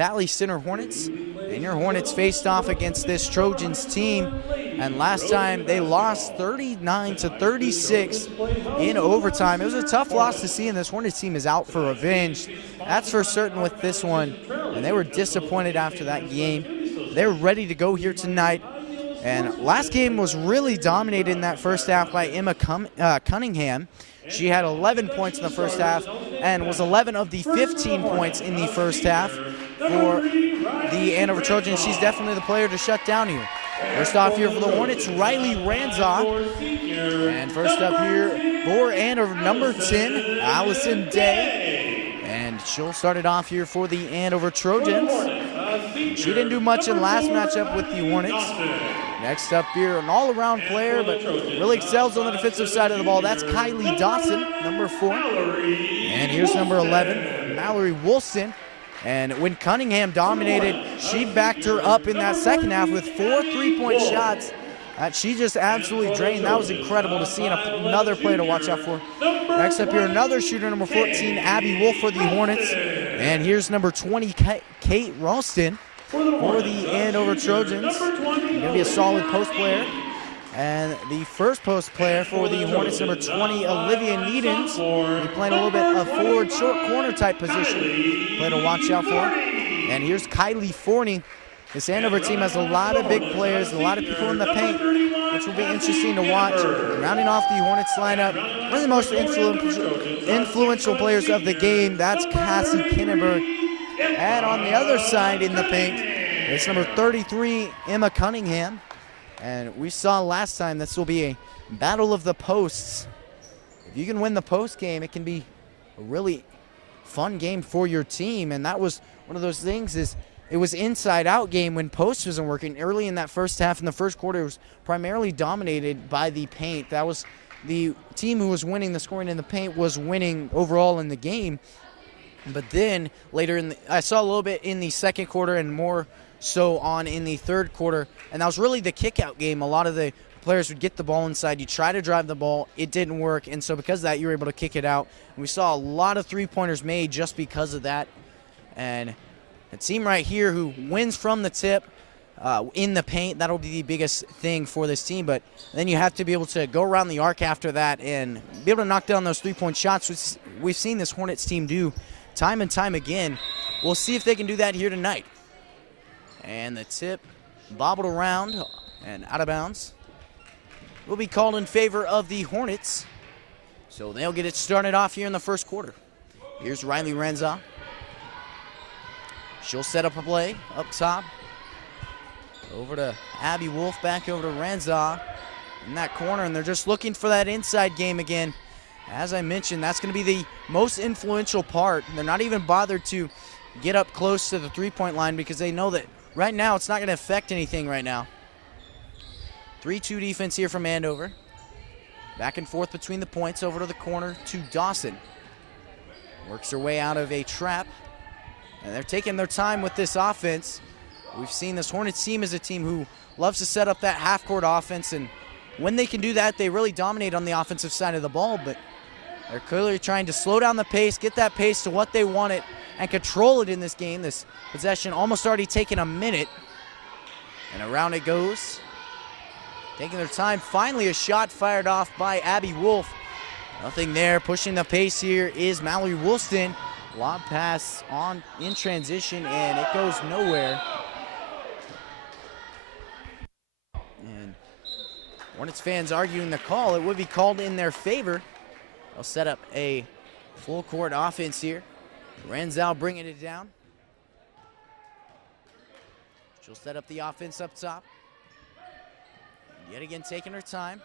Valley Center Hornets, and your Hornets faced off against this Trojans team, and last time they lost 39-36 in overtime. It was a tough loss to see, and this Hornets team is out for revenge. That's for certain with this one, and they were disappointed after that game. They're ready to go here tonight, and last game was really dominated in that first half by Emma Cunningham. She had 11 points in the first half and was 11 of the 15 points in the first half for the Andover Trojans. She's definitely the player to shut down here. First off here for the Hornets, Riley Ranzow. And first up here for Andover, number 10, Allison Day. And she'll start it off here for the Andover Trojans. She didn't do much in last matchup with the Hornets. Next up here, an all-around player, but really excels on the defensive side of the ball. That's Kylee Johnson, number 4. And here's number 11, Mallory Wolfson. And when Cunningham dominated, she backed her up in that second half with 4 3-point shots that she just absolutely drained. That was incredible to see, and another player to watch out for. Next up here, another shooter, number 14, Abby Wolf for the Hornets. And here's number 20, Kate Ralston for the Andover Trojans. Going to be a solid post player. And the first post player for the Hornets, number 20, Olivia Needens. We're playing a little bit of forward short corner type position. Player to watch out for. And here's Kylie Forney. This Andover team has a lot of big players, a lot of people in the paint, which will be interesting to watch. Rounding off the Hornets lineup, one of the most influential players of the game, that's Cassie Kinneberg. And on the other side in the paint, it's number 33, Emma Cunningham. And we saw last time this will be a battle of the posts. If you can win the post game, it can be a really fun game for your team. And that was one of those things, is it was inside-out game when post wasn't working. Early in that first half, in the first quarter, it was primarily dominated by the paint. That was the team who was winning the scoring in the paint was winning overall in the game. But then later I saw a little bit in the second quarter and more so on in the third quarter, and that was really the kick-out game. A lot of the players would get the ball inside. You try to drive the ball. It didn't work, and so because of that, you were able to kick it out. And we saw a lot of three-pointers made just because of that. And the team right here who wins from the tip in the paint, that'll be the biggest thing for this team. But then you have to be able to go around the arc after that and be able to knock down those three-point shots, which we've seen this Hornets team do time and time again. We'll see if they can do that here tonight. And the tip bobbled around and out of bounds will be called in favor of the Hornets. So they'll get it started off here in the first quarter. Here's Riley Ranzow. She'll set up a play up top. Over to Abby Wolf, back over to Ranzow in that corner, and they're just looking for that inside game again. As I mentioned, that's going to be the most influential part. They're not even bothered to get up close to the three-point line because they know that right now it's not going to affect anything right now. 3-2 defense here from Andover. Back and forth between the points, over to the corner to Dawson. Works her way out of a trap. And they're taking their time with this offense. We've seen this Hornets team as a team who loves to set up that half-court offense, and when they can do that, they really dominate on the offensive side of the ball, but they're clearly trying to slow down the pace, get that pace to what they want it, and control it in this game. This possession almost already taken a minute, and around it goes. Taking their time, finally a shot fired off by Abby Wolf. Nothing there, pushing the pace here is Mallory Woolston. Lob pass on in transition, and it goes nowhere. And Hornets fans arguing the call. It would be called in their favor. They'll set up a full court offense here. Ranzow bringing it down. She'll set up the offense up top. Yet again taking her time.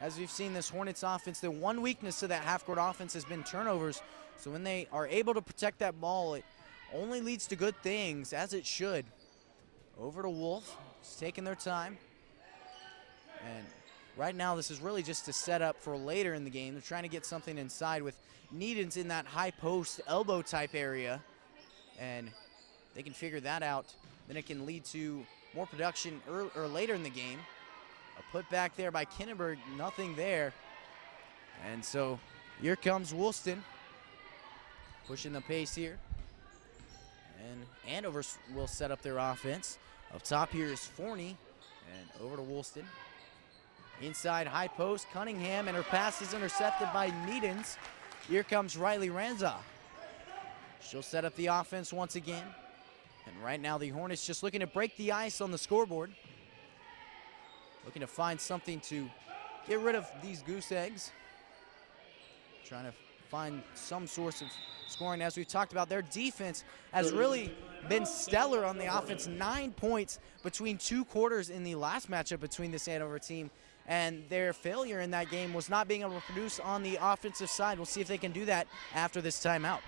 As we've seen this Hornets offense, the one weakness to that half-court offense has been turnovers. So when they are able to protect that ball, it only leads to good things, as it should. Over to Wolf. Just taking their time. And right now, this is really just a setup for later in the game. They're trying to get something inside with Needens in that high post elbow type area. And they can figure that out. Then it can lead to more production or later in the game. A put back there by Kinneberg, nothing there. And so here comes Woolston. Pushing the pace here. And Andover will set up their offense. Up top here is Forney, and over to Woolston. Inside high post, Cunningham, and her pass is intercepted by Needens. Here comes Riley Ranza. She'll set up the offense once again. And right now the Hornets just looking to break the ice on the scoreboard. Looking to find something to get rid of these goose eggs. Trying to find some source of scoring. As we've talked about, their defense has really been stellar on the offense. 9 points between 2 quarters in the last matchup between this Andover team. And their failure in that game was not being able to produce on the offensive side. We'll see if they can do that after this timeout.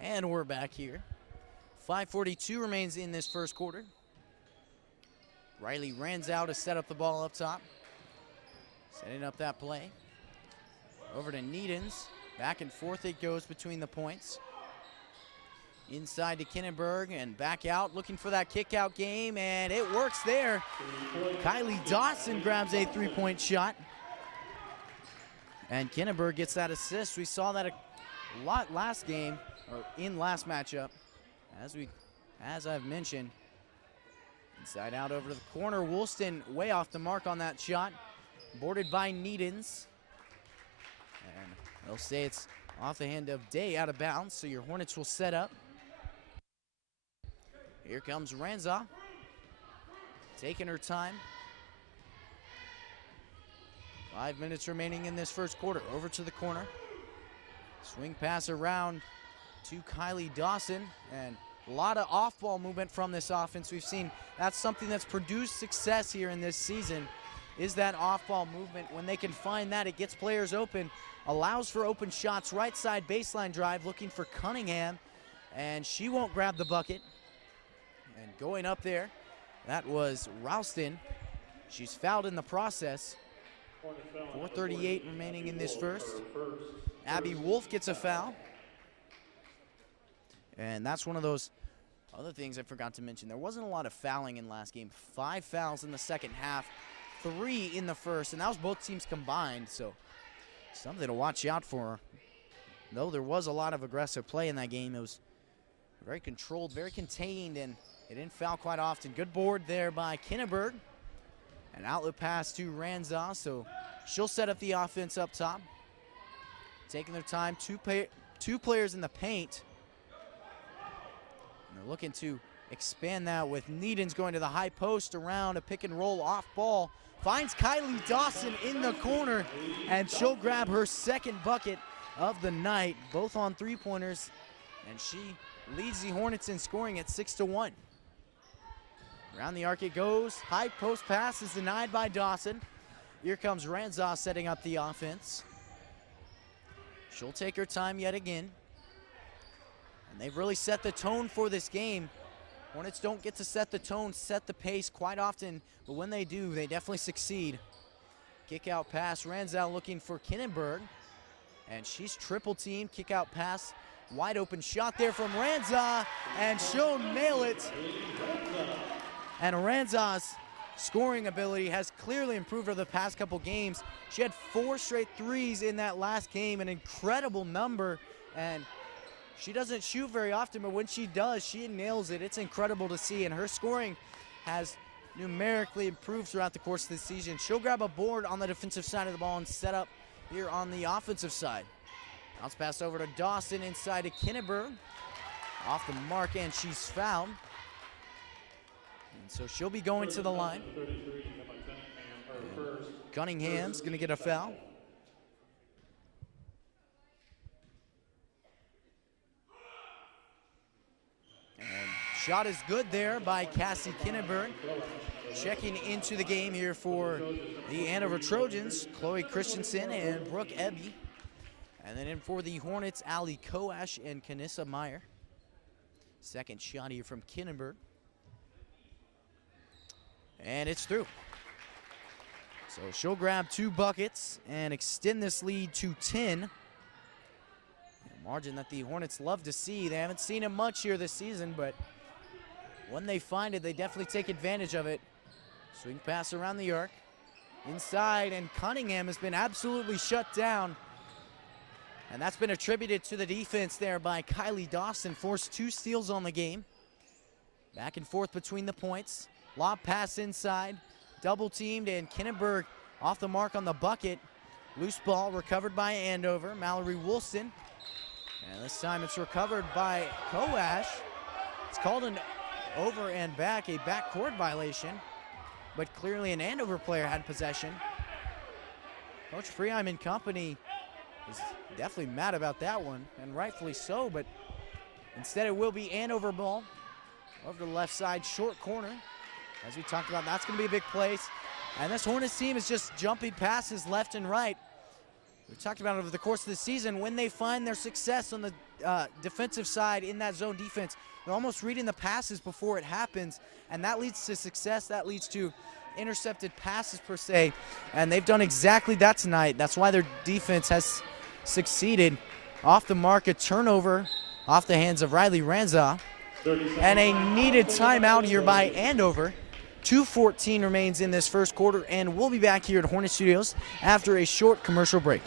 And we're back here. 5:42 remains in this first quarter. Riley Ranzow to set up the ball up top. Setting up that play. Over to Needens. Back and forth it goes between the points. Inside to Kinnenberg and back out, looking for that kick-out game, and it works there. Kylee Johnson grabs a 3-point shot. And Kinnenberg gets that assist. We saw that a lot last game, or in last matchup. As I've mentioned, inside out over to the corner. Woolston way off the mark on that shot. Boarded by Needens. And they'll say it's off the hand of Day, out of bounds, so your Hornets will set up. Here comes Ranza. Taking her time. 5 minutes remaining in this first quarter. Over to the corner. Swing pass around to Kylee Dawson, and a lot of off-ball movement from this offense. We've seen that's something that's produced success here in this season, is that off-ball movement. When they can find that, it gets players open, allows for open shots. Right side baseline drive, looking for Cunningham, and she won't grab the bucket. And going up there, that was Ralston. She's fouled in the process. 4:38 remaining in this first. Abby Wolf gets a foul. And that's one of those other things I forgot to mention. There wasn't a lot of fouling in last game. 5 fouls in the second half, 3 in the first, and that was both teams combined, so something to watch out for. Though there was a lot of aggressive play in that game, it was very controlled, very contained, and they didn't foul quite often. Good board there by Kinnenberg. An outlet pass to Ranza, so she'll set up the offense up top. Taking their time, two players in the paint. And they're looking to expand that with Needens going to the high post around a pick and roll off ball. Finds Kylee Dawson in the corner, and she'll grab her second bucket of the night, both on 3-pointers, and she leads the Hornets in scoring at 6-1. Around the arc it goes. High post pass is denied by Dawson. Here comes Ranza setting up the offense. She'll take her time yet again. And they've really set the tone for this game. Hornets don't get to set the tone, set the pace quite often, but when they do, they definitely succeed. Kick out pass, Ranza looking for Kinnenberg. And she's triple teamed, kick out pass. Wide open shot there from Ranza, and she'll nail it. And Ranza's scoring ability has clearly improved over the past couple games. She had 4 straight threes in that last game, an incredible number. And she doesn't shoot very often, but when she does, she nails it. It's incredible to see, and her scoring has numerically improved throughout the course of the season. She'll grab a board on the defensive side of the ball and set up here on the offensive side. Bounce pass over to Dawson, inside to Kinnenberg. Off the mark, and she's fouled. And so she'll be going to the line. Cunningham's going to get a foul. And shot is good there by Cassie Kinnenberg. Checking into the game here for the Andover Trojans, Chloe Christensen and Brooke Ebby. And then in for the Hornets, Ali Koash and Kanissa Meyer. Second shot here from Kinnenberg. And it's through. So she'll grab 2 buckets and extend this lead to 10. A margin that the Hornets love to see. They haven't seen it much here this season, but when they find it, they definitely take advantage of it. Swing pass around the arc. Inside, and Cunningham has been absolutely shut down. And that's been attributed to the defense there by Kylee Johnson. Forced 2 steals on the game. Back and forth between the points. Lob pass inside. Double teamed, and Kinnenberg off the mark on the bucket. Loose ball recovered by Andover. Mallory Woolston. And this time it's recovered by Koash. It's called an over and back, a backcourt violation. But clearly an Andover player had possession. Coach Freeheim and company is definitely mad about that one, and rightfully so, but instead it will be Andover ball over to the left side, short corner. As we talked about, that's going to be a big place. And this Hornets team is just jumping passes left and right. We talked about it over the course of the season. When they find their success on the defensive side in that zone defense, they're almost reading the passes before it happens, and that leads to success. That leads to intercepted passes per se, and they've done exactly that tonight. That's why their defense has succeeded. Off the mark, a turnover off the hands of Riley Ranza, and a needed timeout here by Andover. 2:14 remains in this first quarter, and we'll be back here at Hornet Studios after a short commercial break.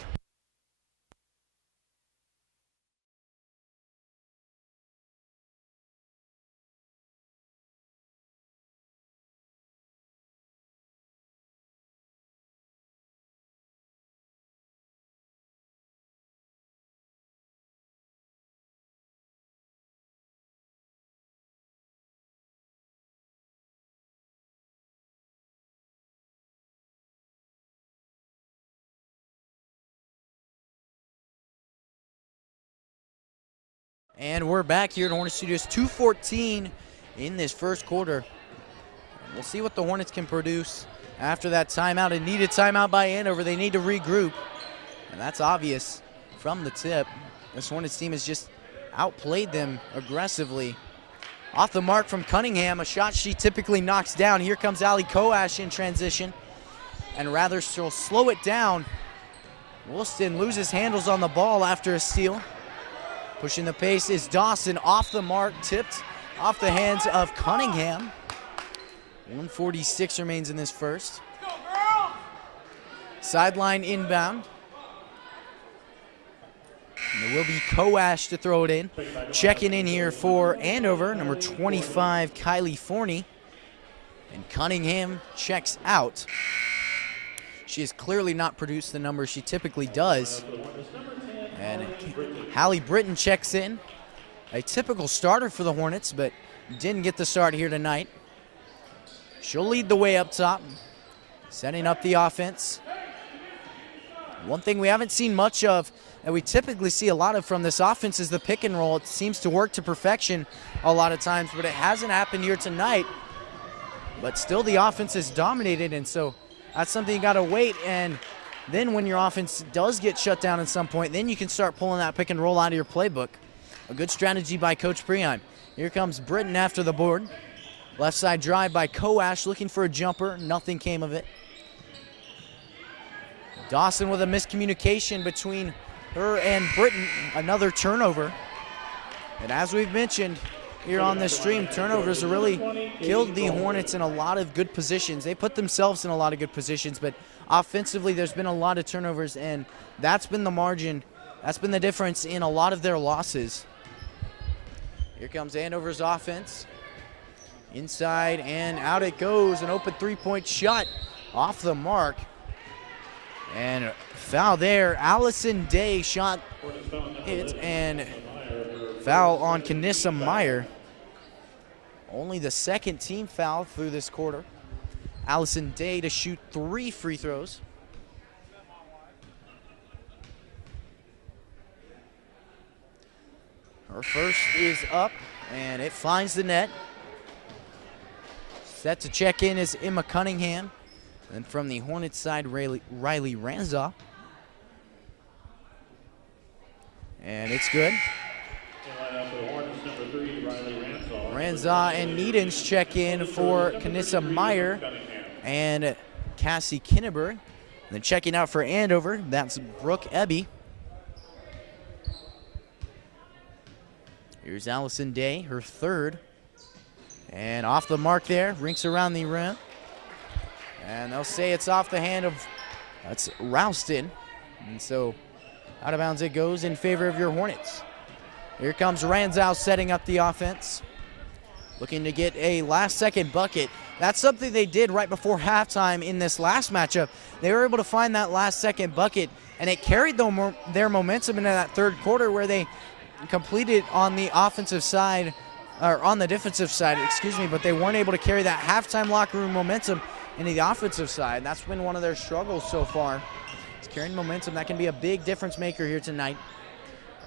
And we're back here at Hornet Studios, 2:14 in this first quarter. We'll see what the Hornets can produce after that timeout. A needed timeout by Andover. They need to regroup, and that's obvious from the tip. This Hornets team has just outplayed them aggressively. Off the mark from Cunningham, a shot she typically knocks down. Here comes Ali Koash in transition, and rather she'll slow it down. Woolston loses handles on the ball after a steal. Pushing the pace is Dawson, off the mark, tipped off the hands of Cunningham. 1:46 remains in this first. Sideline inbound. And it will be Koash to throw it in. Checking in here for Andover, number 25, Kylee Forney. And Cunningham checks out. She has clearly not produced the numbers she typically does. And Hallie Britton checks in. A typical starter for the Hornets, but didn't get the start here tonight. She'll lead the way up top, setting up the offense. One thing we haven't seen much of, and we typically see a lot of from this offense, is the pick and roll. It seems to work to perfection a lot of times, but it hasn't happened here tonight. But still the offense is dominated, and so that's something you got to wait. And then when your offense does get shut down at some point, then you can start pulling that pick and roll out of your playbook. A good strategy by Coach Preheim. Here comes Britton after the board. Left side drive by Koash, looking for a jumper. Nothing came of it. Dawson with a miscommunication between her and Britton. Another turnover. And as we've mentioned here on this stream, turnovers have really killed the Hornets in a lot of good positions. They put themselves in a lot of good positions, but offensively there's been a lot of turnovers, and that's been the margin. That's been the difference in a lot of their losses. Here comes Andover's offense. Inside and out it goes. An open three-point shot off the mark. And foul there. Allison Day shot it, and foul on Kanissa Meyer. Only the second team foul through this quarter. Allison Day to shoot 3 free throws. Her first is up, and it finds the net. Set to check in is Emma Cunningham. And from the Hornets side, Riley Ranza. And it's good. Ranza and Needens check in for Kanissa Meyer. and Cassie Kinneberg. And then checking out for Andover, that's Brooke Ebby. Here's Allison Day, her third. And off the mark there, rinks around the rim. And they'll say it's off the hand of, that's Rouston. And so out of bounds it goes in favor of your Hornets. Here comes Ranzow setting up the offense. Looking to get a last-second bucket. That's something they did right before halftime in this last matchup. They were able to find that last-second bucket, and it carried their momentum into that third quarter where they completed on the offensive side, or on the defensive side, excuse me, but they weren't able to carry that halftime locker room momentum into the offensive side. That's been one of their struggles so far. It's carrying momentum. That can be a big difference maker here tonight.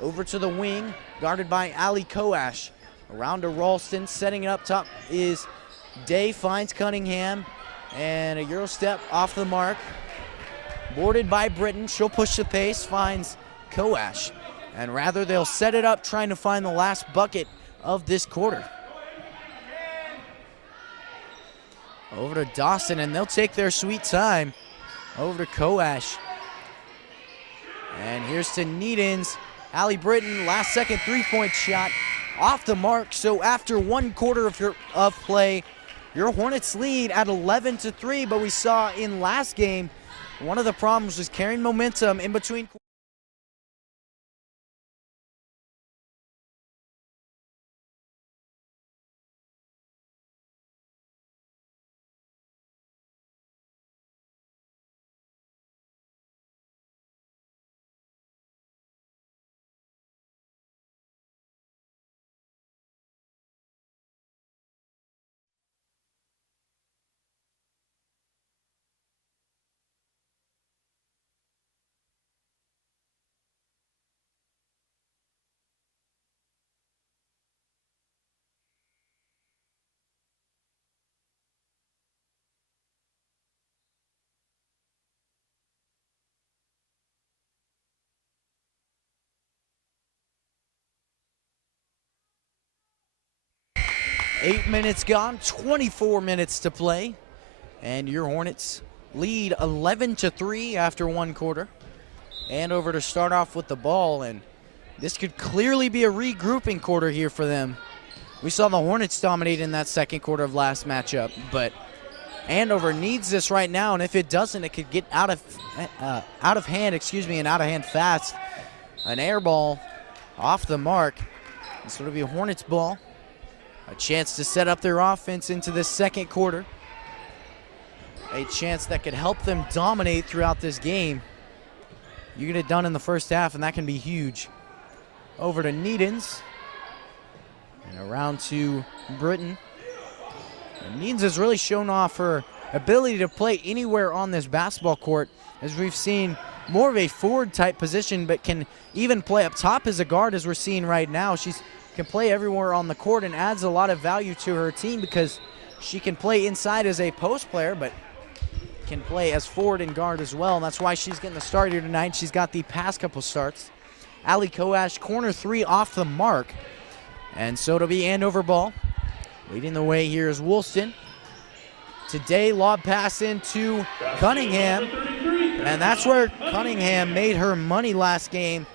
Over to the wing, guarded by Ali Koash. Around to Ralston, setting it up top is Day, finds Cunningham, and a Euro step off the mark. Boarded by Britton, she'll push the pace, finds Koash. And rather they'll set it up trying to find the last bucket of this quarter. Over to Dawson, and they'll take their sweet time. Over to Koash. And here's to Needens. Allie Britton, last second three-point shot off the mark. So after one quarter of play, your Hornets lead at 11-3, but we saw in last game, one of the problems was carrying momentum in between. Eight minutes gone, 24 minutes to play. And your Hornets lead 11-3 after one quarter. Andover to start off with the ball, and this could clearly be a regrouping quarter here for them. We saw the Hornets dominate in that second quarter of last matchup, but Andover needs this right now, and if it doesn't, it could get out of hand, and out of hand fast. An air ball off the mark. This will be a Hornets ball. A chance to set up their offense into the second quarter. A chance that could help them dominate throughout this game. You get it done in the first half, and that can be huge. Over to Needens. And around to Britton. And Needens has really shown off her ability to play anywhere on this basketball court, as we've seen more of a forward-type position, but can even play up top as a guard, as we're seeing right now. She can play everywhere on the court and adds a lot of value to her team because she can play inside as a post player, but can play as forward and guard as well. And that's why she's getting the start here tonight. She's got the past couple starts. Ali Koash, corner three off the mark. And so it'll be Andover ball. Leading the way here is Woolston. Today, lob pass into Cunningham. And that's where Cunningham made her money last game,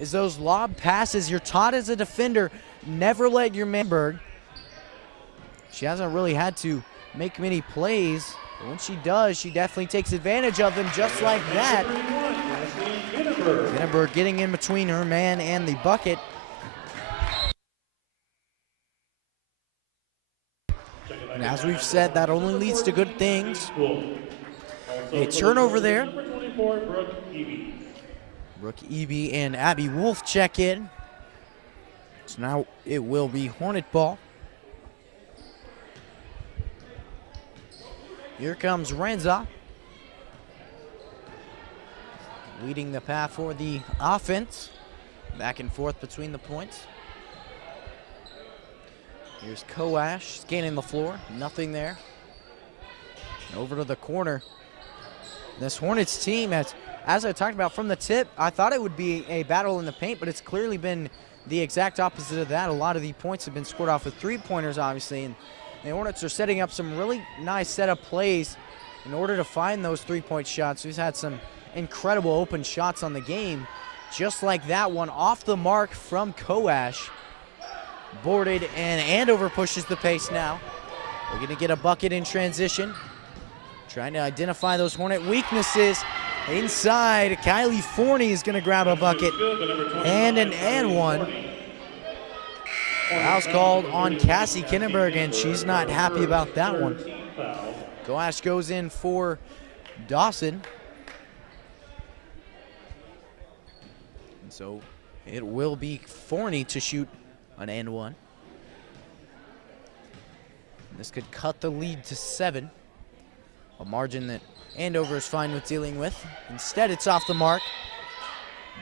is those lob passes. You're taught as a defender, never let your man. She hasn't really had to make many plays, but when she does, she definitely takes advantage of them just like that. Kinneberg getting in between her man and the bucket. And as we've said, that only leads to good things. A turnover there. Brooke Eby and Abby Wolf check in. So now it will be Hornet ball. Here comes Renza. Leading the path for the offense. Back and forth between the points. Here's Koash scanning the floor. Nothing there. Over to the corner. This Hornets team, as I talked about from the tip, I thought it would be a battle in the paint, but it's clearly been the exact opposite of that. A lot of the points have been scored off with three-pointers, obviously, and the Hornets are setting up some really nice setup plays in order to find those three-point shots. He's had some incredible open shots on the game, just like that one off the mark from Koash. Boarded, and Andover pushes the pace now. We're going to get a bucket in transition. Trying to identify those Hornet weaknesses. Inside, Kylee Forney is going to grab a bucket. And an and one. Foul's called on Cassie Kinnenberg, and she's not happy about that one. Koash goes in for Dawson. And so it will be Forney to shoot an and one. This could cut the lead to 7. A margin that Andover is fine with dealing with. Instead, it's off the mark.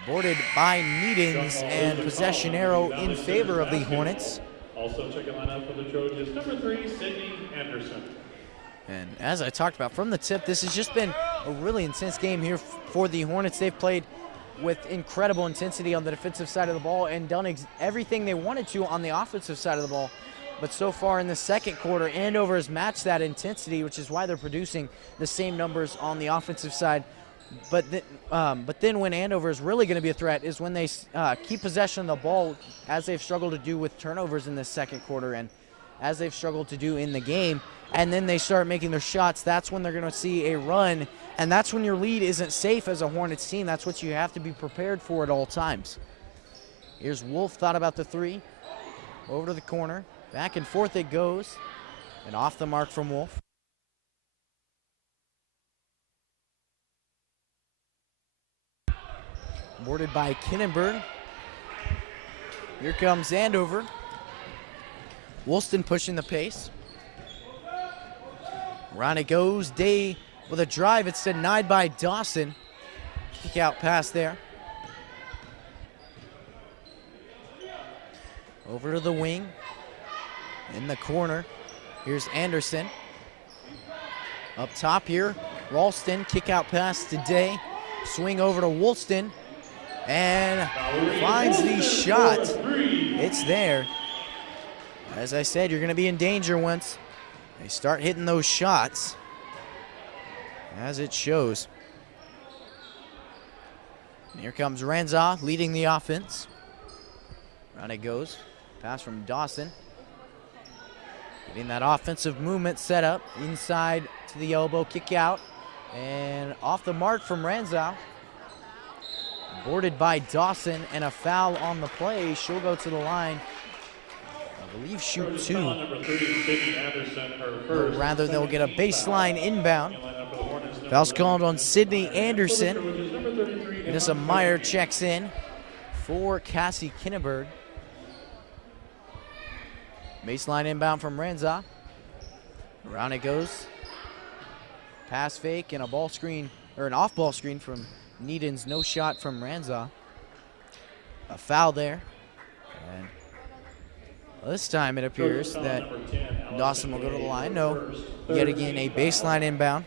Boarded by Needens, and possession arrow in favor of the Hornets. Also checking lineup for the Trojans, number 3, Sydney Anderson. And as I talked about from the tip, this has just been a really intense game here for the Hornets. They've played with incredible intensity on the defensive side of the ball and done everything they wanted to on the offensive side of the ball. But so far in the second quarter, Andover has matched that intensity, which is why they're producing the same numbers on the offensive side. But then when Andover is really going to be a threat is when they keep possession of the ball, as they've struggled to do with turnovers in the second quarter and as they've struggled to do in the game. And then they start making their shots. That's when they're going to see a run. And that's when your lead isn't safe as a Hornets team. That's what you have to be prepared for at all times. Here's Wolf, thought about the three. Over to the corner. Back and forth it goes. And off the mark from Wolf. Boarded by Kinnenberg. Here comes Andover. Woolston pushing the pace. Around it goes. Day with a drive. It's denied by Dawson. Kick out pass there. Over to the wing. In the corner. Here's Anderson. Up top here. Ralston. Kick out pass to Day. Swing over to Woolston. And finds the shot. It's there. As I said, you're going to be in danger once they start hitting those shots, as it shows. And here comes Ranza leading the offense. Around it goes. Pass from Dawson. Getting that offensive movement set up. Inside to the elbow, kick out. And off the mark from Ranza. Boarded by Dawson, and a foul on the play. She'll go to the line. I believe shoot 2. Or rather, they'll get a baseline inbound. Foul's called on Sydney Anderson. Vanessa Meyer checks in for Cassie Kinnenberg. Baseline inbound from Ranza. Around it goes. Pass fake and a ball screen, or an off-ball screen from Needens. No shot from Ranza. A foul there. And well, this time it appears that Dawson will go to the line. No, yet again a baseline inbound.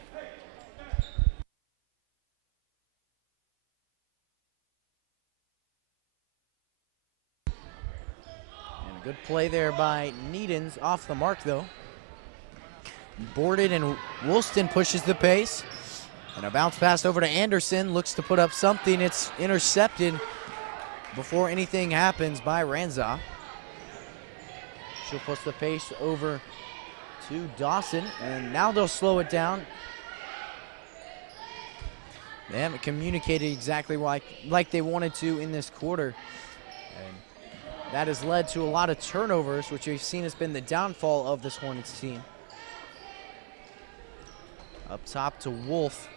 And a good play there by Needens. Off the mark though. Boarded, and Woolston pushes the pace. And a bounce pass over to Anderson. Looks to put up something. It's intercepted before anything happens by Ranza. She'll push the pace over to Dawson. And now they'll slow it down. They haven't communicated exactly like they wanted to in this quarter. And that has led to a lot of turnovers, which we've seen has been the downfall of this Hornets team. Up top to Wolf.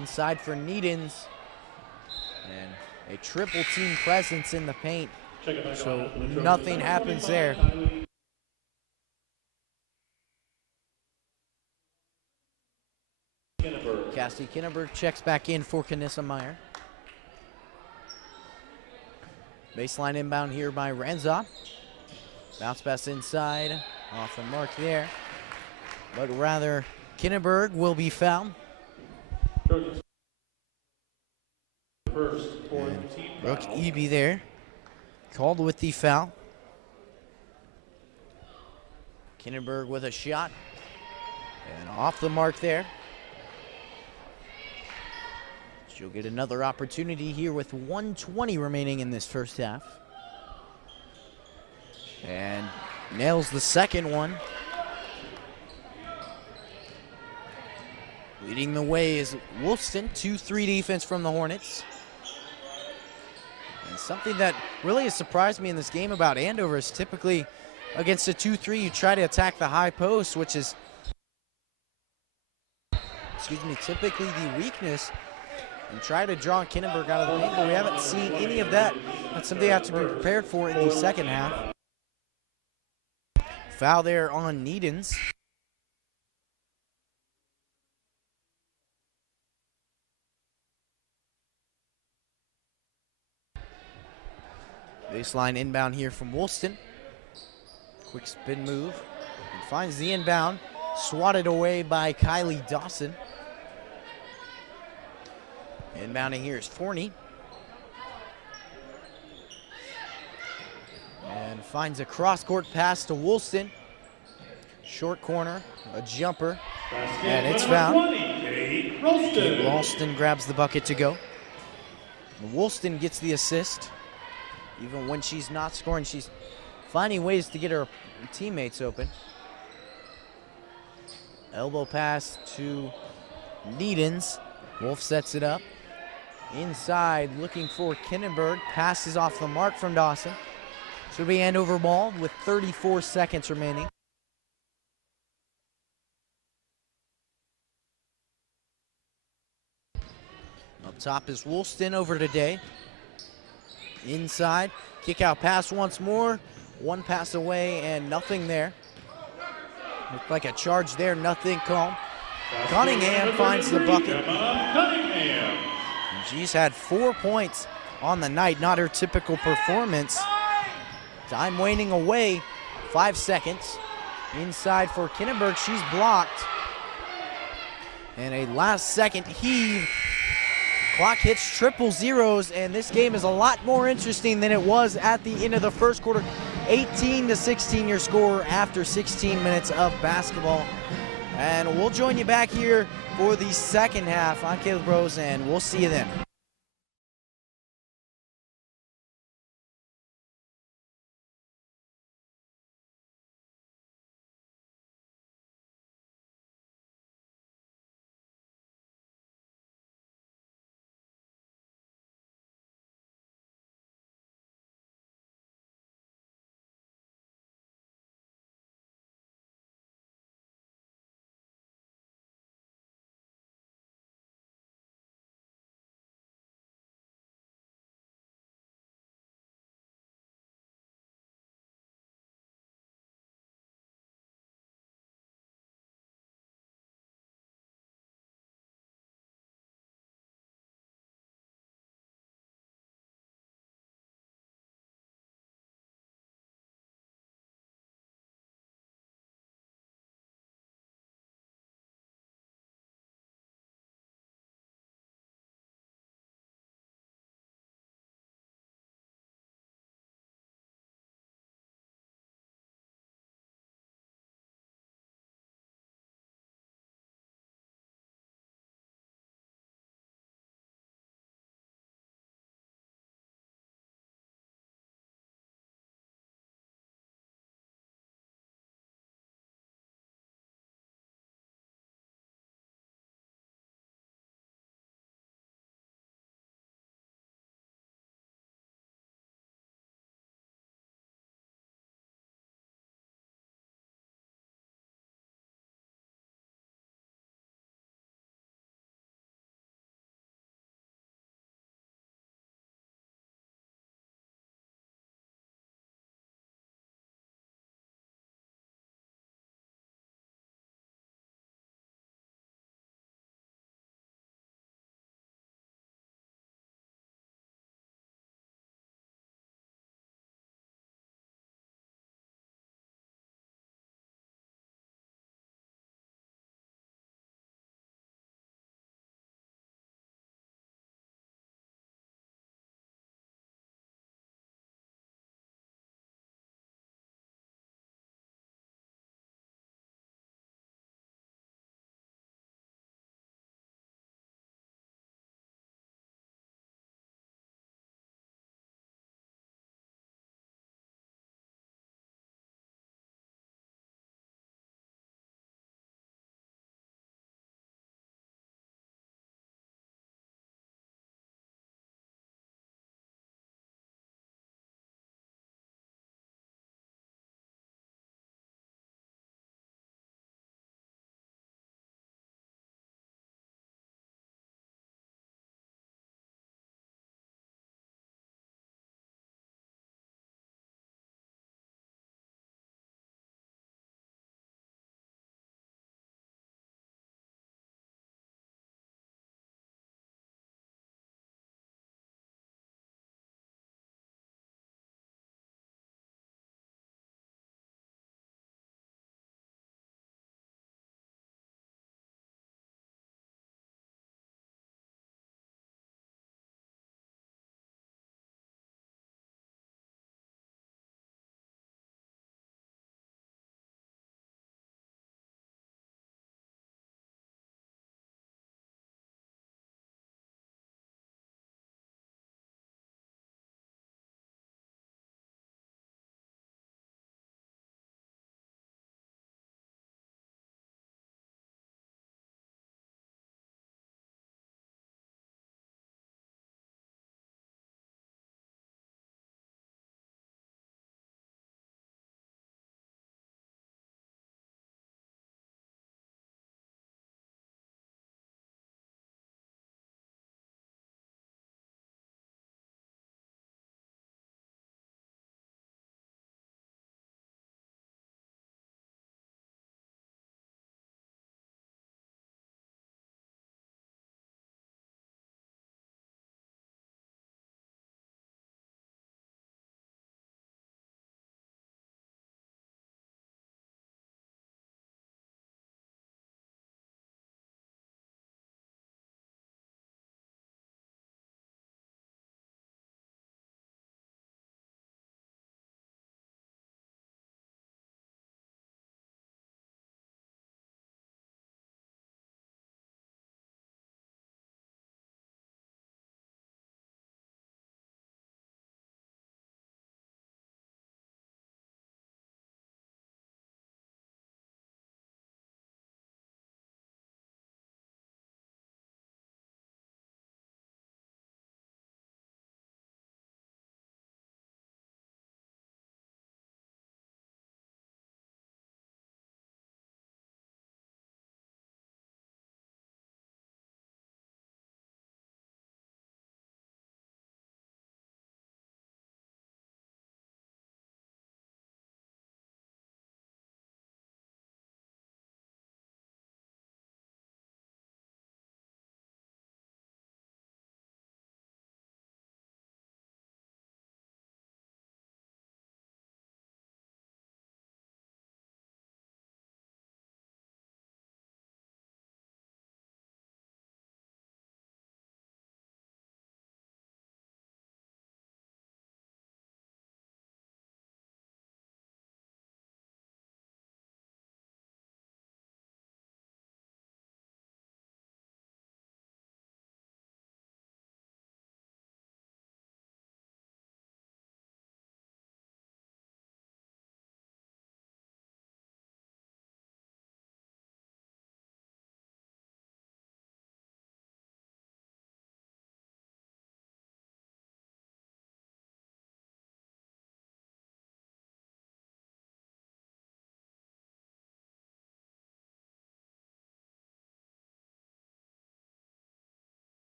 Inside for Needens. And a triple team presence in the paint. So nothing happens there. Cassie Kinnenberg checks back in for Kanissa Meyer. Baseline inbound here by Ranza. Bounce pass inside. Off the mark there. But rather, Kinnenberg will be fouled. Brooke Eby there, called with the foul. Kinnenberg with a shot. And off the mark there. She'll get another opportunity here with 1:20 remaining in this first half. And nails the second one. Leading the way is Wolfson, 2-3 defense from the Hornets. And something that really has surprised me in this game about Andover is typically against a 2-3, you try to attack the high post, which is, typically the weakness, and try to draw Kinnenberg out of the paint, but we haven't seen any of that. That's something you have to be prepared for in the second half. Foul there on Needens. Baseline inbound here from Woolston. Quick spin move. And finds the inbound. Swatted away by Kylee Johnson. Inbounding here is Forney. And finds a cross-court pass to Woolston. Short corner, a jumper, and it's fouled. Kate Ralston grabs the bucket to go. And Woolston gets the assist. Even when she's not scoring, she's finding ways to get her teammates open. Elbow pass to Needens. Wolf sets it up. Inside, looking for Kinnenberg. Passes off the mark from Dawson. So it'll be Andover ball with 34 seconds remaining. Up top is Woolston over today. Inside, kick out pass once more. One pass away and nothing there. Looked like a charge there, nothing called. Cunningham finds the bucket. And she's had 4 points on the night, not her typical performance. Time waning away, 5 seconds. Inside for Kinnenberg, she's blocked. And a last second heave. Clock hits triple zeros, and this game is a lot more interesting than it was at the end of the first quarter. 18-16 your score after 16 minutes of basketball. And we'll join you back here for the second half. I'm Caleb Rose, and we'll see you then.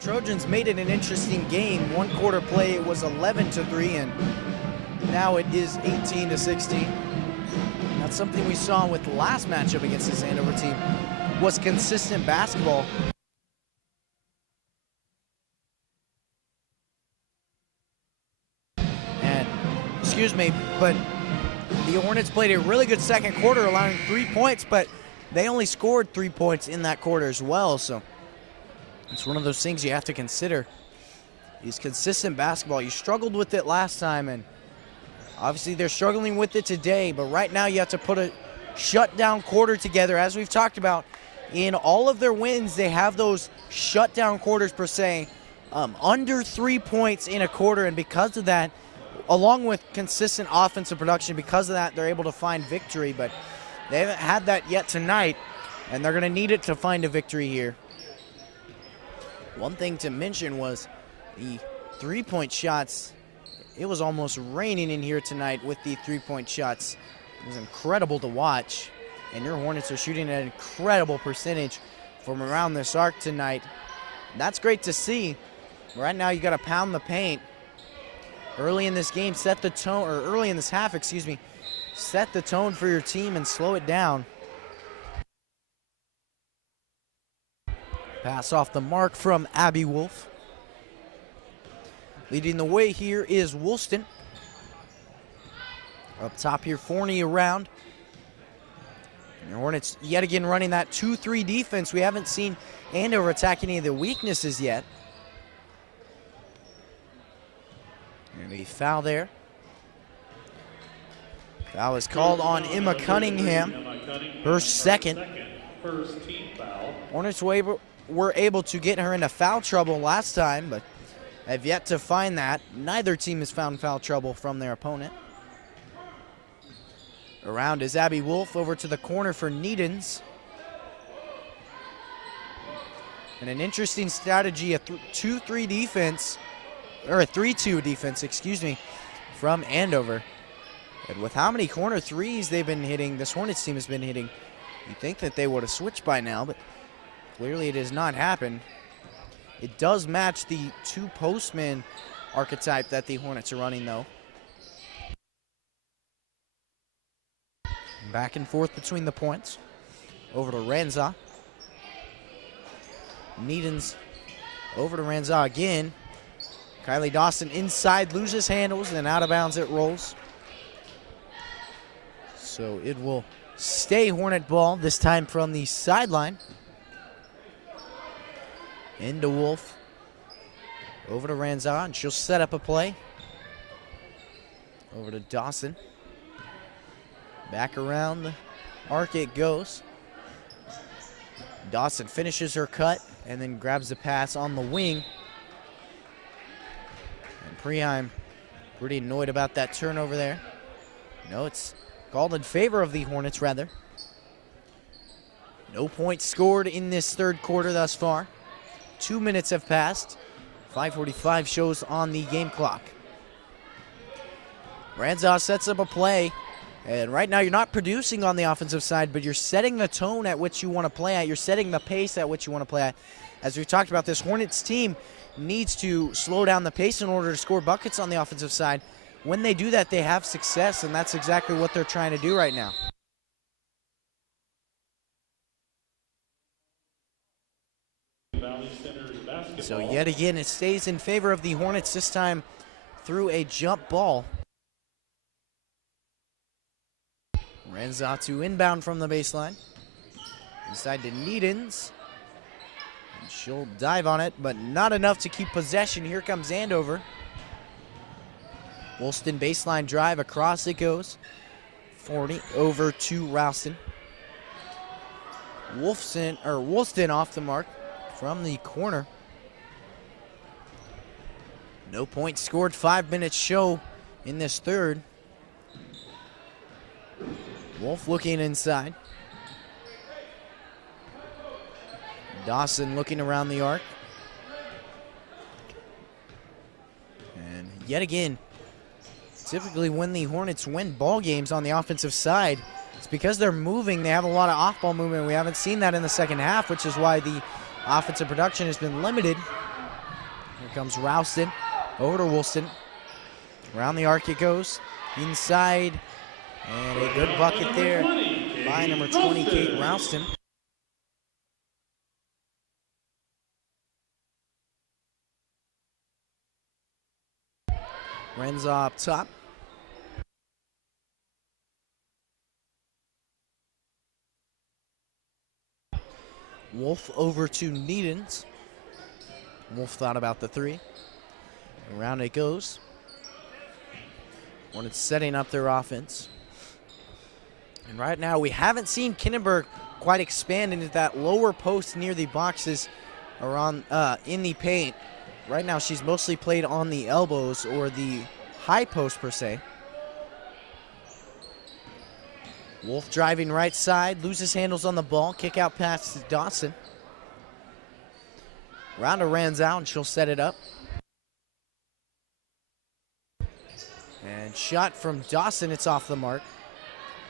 Trojans made it an interesting game. One quarter play, it was 11-3, and now it is 18-16. That's something we saw with the last matchup against this Andover team, was consistent basketball. And, excuse me, but the Hornets played a really good second quarter, allowing 3 points, but they only scored 3 points in that quarter as well, so it's one of those things you have to consider. Is consistent basketball. You struggled with it last time, and obviously they're struggling with it today, but right now you have to put a shutdown quarter together. As we've talked about, in all of their wins, they have those shutdown quarters per se, under 3 points in a quarter, and because of that, along with consistent offensive production, because of that, they're able to find victory, but they haven't had that yet tonight, and they're going to need it to find a victory here. One thing to mention was the three-point shots. It was almost raining in here tonight with the three-point shots. It was incredible to watch, and your Hornets are shooting at an incredible percentage from around this arc tonight. That's great to see. Right now you got to pound the paint. Early in this game, set the tone, or early in this half, excuse me, set the tone for your team and slow it down. Pass off the mark from Abby Wolf. Leading the way here is Woolston. Up top here, Forney around. And the Hornets yet again running that 2-3 defense. We haven't seen Andover attack any of the weaknesses yet. And a foul there. Foul is called on Emma Cunningham, her second. First team foul. Hornets were able to get her into foul trouble last time, but have yet to find that. Neither team has found foul trouble from their opponent. Around is Abby Wolf, over to the corner for Needens. And an interesting strategy, a 2-3 defense, or a 3-2 defense, excuse me, from Andover. And with how many corner threes they've been hitting, this Hornets team has been hitting, you'd think that they would have switched by now, but clearly it has not happened. It does match the two postman archetype that the Hornets are running, though. Back and forth between the points. Over to Ranza. Needens over to Ranza again. Kylee Dawson inside, loses handles, and out of bounds it rolls. So it will stay Hornet ball, this time from the sideline. Into Wolf. Over to Ranza, and she'll set up a play. Over to Dawson. Back around the arc it goes. Dawson finishes her cut and then grabs the pass on the wing. And Preheim pretty annoyed about that turnover there. No, it's called in favor of the Hornets, rather. No points scored in this third quarter thus far. 2 minutes have passed. 5:45 shows on the game clock. Ranza sets up a play. And right now you're not producing on the offensive side, but you're setting the tone at which you want to play at. You're setting the pace at which you want to play at. As we've talked about, this Hornets team needs to slow down the pace in order to score buckets on the offensive side. When they do that, they have success, and that's exactly what they're trying to do right now. So yet again, it stays in favor of the Hornets, this time through a jump ball. Ranza to inbound from the baseline. Inside to Needens. And she'll dive on it, but not enough to keep possession. Here comes Andover. Woolston baseline drive, across it goes. 40 over to Ralston. Woolston off the mark from the corner. No points scored, 5 minutes show in this third. Wolf looking inside. Dawson looking around the arc. And yet again, typically when the Hornets win ball games on the offensive side, it's because they're moving. They have a lot of off-ball movement. We haven't seen that in the second half, which is why the offensive production has been limited. comes Rouston over to Woolston. Around the arc it goes. Inside. And a good bucket there by number 20, Kate Rouston. Renza up top. Wolf over to Needens. Wolf thought about the three. Around it goes. Hornets setting up their offense. And right now we haven't seen Kinneberg quite expand into that lower post near the boxes around in the paint. Right now she's mostly played on the elbows or the high post per se. Wolf driving right side, loses handles on the ball, kick out pass to Dawson. Rounder runs out and she'll set it up. And shot from Dawson, it's off the mark.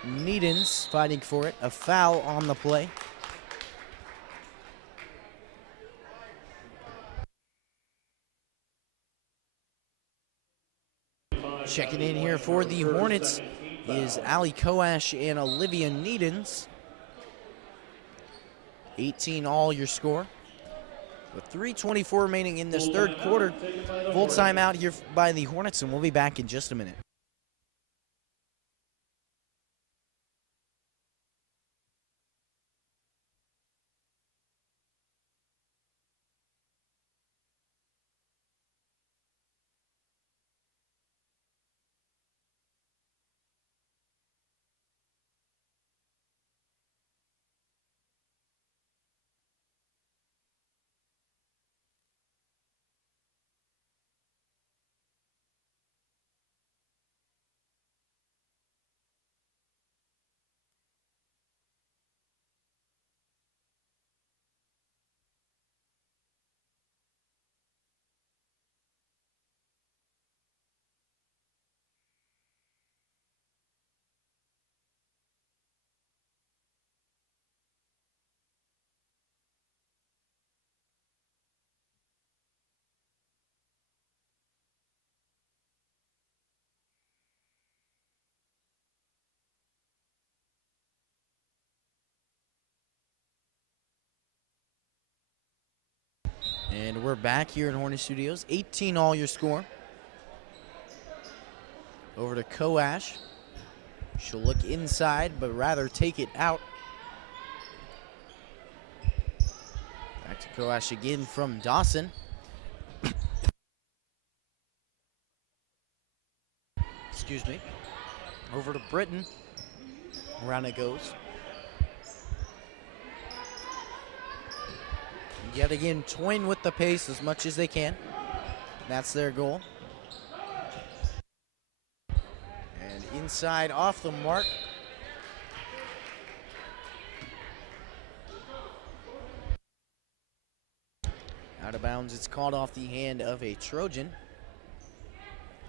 Needens fighting for it, a foul on the play. Checking in here for the Hornets is Allie Koash and Olivia Needens. 18 all your score. With 3:24 remaining in this third quarter. Full timeout here by the Hornets, and we'll be back in just a minute. And we're back here in Hornet Studios. 18 all your score. Over to Koash. She'll look inside, but rather take it out. Back to Koash again from Dawson. Excuse me. Over to Britton. Around it goes. Yet again, toying with the pace as much as they can. That's their goal. And inside, off the mark. Out of bounds, it's called off the hand of a Trojan.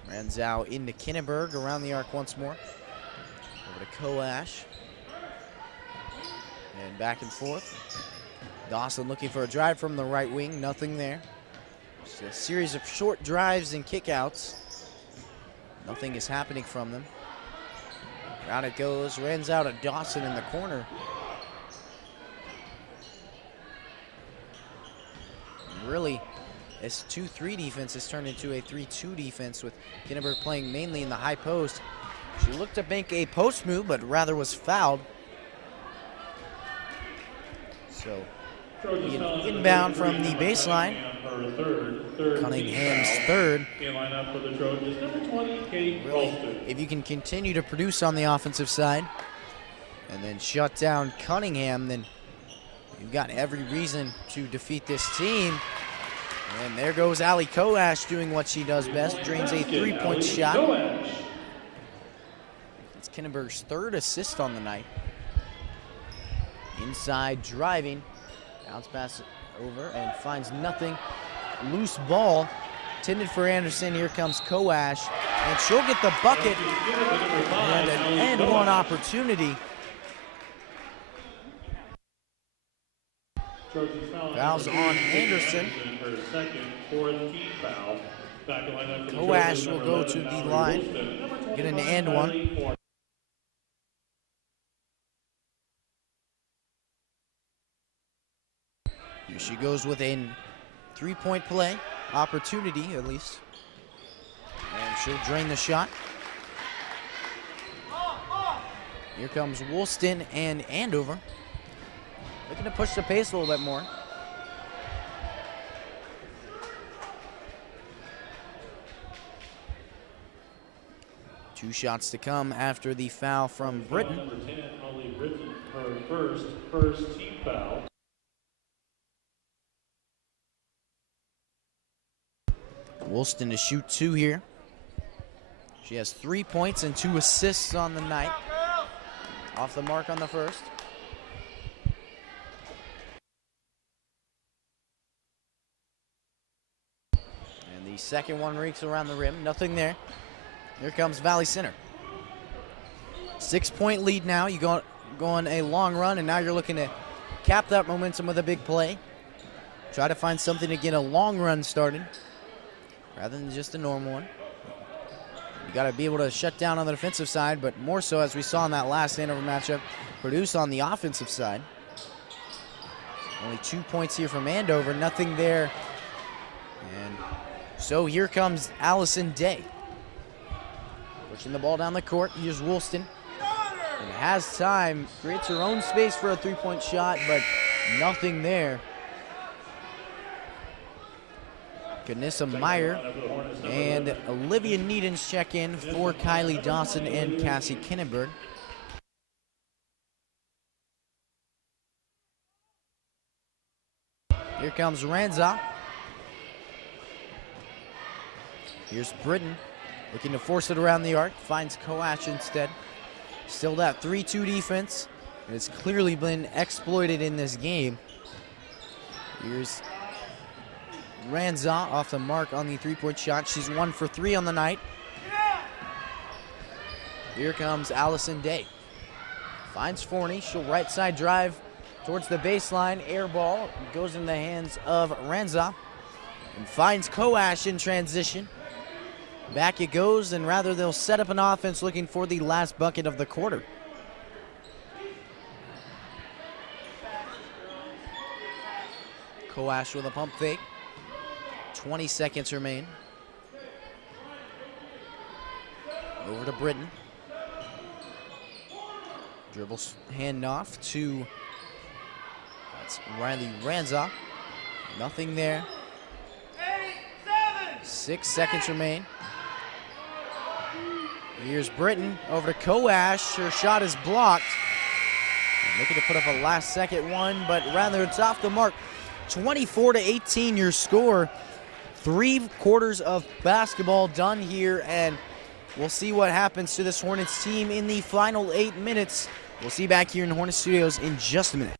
Ranzow into Kinneberg, around the arc once more. Over to Koash. And back and forth. Dawson looking for a drive from the right wing, nothing there. Just a series of short drives and kickouts. Nothing is happening from them. Around it goes, runs out of Dawson in the corner. And really, this 2-3 defense has turned into a 3-2 defense with Kinneberg playing mainly in the high post. She looked to make a post move, but rather was fouled. So, inbound from the baseline. Cunningham's third. Really, if you can continue to produce on the offensive side and then shut down Cunningham, then you've got every reason to defeat this team. And there goes Allie Koash doing what she does best, drains a three-point shot. It's Kinneberg's third assist on the night. Inside driving. Bounce pass over and finds nothing. Loose ball intended for Anderson. Here comes Koash, and she'll get the bucket and an and one opportunity. Trojans foul. Fouls on Anderson. Her second, fourth team foul. Back to lineup for the Koash Trojans, will number go 11, to the Mallory line. Woolston. Number Get an 25, and one. Kylee Johnson. Here she goes with a 3-point play opportunity, at least. And she'll drain the shot. Here comes Woolston and Andover. Looking to push the pace a little bit more. Two shots to come after the foul from Britton. Number 10, Holly Britton, her first team foul. Woolston to shoot 2 here. She has 3 points and 2 assists on the night. Off the mark on the first. And the second one reeks around the rim. Nothing there. Here comes Valley Center. 6-point lead now. You go on a long run, and now you're looking to cap that momentum with a big play. Try to find something to get a long run started rather than just a normal one. You got to be able to shut down on the defensive side, but more so, as we saw in that last Andover matchup, produce on the offensive side. Only 2 points here from Andover, nothing there. And so here comes Allison Day. Pushing the ball down the court. Here's Woolston. And has time, creates her own space for a 3-point shot, but nothing there. Kanissa Meyer and Olivia Needens check in for Kylee Johnson and Cassie Kinnenberg. Here comes Ranza. Here's Britton looking to force it around the arc. Finds Koash instead. Still that 3-2 defense. And it's clearly been exploited in this game. Here's Ranza off the mark on the 3-point shot. She's 1 for 3 on the night. Here comes Allison Day. Finds Forney. She'll right side drive towards the baseline. Air ball goes in the hands of Ranza. And finds Koash in transition. Back it goes, and rather they'll set up an offense looking for the last bucket of the quarter. Koash with a pump fake. 20 seconds remain. Over to Britton. Dribbles handoff to, that's Riley Ranza. Nothing there. 6 seconds remain. Here's Britton over to Koash. Her shot is blocked. And looking to put up a last second one, but rather it's off the mark. 24-18 your score. 3 quarters of basketball done here, and we'll see what happens to this Hornets team in the final 8 minutes. We'll see you back here in the Hornets studios in just a minute.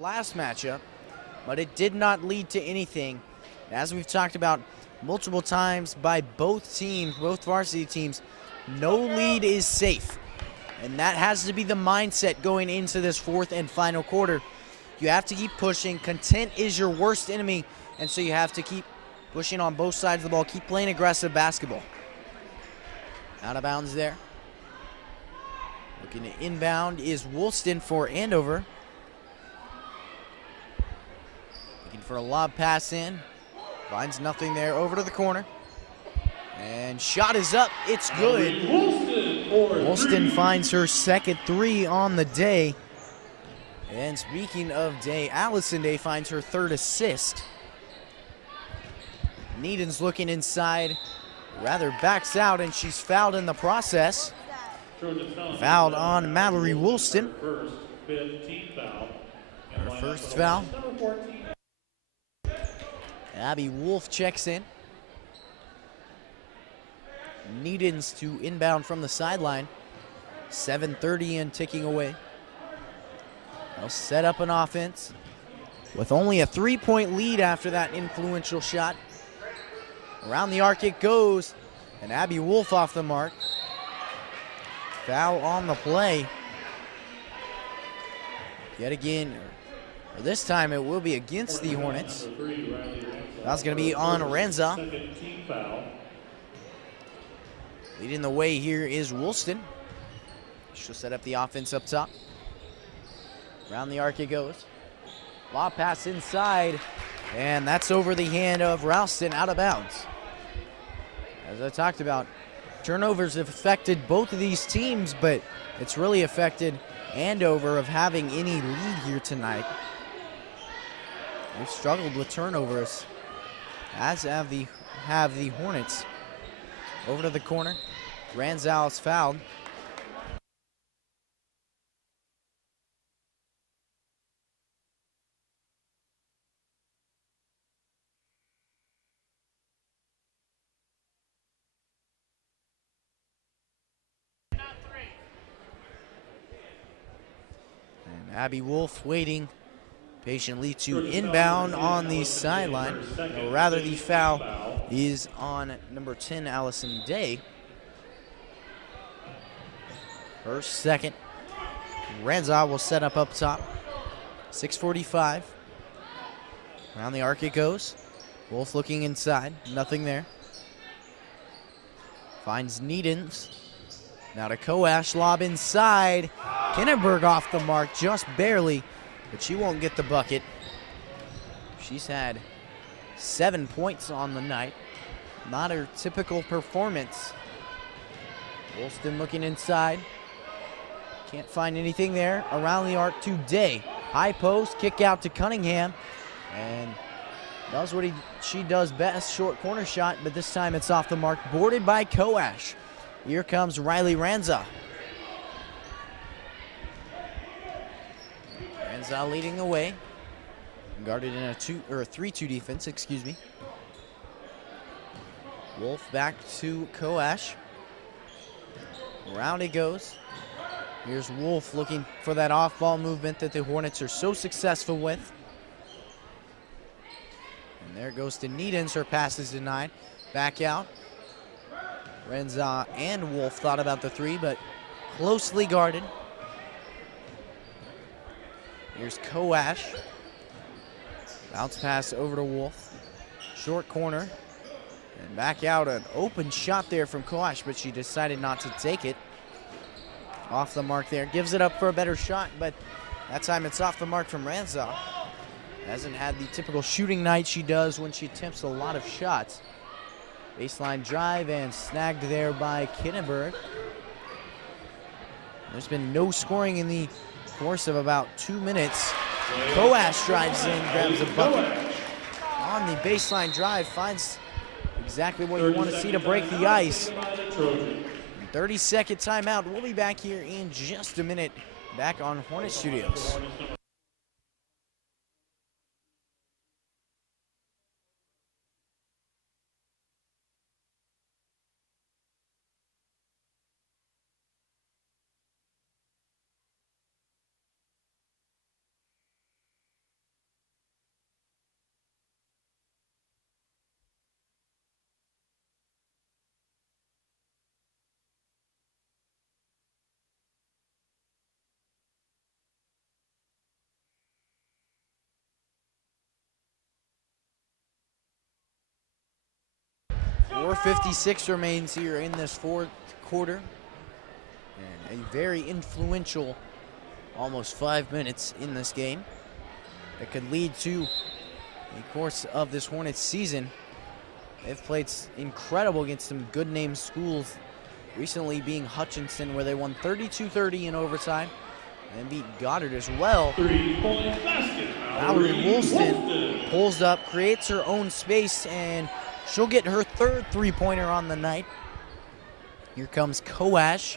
Last matchup, but it did not lead to anything. As we've talked about multiple times by both teams, both varsity teams, no lead is safe. And that has to be the mindset going into this 4th and final quarter. You have to keep pushing. Content is your worst enemy, and so you have to keep pushing on both sides of the ball. Keep playing aggressive basketball. Out of bounds there. Looking to inbound is Woolston for Andover. For a lob pass in. Finds nothing there. Over to the corner. And shot is up. It's good. Woolston finds her second three on the day. And speaking of Day, Allison Day finds her third assist. Needon's looking inside, rather backs out, and she's fouled in the process. Fouled on Mallory Woolston. Her first foul. Abby Wolf checks in. Needon's to inbound from the sideline. 7:30 and ticking away. They'll set up an offense with only a 3-point lead after that influential shot. Around the arc it goes, and Abby Wolf off the mark. Foul on the play. Yet again, or this time it will be against the Hornets. That's going to be on Renza. Leading the way here is Woolston. She'll set up the offense up top. Around the arc it goes. Lob pass inside, and that's over the hand of Ralston, out of bounds. As I talked about, turnovers have affected both of these teams, but it's really affected Andover of having any lead here tonight. They've struggled with turnovers, as have the Hornets. Over to the corner. Ranzau is fouled. And Abby Wolf waiting patiently to inbound on the sideline. Or rather, the foul is on number 10, Allison Day. Her second. Renza will set up top. 6:45. Around the arc it goes. Wolf looking inside. Nothing there. Finds Needons. Now to Koash. Lob inside. Kinneberg off the mark just barely, but she won't get the bucket. She's had 7 points on the night. Not her typical performance. Woolston looking inside. Can't find anything there. Around the arc to Day. High post, kick out to Cunningham. And does what she does best, short corner shot, but this time it's off the mark. Boarded by Koash. Here comes Riley Ranza. Ranza leading the way. Guarded in a 3-2 defense, excuse me. Wolf back to Koash. Around it goes. Here's Wolf looking for that off-ball movement that the Hornets are so successful with. And there goes to Needons. Her pass is denied. Back out. Renza and Wolf thought about the three, but closely guarded. Here's Koash. Bounce pass over to Wolf. Short corner. And back out, an open shot there from Koash, but she decided not to take it. Off the mark there. Gives it up for a better shot, but that time it's off the mark from Ranza. Hasn't had the typical shooting night she does when she attempts a lot of shots. Baseline drive and snagged there by Kinneberg. There's been no scoring in the course of about 2 minutes. Koash drives in, grabs a bucket. On the baseline drive, finds exactly what you want to see to break the ice. 30-second timeout. We'll be back here in just a minute, back on Hornet Studios. .56 remains here in this fourth quarter. And a very influential almost 5 minutes in this game that could lead to the course of this Hornets season. They've played incredible against some good name schools recently being Hutchinson, where they won 32-30 in overtime and beat Goddard as well. 3-point basket. Mallory Woolston pulls up, creates her own space, and she'll get her third three-pointer on the night. Here comes Coash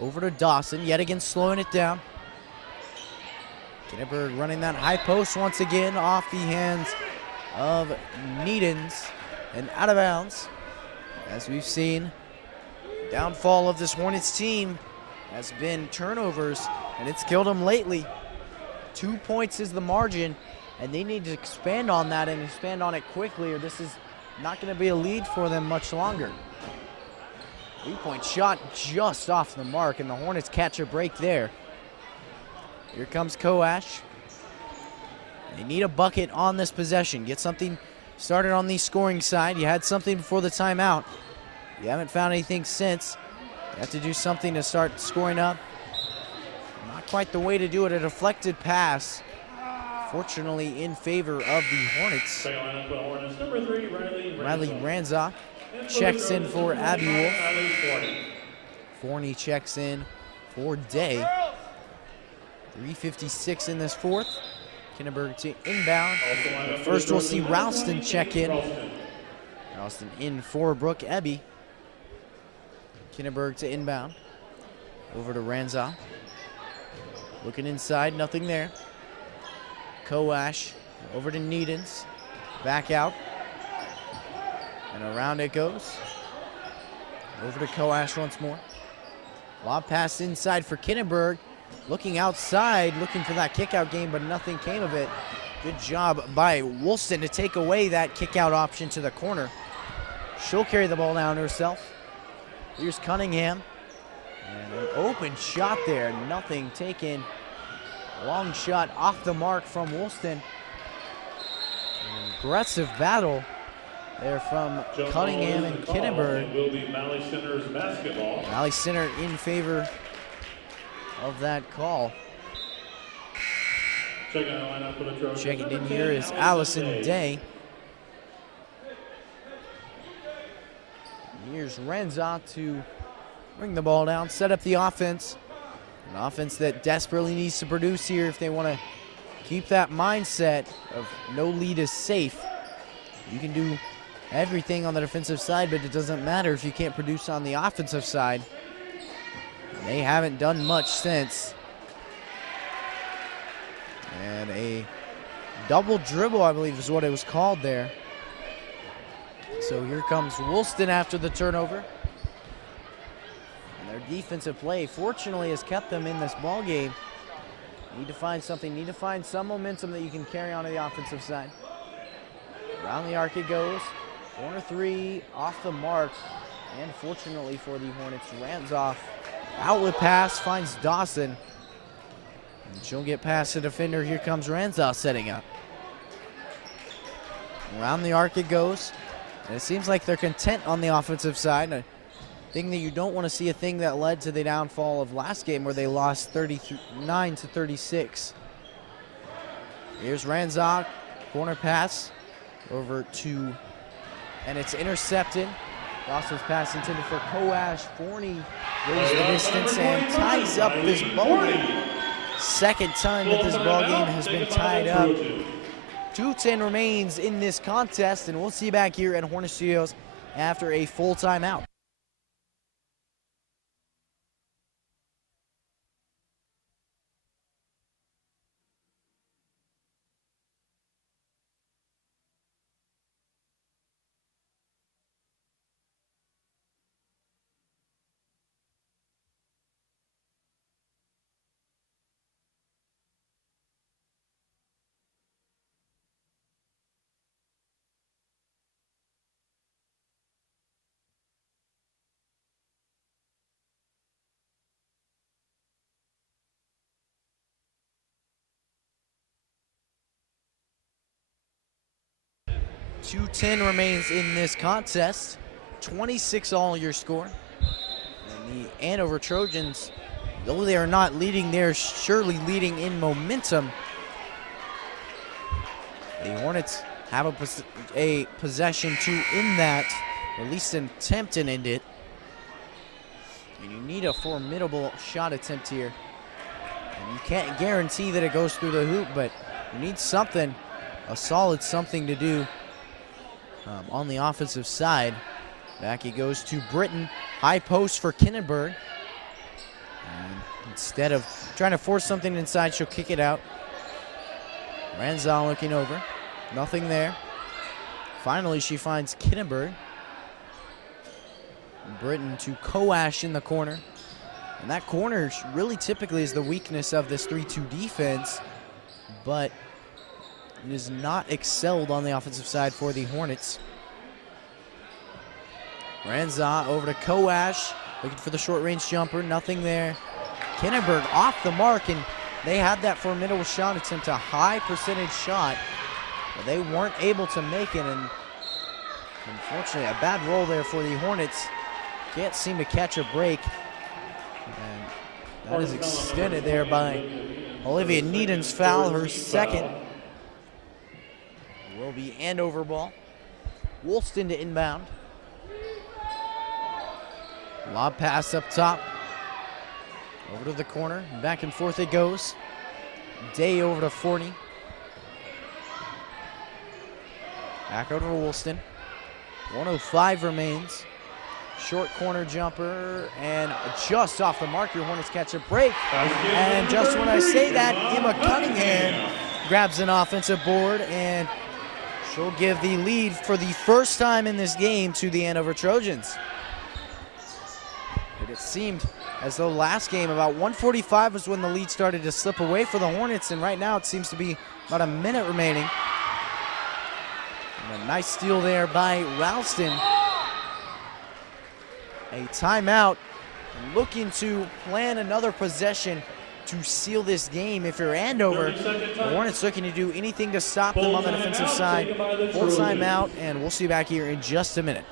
over to Dawson, yet again slowing it down. Kinneberg running that high post once again off the hands of Needens and out of bounds. As we've seen, downfall of this Hornets team has been turnovers, and it's killed them lately. 2 points is the margin, and they need to expand on that and expand on it quickly, or this is not going to be a lead for them much longer. 3-point shot just off the mark, and the Hornets catch a break there. Here comes Coash. They need a bucket on this possession. Get something started on the scoring side. You had something before the timeout. You haven't found anything since. You have to do something to start scoring up. Not quite the way to do it. A deflected pass, fortunately in favor of the Hornets. Number 3, Riley Ranzock checks in for Abby Wolf. Forney checks in for Day. 3:56 in this fourth. Kinneberg to inbound. But first we'll see Ralston check in. Ralston in for Brooke Ebby. Kinneberg to inbound. Over to Ranzock. Looking inside, nothing there. Coash over to Needens. Back out. And around it goes. Over to Coash once more. Lob pass inside for Kinneberg. Looking outside, looking for that kick-out game, but nothing came of it. Good job by Woolston to take away that kick-out option to the corner. She'll carry the ball down herself. Here's Cunningham. And an open shot there, nothing taken. Long shot off the mark from Woolston. An aggressive battle there from Cunningham and Kinneberg. Will be Valley Center's basketball. Valley Center in favor of that call. Checking in here is Allison Day. Here's Ranzock to bring the ball down, set up the offense. An offense that desperately needs to produce here if they want to keep that mindset of no lead is safe. You can do everything on the defensive side, but it doesn't matter if you can't produce on the offensive side. They haven't done much since. And a double dribble, I believe, is what it was called there. So here comes Woolston after the turnover. And their defensive play, fortunately, has kept them in this ball game. Need to find something, need to find some momentum that you can carry on to the offensive side. Around the arc it goes. Corner three off the mark. And fortunately for the Hornets, Ranzoff. Outlet pass finds Dawson. And she'll get past the defender. Here comes Ranzoff setting up. Around the arc it goes. And it seems like they're content on the offensive side. A thing that you don't want to see, a thing that led to the downfall of last game where they lost 39-36. Here's Ranzock. Corner pass over to, and it's intercepted. Dawson's pass intended for Coash. Forney goes the distance and ties up this ball game. Second time that this ball game has been tied up. 2:10 remains in this contest, and we'll see you back here at Hornet Studios after a full timeout. .210 remains in this contest. 26 all your score. And the Andover Trojans, though they are not leading, they're surely leading in momentum. The Hornets have a possession to end that, or at least attempt to end it. And you need a formidable shot attempt here. And you can't guarantee that it goes through the hoop, but you need something, a solid something to do on the offensive side. Back he goes to Britton. High post for Kinnenberg. And instead of trying to force something inside, she'll kick it out. Ranzau looking over. Nothing there. Finally, she finds Kinnenberg. Britton to Koash in the corner. And that corner really typically is the weakness of this 3-2 defense, but it is not excelled on the offensive side for the Hornets. Ranzau over to Koash, looking for the short-range jumper. Nothing there. Kinnenberg off the mark, and they had that formidable shot attempt, a high percentage shot, but they weren't able to make it, and unfortunately a bad roll there for the Hornets. Can't seem to catch a break, and that is extended there by Olivia Needham's foul, her second. It will be Andover ball. Woolston to inbound. Lob pass up top. Over to the corner. Back and forth it goes. Day over to Forney. Back over to Woolston. 1:05 remains. Short corner jumper, and just off the mark, your Hornets catch a break. And just when I say that, Emma Cunningham grabs an offensive board, and she'll give the lead for the first time in this game to the Andover Trojans. It seemed as though last game, about 1:45 was when the lead started to slip away for the Hornets, and right now it seems to be about a minute remaining. And a nice steal there by Ralston. A timeout, looking to plan another possession to seal this game. If you're Andover, the Hornets looking to do anything to stop them on the defensive side. Full timeout, and we'll see you back here in just a minute.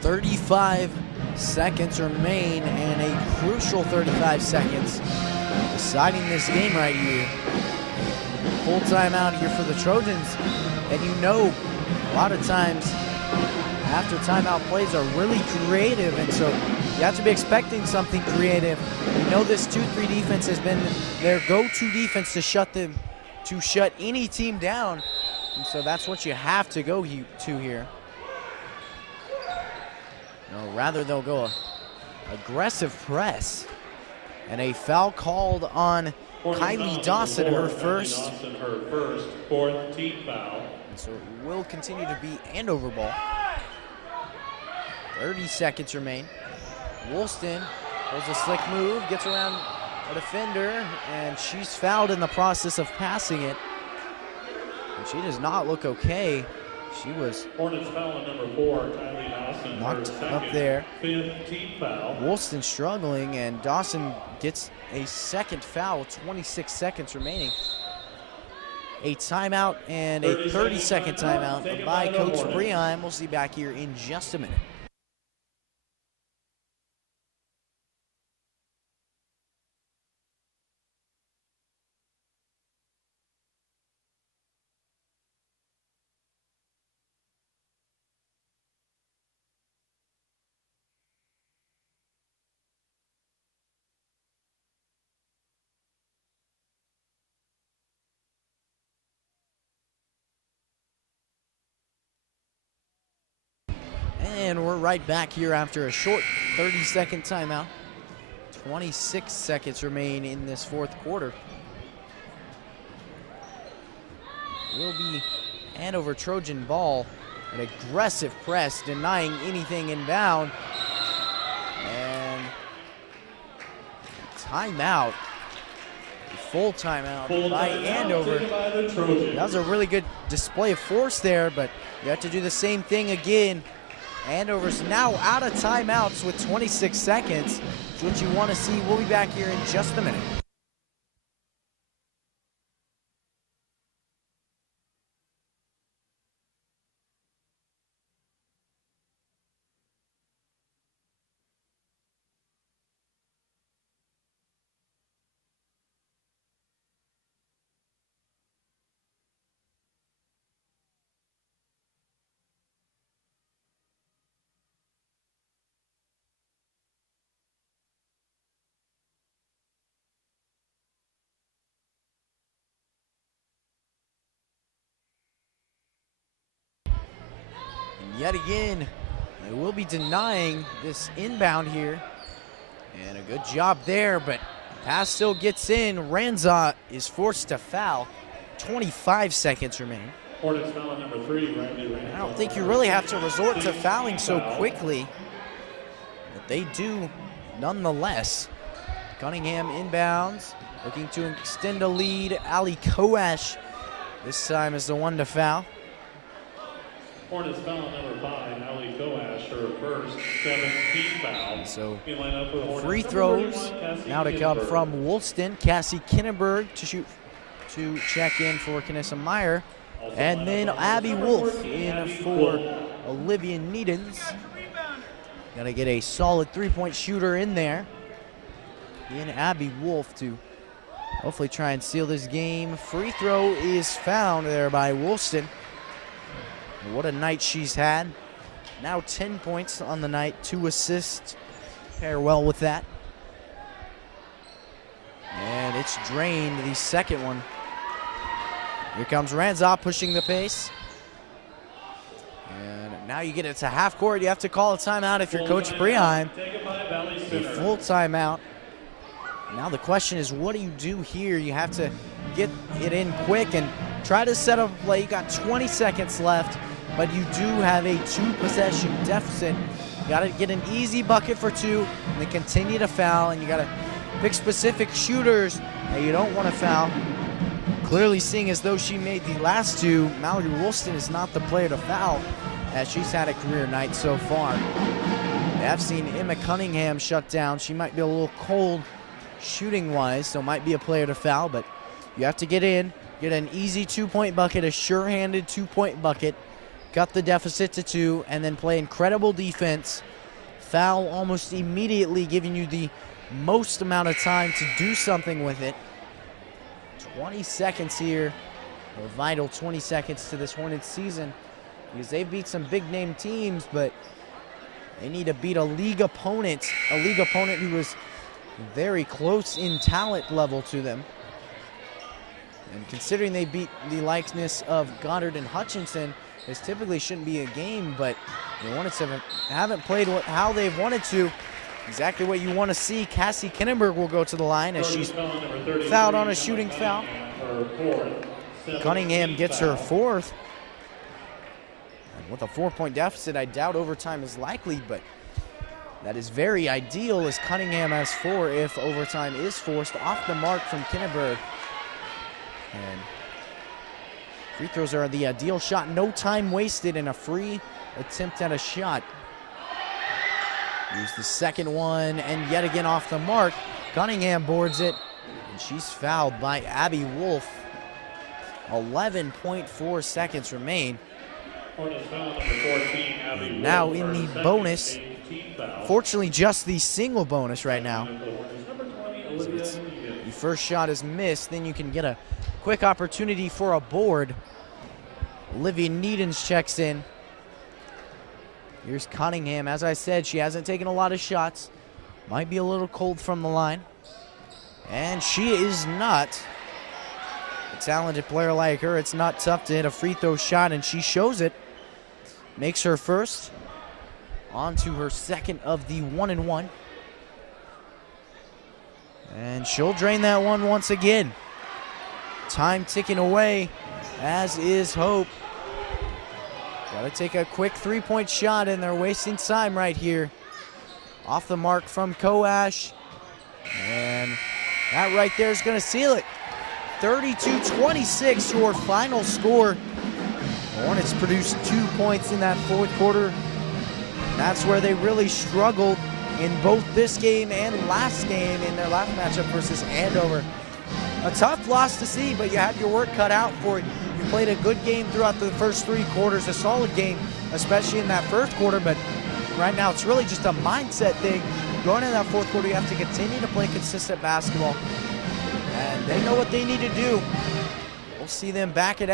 .35 seconds remain, and a crucial 35 seconds deciding this game right here. Full timeout here for the Trojans, and you know a lot of times after timeout plays are really creative, and so you have to be expecting something creative. You know this 2-3 defense has been their go-to defense to shut any team down, and so that's what you have to go to here. No, rather they'll go aggressive press, and a foul called on Kylee Johnson, her first. Fourth team foul. And so it will continue to be Andover ball. 30 seconds remain. Woolston pulls a slick move, gets around a defender, and she's fouled in the process of passing it. And she does not look okay. She was Hornets foul on number 4, Kylee Dawson. Knocked up there. Fifth team foul. Woolston struggling, and Dawson gets a second foul with 26 seconds remaining. A timeout and a 30-second timeout by Coach Breheim. We'll see you back here in just a minute. And we're right back here after a short 30-second timeout. 26 seconds remain in this fourth quarter. Will be Andover Trojan ball. An aggressive press, denying anything inbound. And timeout. full timeout Full by timeout Andover. taken by the Trojans. That was a really good display of force there, but you have to do the same thing again. Andover's now out of timeouts with 26 seconds. It's what you want to see. We'll be back here in just a minute. Yet again, they will be denying this inbound here. And a good job there, but pass still gets in. Ranza is forced to foul. 25 seconds remain. Hornets foul on number 3, Riley Ranza. I don't think you really have to resort to fouling so quickly, but they do nonetheless. Cunningham inbounds, looking to extend a lead. Ali Koash this time is the one to foul. Hornets foul on number 5, Ali Koash, her first 17th foul. So We line up with Hornets free number throws 31, Cassie now to come Ginsberg. from Woolston. Cassie Kinnenberg to check in for Kanissa Meyer. Also And line then up with Abby number Wolf 14, in Abby for Wolf. Olivia Needens. Gonna get a solid three-point shooter in there. In Abby Wolf to hopefully try and seal this game. Free throw is found there by Woolston. What a night she's had. Now 10 points on the night, 2 assists. Pair well with that. And it's drained, the second one. Here comes Ranza pushing the pace. And now you get it to half court. You have to call a timeout if you're Coach Preheim. Taken by Valley A Center. full timeout. Now the question is, what do you do here? You have to get it in quick and try to set up play. You got 20 seconds left, but you do have a 2-possession deficit. You got to get an easy bucket for 2, and then continue to foul, and you got to pick specific shooters that you don't want to foul. Clearly seeing as though she made the last 2, Mallory Woolston is not the player to foul, as she's had a career night so far. I've seen Emma Cunningham shut down. She might be a little cold shooting-wise, so might be a player to foul, but you have to get in, get an easy 2-point bucket, a sure-handed 2-point bucket, cut the deficit to 2, and then play incredible defense. Foul almost immediately, giving you the most amount of time to do something with it. 20 seconds here, a vital 20 seconds to this Hornets season, because they've beat some big-name teams, but they need to beat a league opponent who was very close in talent level to them. And considering they beat the likeness of Goddard and Hutchinson, this typically shouldn't be a game, but the Hornets haven't played how they've wanted to. Exactly what you want to see. Cassie Kinnenberg will go to the line as she's fouled on a shooting foul. Cunningham gets her 4th. And with a 4-point deficit, I doubt overtime is likely, but that is very ideal as Cunningham has 4 if overtime is forced. Off the mark from Kinnenberg. And free throws are the ideal shot. No time wasted in a free attempt at a shot. Here's the second one, and yet again off the mark. Cunningham boards it, and she's fouled by Abby Wolf. 11.4 seconds remain. Now in the bonus, fortunately just the single bonus right now. So the first shot is missed, then you can get a quick opportunity for a board. Olivia Needens checks in. Here's Cunningham. As I said, she hasn't taken a lot of shots. Might be a little cold from the line. And she is not. A talented player like her, it's not tough to hit a free throw shot, and she shows it. Makes her first. On to her second of the 1-and-1. And she'll drain that one once again. Time ticking away, as is hope. Got to take a quick 3-point shot, and they're wasting time right here. Off the mark from Koash. And that right there is going to seal it. 32-26 your final score. The Hornets produced 2 points in that fourth quarter. That's where they really struggled in both this game and last game in their last matchup versus Andover. A tough loss to see, but you had your work cut out for it. You played a good game throughout the first 3 quarters, a solid game, especially in that first quarter, but right now it's really just a mindset thing. Going into that fourth quarter, you have to continue to play consistent basketball, and they know what they need to do. We'll see them back in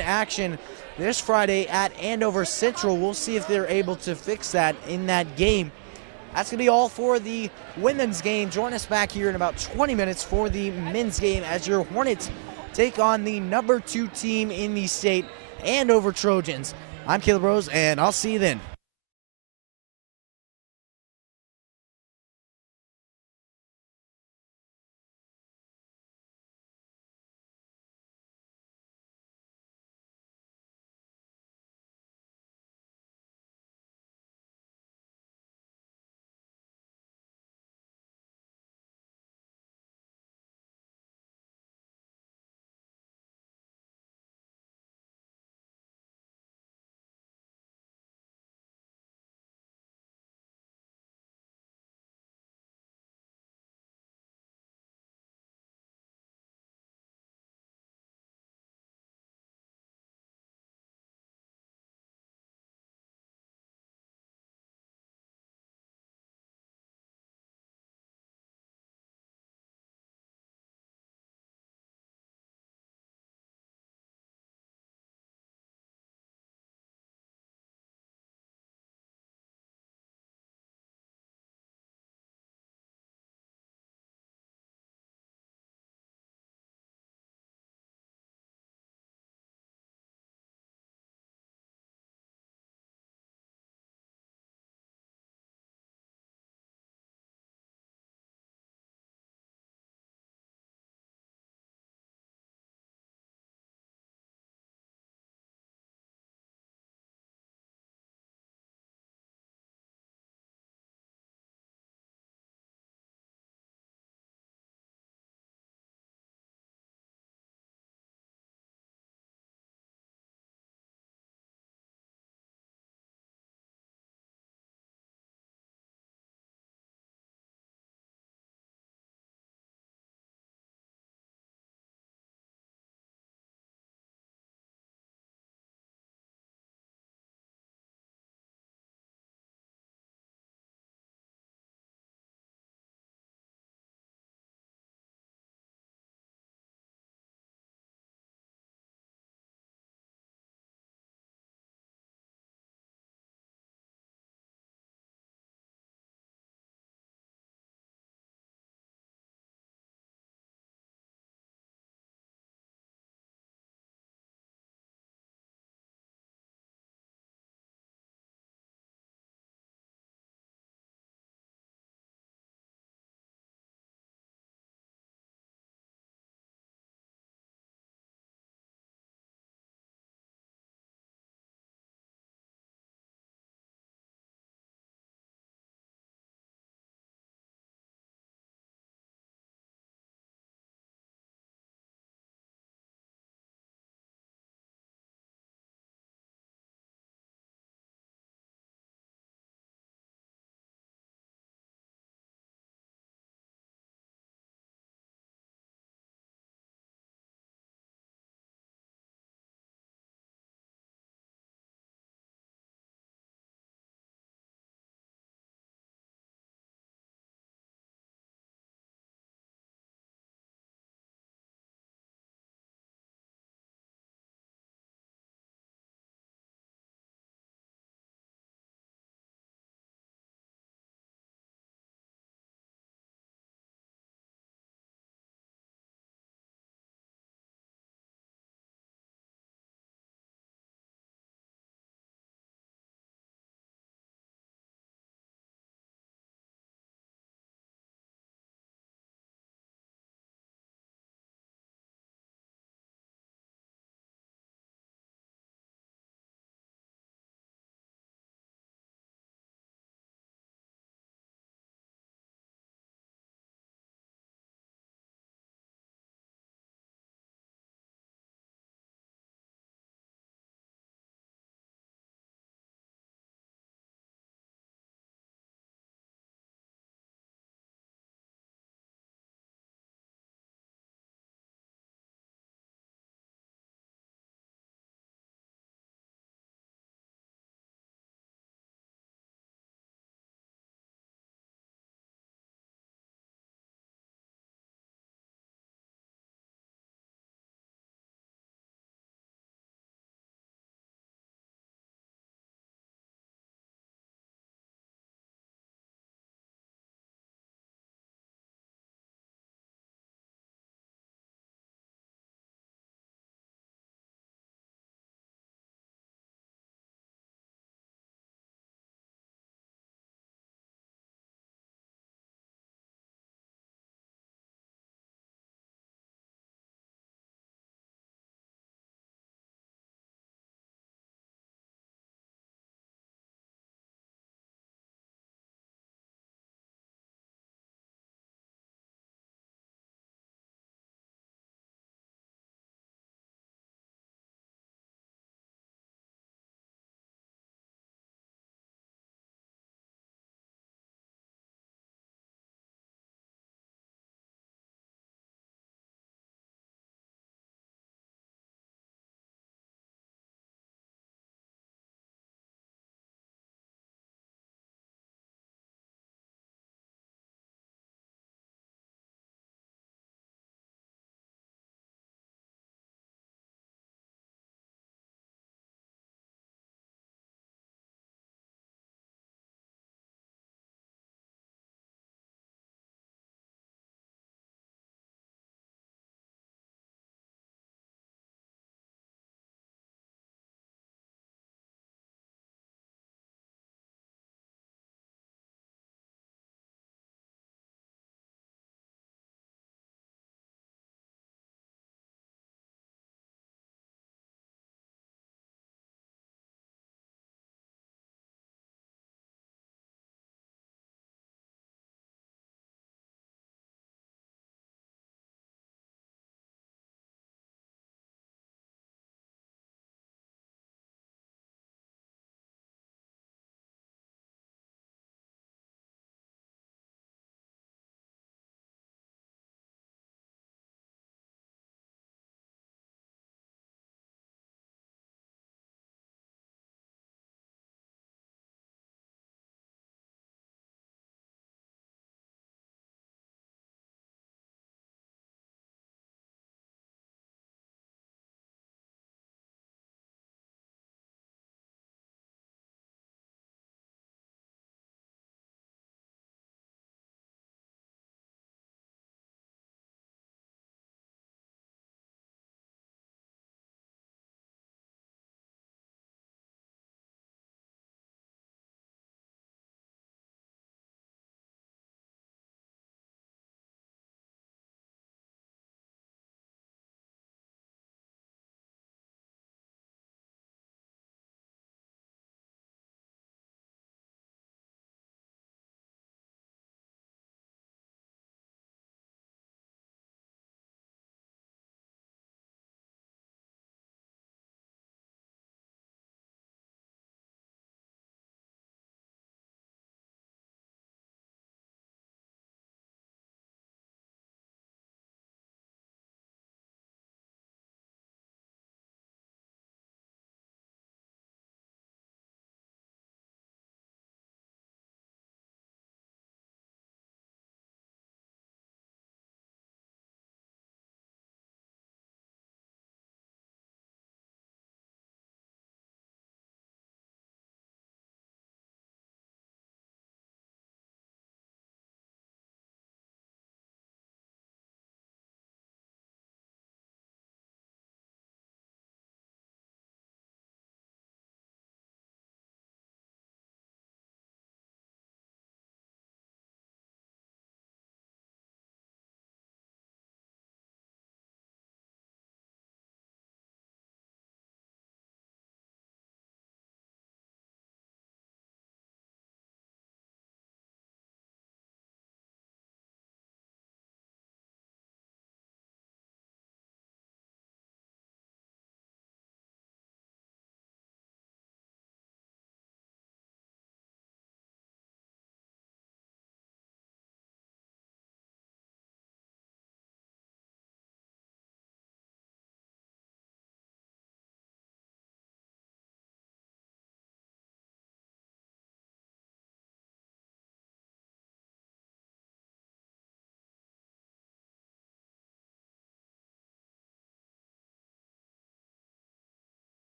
action this Friday at Andover Central. We'll see if they're able to fix that in that game. That's going to be all for the women's game. Join us back here in about 20 minutes for the men's game as your Hornets take on the number 2 team in the state, Andover Trojans. I'm Caleb Rose, and I'll see you then.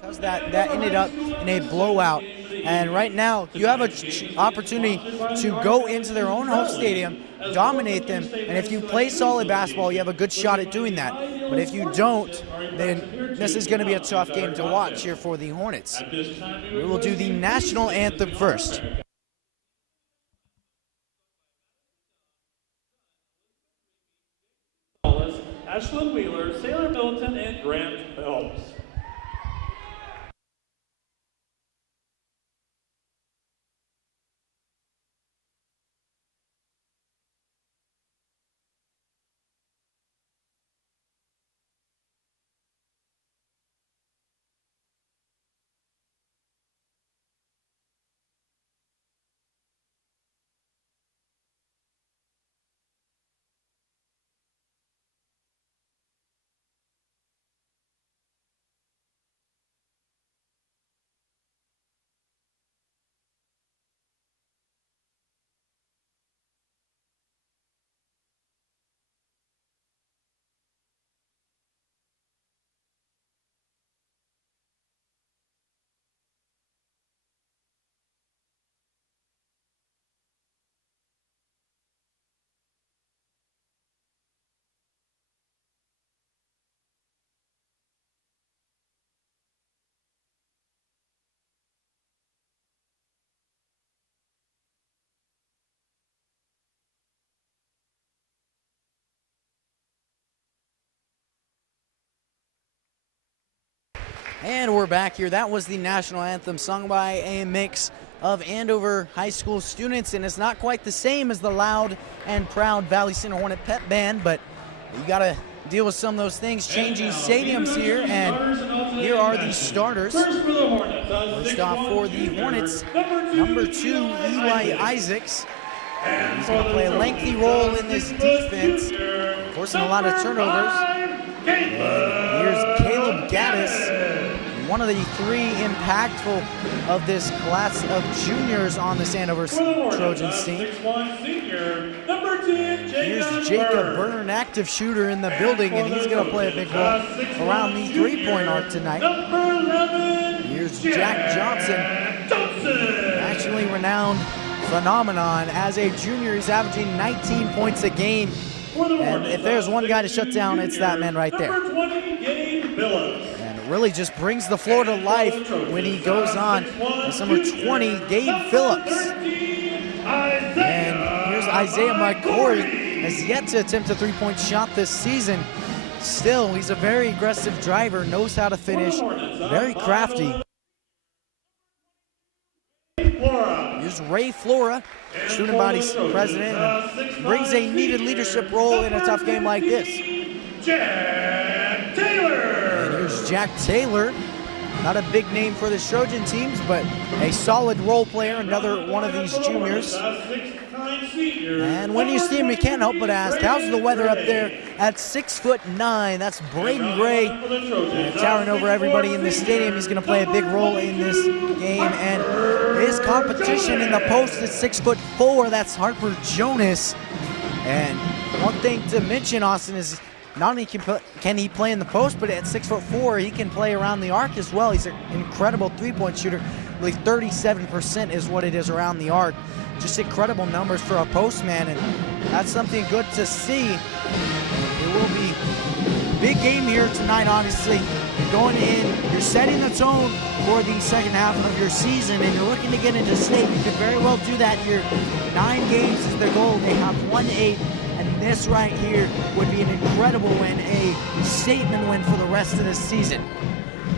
Because that ended up in a blowout. And right now, you have an opportunity to go into their own home stadium, dominate them, and if you play solid basketball, you have a good shot at doing that. But if you don't, then this is going to be a tough game to watch here for the Hornets. We will do the national anthem first. Ashlyn Wheeler, Sailor Milton, and Grant Phelps. And we're back here. That was the national anthem sung by a mix of Andover high school students, and it's not quite the same as the loud and proud Valley Center Hornet Pep Band, but you got to deal with some of those things, changing stadiums here, and here are the starters. First off for the Hornets, number 2, Eli Isaacs. He's going to play a lengthy role in this defense, forcing a lot of turnovers. And here's Caleb Gaddis, one of the 3 impactful of this class of juniors on the Andover Trojans team. Here's Jacob Byrne, active shooter in the building, and he's going to play a big role around the 3-point arc tonight. Here's Jack Johnson, nationally renowned phenomenon. As a junior, he's averaging 19 points a game. And if there's one guy to shut down, it's that man right there. And it really just brings the floor to life when he goes on. It's number 20, Gabe Phillips. And here's Isaiah McCory, has yet to attempt a 3-point shot this season. Still, he's a very aggressive driver, knows how to finish, very crafty. Here's Ray Flora, student body president, and brings a needed leadership role in a tough game like this. Jack Taylor. And here's Jack Taylor, not a big name for the Trojan teams, but a solid role player, another one of these juniors. And when you see him, you can't help but ask, how's the weather up there at 6'9"? That's Braden Gray, towering over everybody in this stadium. He's going to play a big role in this game. And his competition in the post is 6'4". That's Harper Jonas. And one thing to mention, Austin, is not only can he play in the post, but at 6'4", he can play around the arc as well. He's an incredible 3-point shooter. I believe 37% is what it is around the arc. Just incredible numbers for a postman, and that's something good to see. It will be a big game here tonight, obviously. You're going in, you're setting the tone for the second half of your season, and you're looking to get into state. You could very well do that here. 9 games is the goal. They have won 8, and this right here would be an incredible win, a statement win for the rest of the season.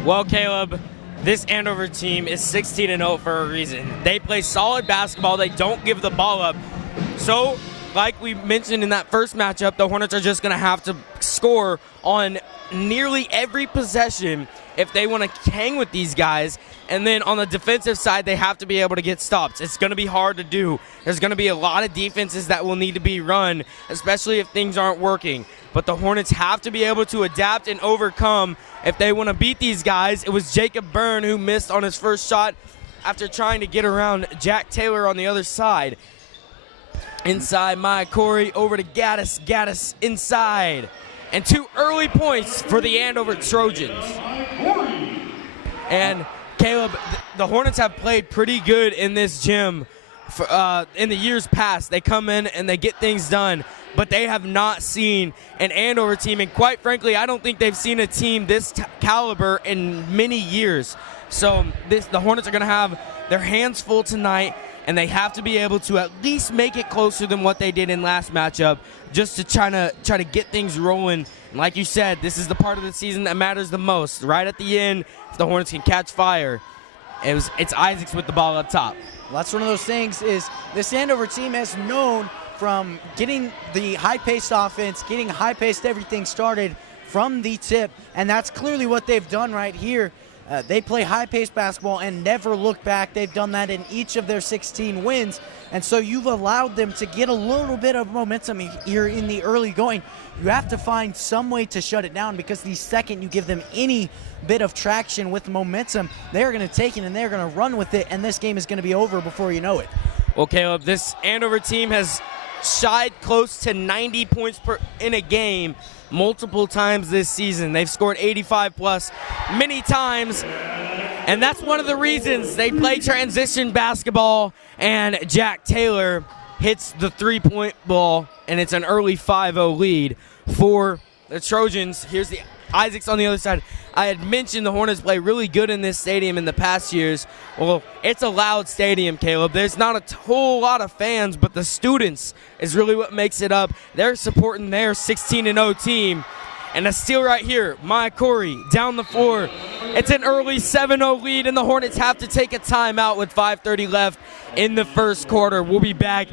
Well, Caleb, this Andover team is 16-0 for a reason. They play solid basketball. They don't give the ball up. So, like we mentioned in that first matchup, the Hornets are just going to have to score on nearly every possession if they want to hang with these guys. And then on the defensive side, they have to be able to get stops. It's going to be hard to do. There's going to be a lot of defenses that will need to be run, especially if things aren't working. But the Hornets have to be able to adapt and overcome if they want to beat these guys. It was Jacob Byrne who missed on his first shot after trying to get around Jack Taylor on the other side. Inside, Maya Corey over to Gaddis. Gaddis inside. And 2 early points for the Andover Trojans. And Caleb, the Hornets have played pretty good in this gym in the years past. They come in and they get things done, but they have not seen an Andover team, and quite frankly, I don't think they've seen a team this caliber in many years. So the Hornets are going to have their hands full tonight, and they have to be able to at least make it closer than what they did in last matchup, just to try to get things rolling. And like you said, this is the part of the season that matters the most. Right at the end, if the Hornets can catch fire, it's Isaacs with the ball up top. Well, that's one of those things is this Andover team has known from getting the high-paced offense, getting high-paced everything started from the tip, and that's clearly what they've done right here. They play high-paced basketball and never look back. They've done that in each of their 16 wins, and so you've allowed them to get a little bit of momentum here in the early going. You have to find some way to shut it down, because the second you give them any bit of traction with momentum, they're going to take it and they're going to run with it, and this game is going to be over before you know it. Well, Caleb, this Andover team has shied close to 90 points in a game multiple times this season. They've scored 85 plus many times, and that's one of the reasons they play transition basketball, and Jack Taylor hits the three-point ball, and it's an early 5-0 lead for the Trojans. Here's the Isaacs on the other side. I had mentioned the Hornets play really good in this stadium in the past years. Well, it's a loud stadium, Caleb. There's not a whole lot of fans, but the students is really what makes it up. They're supporting their 16-0 team. And a steal right here, Maya Corey down the floor. It's an early 7-0 lead, and the Hornets have to take a timeout with 5:30 left in the first quarter. We'll be back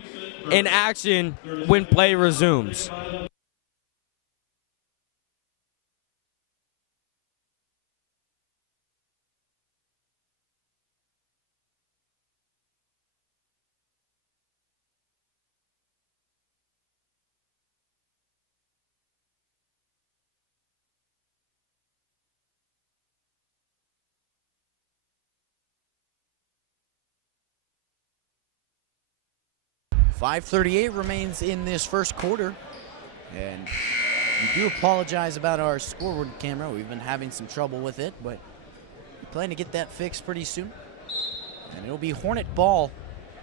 in action when play resumes. .538 remains in this first quarter, and we do apologize about our scoreboard camera. We've been having some trouble with it, but we plan to get that fixed pretty soon. And it'll be Hornet ball.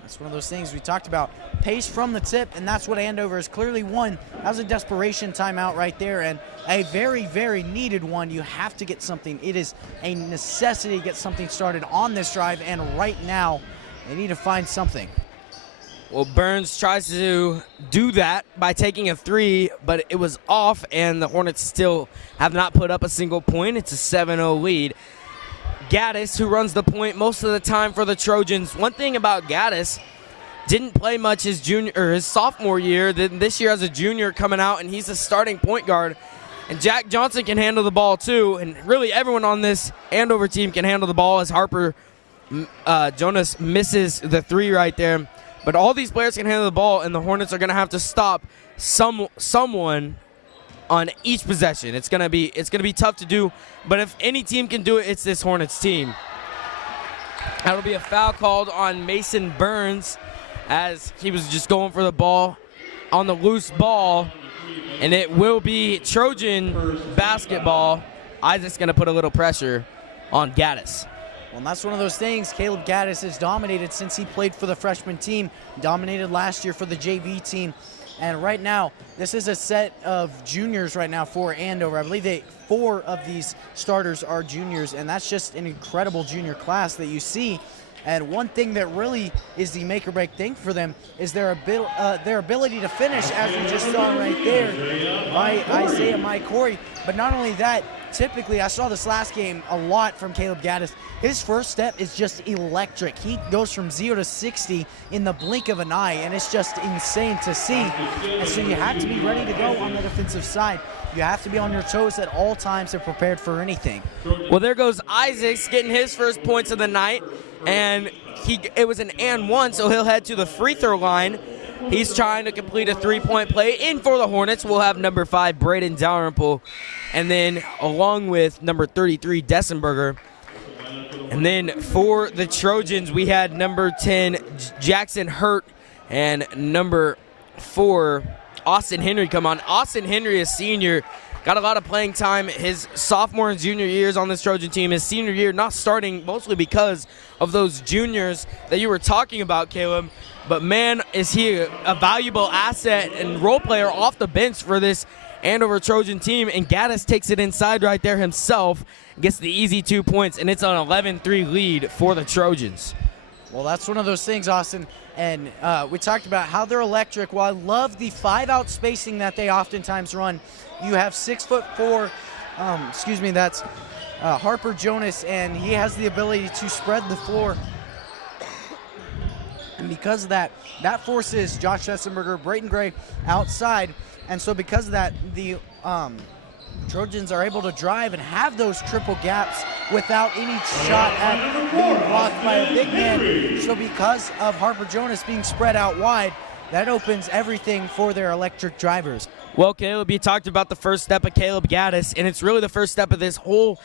That's one of those things we talked about. Pace from the tip, and that's what Andover has clearly won. That was a desperation timeout right there, and a very, very needed one. You have to get something. It is a necessity to get something started on this drive, and right now they need to find something. Well, Burns tries to do that by taking a three, but it was off, and the Hornets still have not put up a single point. It's a 7-0 lead. Gaddis, who runs the point most of the time for the Trojans. One thing about Gaddis, didn't play much his sophomore year. Then this year as a junior coming out, and he's a starting point guard. And Jack Johnson can handle the ball too, and really everyone on this Andover team can handle the ball, as Harper Jonas misses the three right there. But all these players can handle the ball, and the Hornets are going to have to stop someone on each possession. It's going to be tough to do, but if any team can do it, it's this Hornets team. That'll be a foul called on Mason Burns, as he was just going for the ball on the loose ball, and it will be Trojan basketball. Isaac's going to put a little pressure on Gaddis. Well, and that's one of those things. Caleb Gaddis has dominated since he played for the freshman team, dominated last year for the JV team. And right now, this is a set of juniors right now for Andover. I believe 4 of these starters are juniors, and that's just an incredible junior class that you see. And one thing that really is the make-or-break thing for them is their ability to finish, as we just saw right there by Isaiah Mike Corey. But not only that, typically, I saw this last game a lot from Caleb Gaddis. His first step is just electric. He goes from 0 to 60 in the blink of an eye, and it's just insane to see. And so you have to be ready to go on the defensive side. You have to be on your toes at all times and prepared for anything. Well, there goes Isaacs getting his first points of the night, and it was an and one, so he'll head to the free throw line. He's trying to complete a three-point play in for the Hornets. We'll have number 5, Braden Dalrymple, and then along with number 33, Dessenberger. And then for the Trojans, we had number 10, Jackson Hurt, and number 4, Austin Henry come on. Austin Henry, a senior, got a lot of playing time his sophomore and junior years on this Trojan team. His senior year not starting mostly because of those juniors that you were talking about, Caleb. But, man, is he a valuable asset and role player off the bench for this Andover Trojan team. And Gaddis takes it inside right there himself, gets the easy 2 points, and it's an 11-3 lead for the Trojans. Well, that's one of those things, Austin. And we talked about how they're electric. Well, I love the 5-out spacing that they oftentimes run. You have 6'4", that's Harper Jonas, and he has the ability to spread the floor. And because of that, that forces Josh Essenberger, Brayton Gray outside. And so because of that, the Trojans are able to drive and have those triple gaps without any shot at being blocked by a big man. So because of Harper Jonas being spread out wide, that opens everything for their electric drivers. Well, Caleb, you talked about the first step of Caleb Gaddis, and it's really the first step of this whole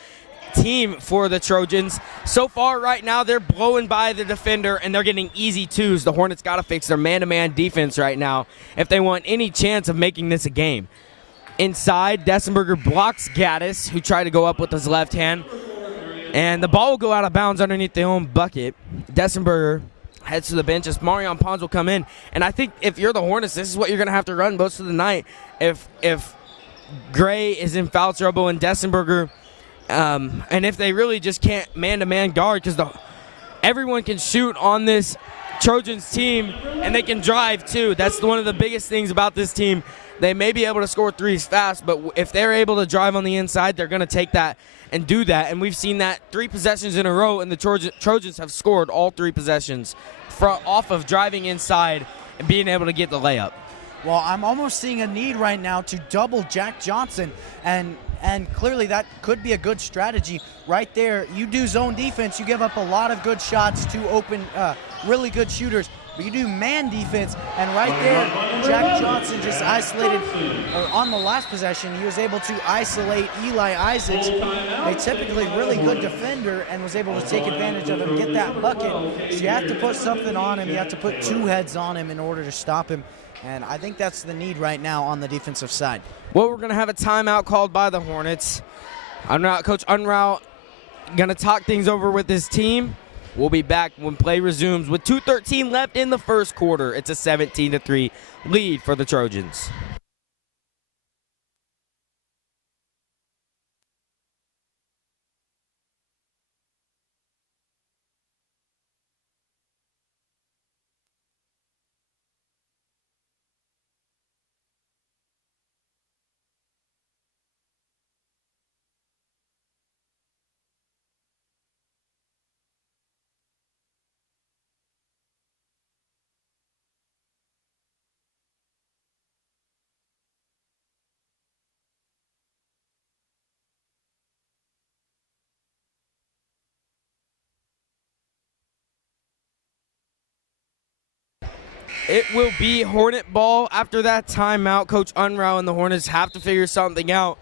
team for the Trojans. So far right now, they're blowing by the defender, and they're getting easy twos. The Hornets got to fix their man-to-man defense right now if they want any chance of making this a game. Inside, Dessenberger blocks Gaddis, who tried to go up with his left hand, and the ball will go out of bounds underneath the own bucket. Dessenberger heads to the bench as Marion Pons will come in, and I think if you're the Hornets, this is what you're going to have to run most of the night. If Gray is in foul trouble and Dessenberger, and if they really just can't man-to-man guard, because everyone can shoot on this Trojans team, and they can drive too. That's one of the biggest things about this team. They may be able to score threes fast, but if they're able to drive on the inside, they're going to take that and do that. And we've seen that 3 possessions in a row, and the Trojans have scored all 3 possessions off of driving inside and being able to get the layup. Well, I'm almost seeing a need right now to double Jack Johnson, and clearly that could be a good strategy right there. You do zone defense, you give up a lot of good shots to open really good shooters. But you do man defense, and right there, Jack Johnson just isolated, or on the last possession, he was able to isolate Eli Isaacs, a typically really good defender, and was able to take advantage of him, get that bucket. So you have to put something on him. You have to put 2 heads on him in order to stop him. And I think that's the need right now on the defensive side. Well, we're going to have a timeout called by the Hornets. Coach Unruh going to talk things over with his team. We'll be back when play resumes with 2:13 left in the first quarter. It's a 17-3 lead for the Trojans. It will be Hornet ball after that timeout. Coach Unruh and the Hornets have to figure something out.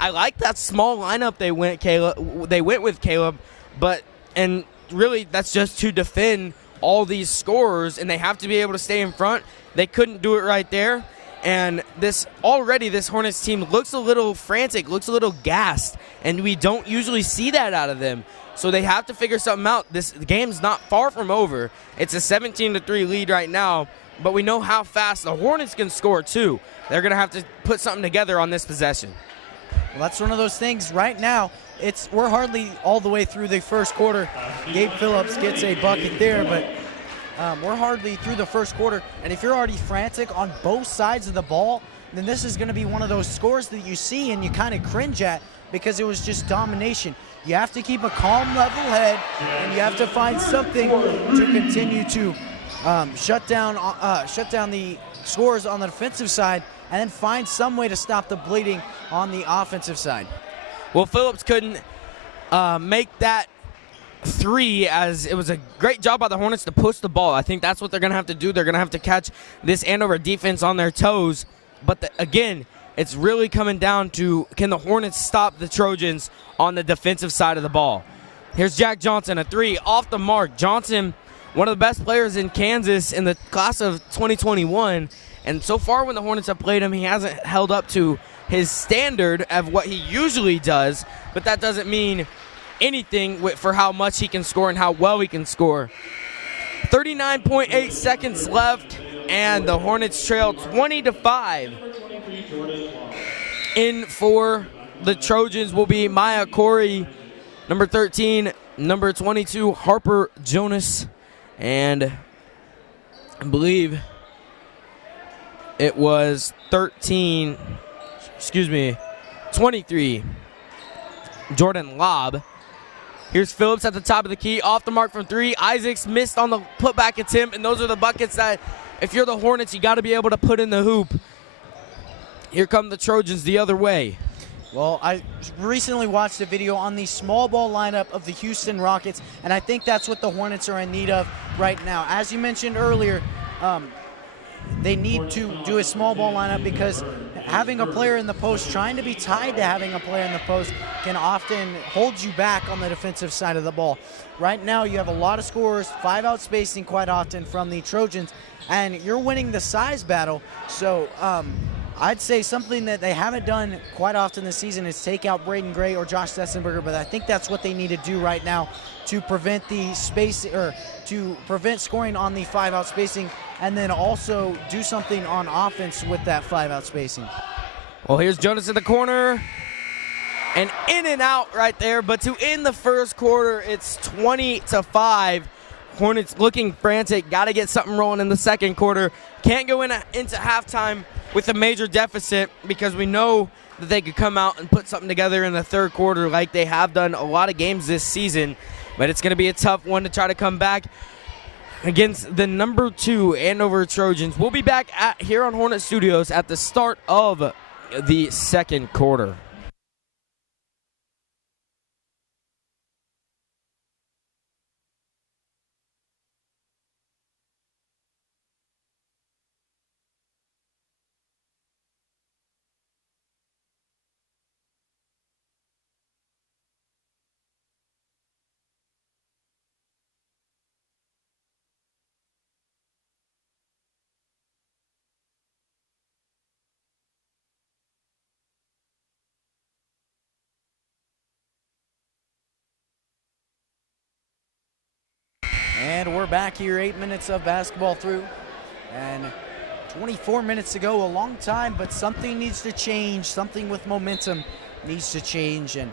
I like that small lineup they went with, Caleb, and really that's just to defend all these scorers, and they have to be able to stay in front. They couldn't do it right there, and this Hornets team looks a little frantic, looks a little gassed, and we don't usually see that out of them. So they have to figure something out. The game's not far from over. It's a 17-3 lead right now, but we know how fast the Hornets can score too. They're going to have to put something together on this possession. Well, that's one of those things right now. We're hardly all the way through the first quarter. Gabe Phillips gets a bucket there, but we're hardly through the first quarter. And if you're already frantic on both sides of the ball, then this is going to be one of those scores that you see and you kind of cringe at because it was just domination. You have to keep a calm, level head, and you have to find something to continue to shut down the scores on the defensive side, and then find some way to stop the bleeding on the offensive side. Well, Phillips couldn't make that 3, as it was a great job by the Hornets to push the ball. I think that's what they're going to have to do. They're going to have to catch this Andover defense on their toes. But again, it's really coming down to, can the Hornets stop the Trojans on the defensive side of the ball? Here's Jack Johnson, a 3 off the mark. Johnson, one of the best players in Kansas in the class of 2021, and so far when the Hornets have played him, he hasn't held up to his standard of what he usually does, but that doesn't mean anything for how much he can score and how well he can score. 39.8 seconds left, and the Hornets trail 20-5. In for the Trojans will be Maya Corey, number 13, number 22, Harper Jonas, and I believe it was 23, Jordan Lobb. Here's Phillips at the top of the key, off the mark from three. Isaacs missed on the putback attempt, and those are the buckets that, if you're the Hornets, you got to be able to put in the hoop. Here come the Trojans the other way. Well, I recently watched a video on the small ball lineup of the Houston Rockets, and I think that's what the Hornets are in need of right now. As you mentioned earlier, they need to do a small ball lineup because having a player in the post, trying to be tied to having a player in the post, can often hold you back on the defensive side of the ball. Right now, you have a lot of scorers, 5-out spacing quite often from the Trojans, and you're winning the size battle. So I'd say something that they haven't done quite often this season is take out Braden Gray or Josh Sessenberger, but I think that's what they need to do right now to prevent the space, or to prevent scoring on the 5-out spacing, and then also do something on offense with that 5-out spacing. Well, here's Jonas in the corner, and in and out right there, but to end the first quarter, it's 20-5. Hornets looking frantic, got to get something rolling in the second quarter. Can't go into halftime with a major deficit because we know that they could come out and put something together in the third quarter like they have done a lot of games this season. But it's going to be a tough one to try to come back against the number 2 Andover Trojans. We'll be back here on Hornet Studios at the start of the second quarter. And we're back here, 8 minutes of basketball through, and 24 minutes to go, a long time, but something needs to change. Something with momentum needs to change, and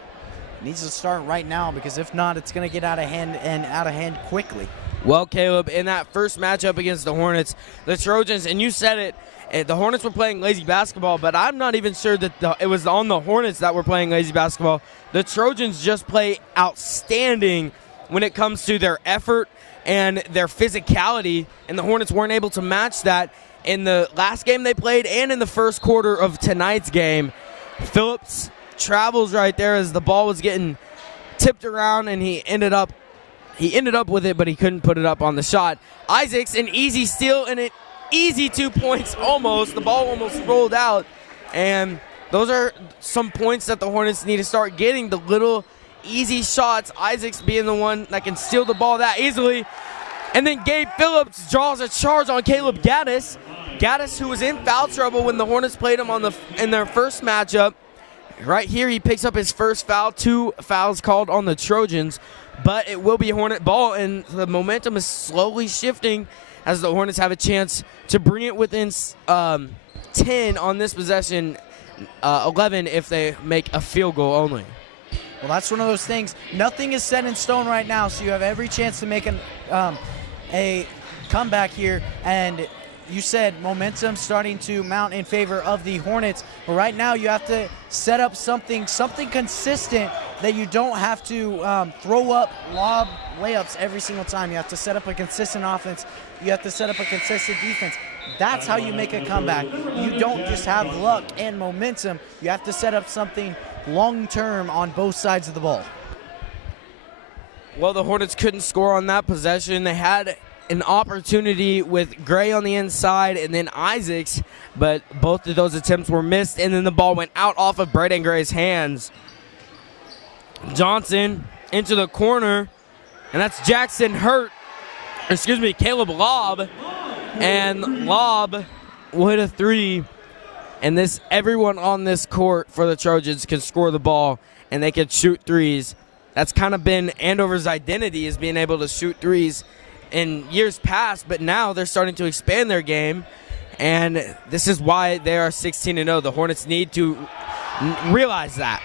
needs to start right now, because if not, it's going to get out of hand, and out of hand quickly. Well, Caleb, in that first matchup against the Hornets, the Trojans, and you said it, the Hornets were playing lazy basketball, but I'm not even sure that it was on the Hornets that were playing lazy basketball. The Trojans just play outstanding when it comes to their effort and their physicality, and the Hornets weren't able to match that in the last game they played and in the first quarter of tonight's game. Phillips travels right there as the ball was getting tipped around, and he ended up with it, but he couldn't put it up on the shot. Isaacs, an easy steal and an easy 2 points almost. The ball almost rolled out, and those are some points that the Hornets need to start getting, the little easy shots, Isaacs being the one that can steal the ball that easily. And then Gabe Phillips draws a charge on Caleb Gaddis. Gaddis, who was in foul trouble when the Hornets played him in their first matchup. Right here, he picks up his first foul, 2 fouls called on the Trojans, but it will be Hornet ball, and the momentum is slowly shifting as the Hornets have a chance to bring it within 10 on this possession, 11 if they make a field goal only. Well, that's one of those things. Nothing is set in stone right now, so you have every chance to make a comeback here. And you said momentum starting to mount in favor of the Hornets. But right now you have to set up something consistent that you don't have to throw up lob layups every single time. You have to set up a consistent offense. You have to set up a consistent defense. That's how you make a comeback. You don't just have luck and momentum. You have to set up something long-term on both sides of the ball. Well, the Hornets couldn't score on that possession. They had an opportunity with Gray on the inside and then Isaacs, but both of those attempts were missed, and then the ball went out off of Braden Gray's hands. Johnson into the corner, and that's Caleb Lobb, and Lobb with a 3. And everyone on this court for the Trojans can score the ball, and they can shoot threes. That's kind of been Andover's identity, is being able to shoot threes in years past, but now they're starting to expand their game, and this is why they are 16-0. The Hornets need to realize that.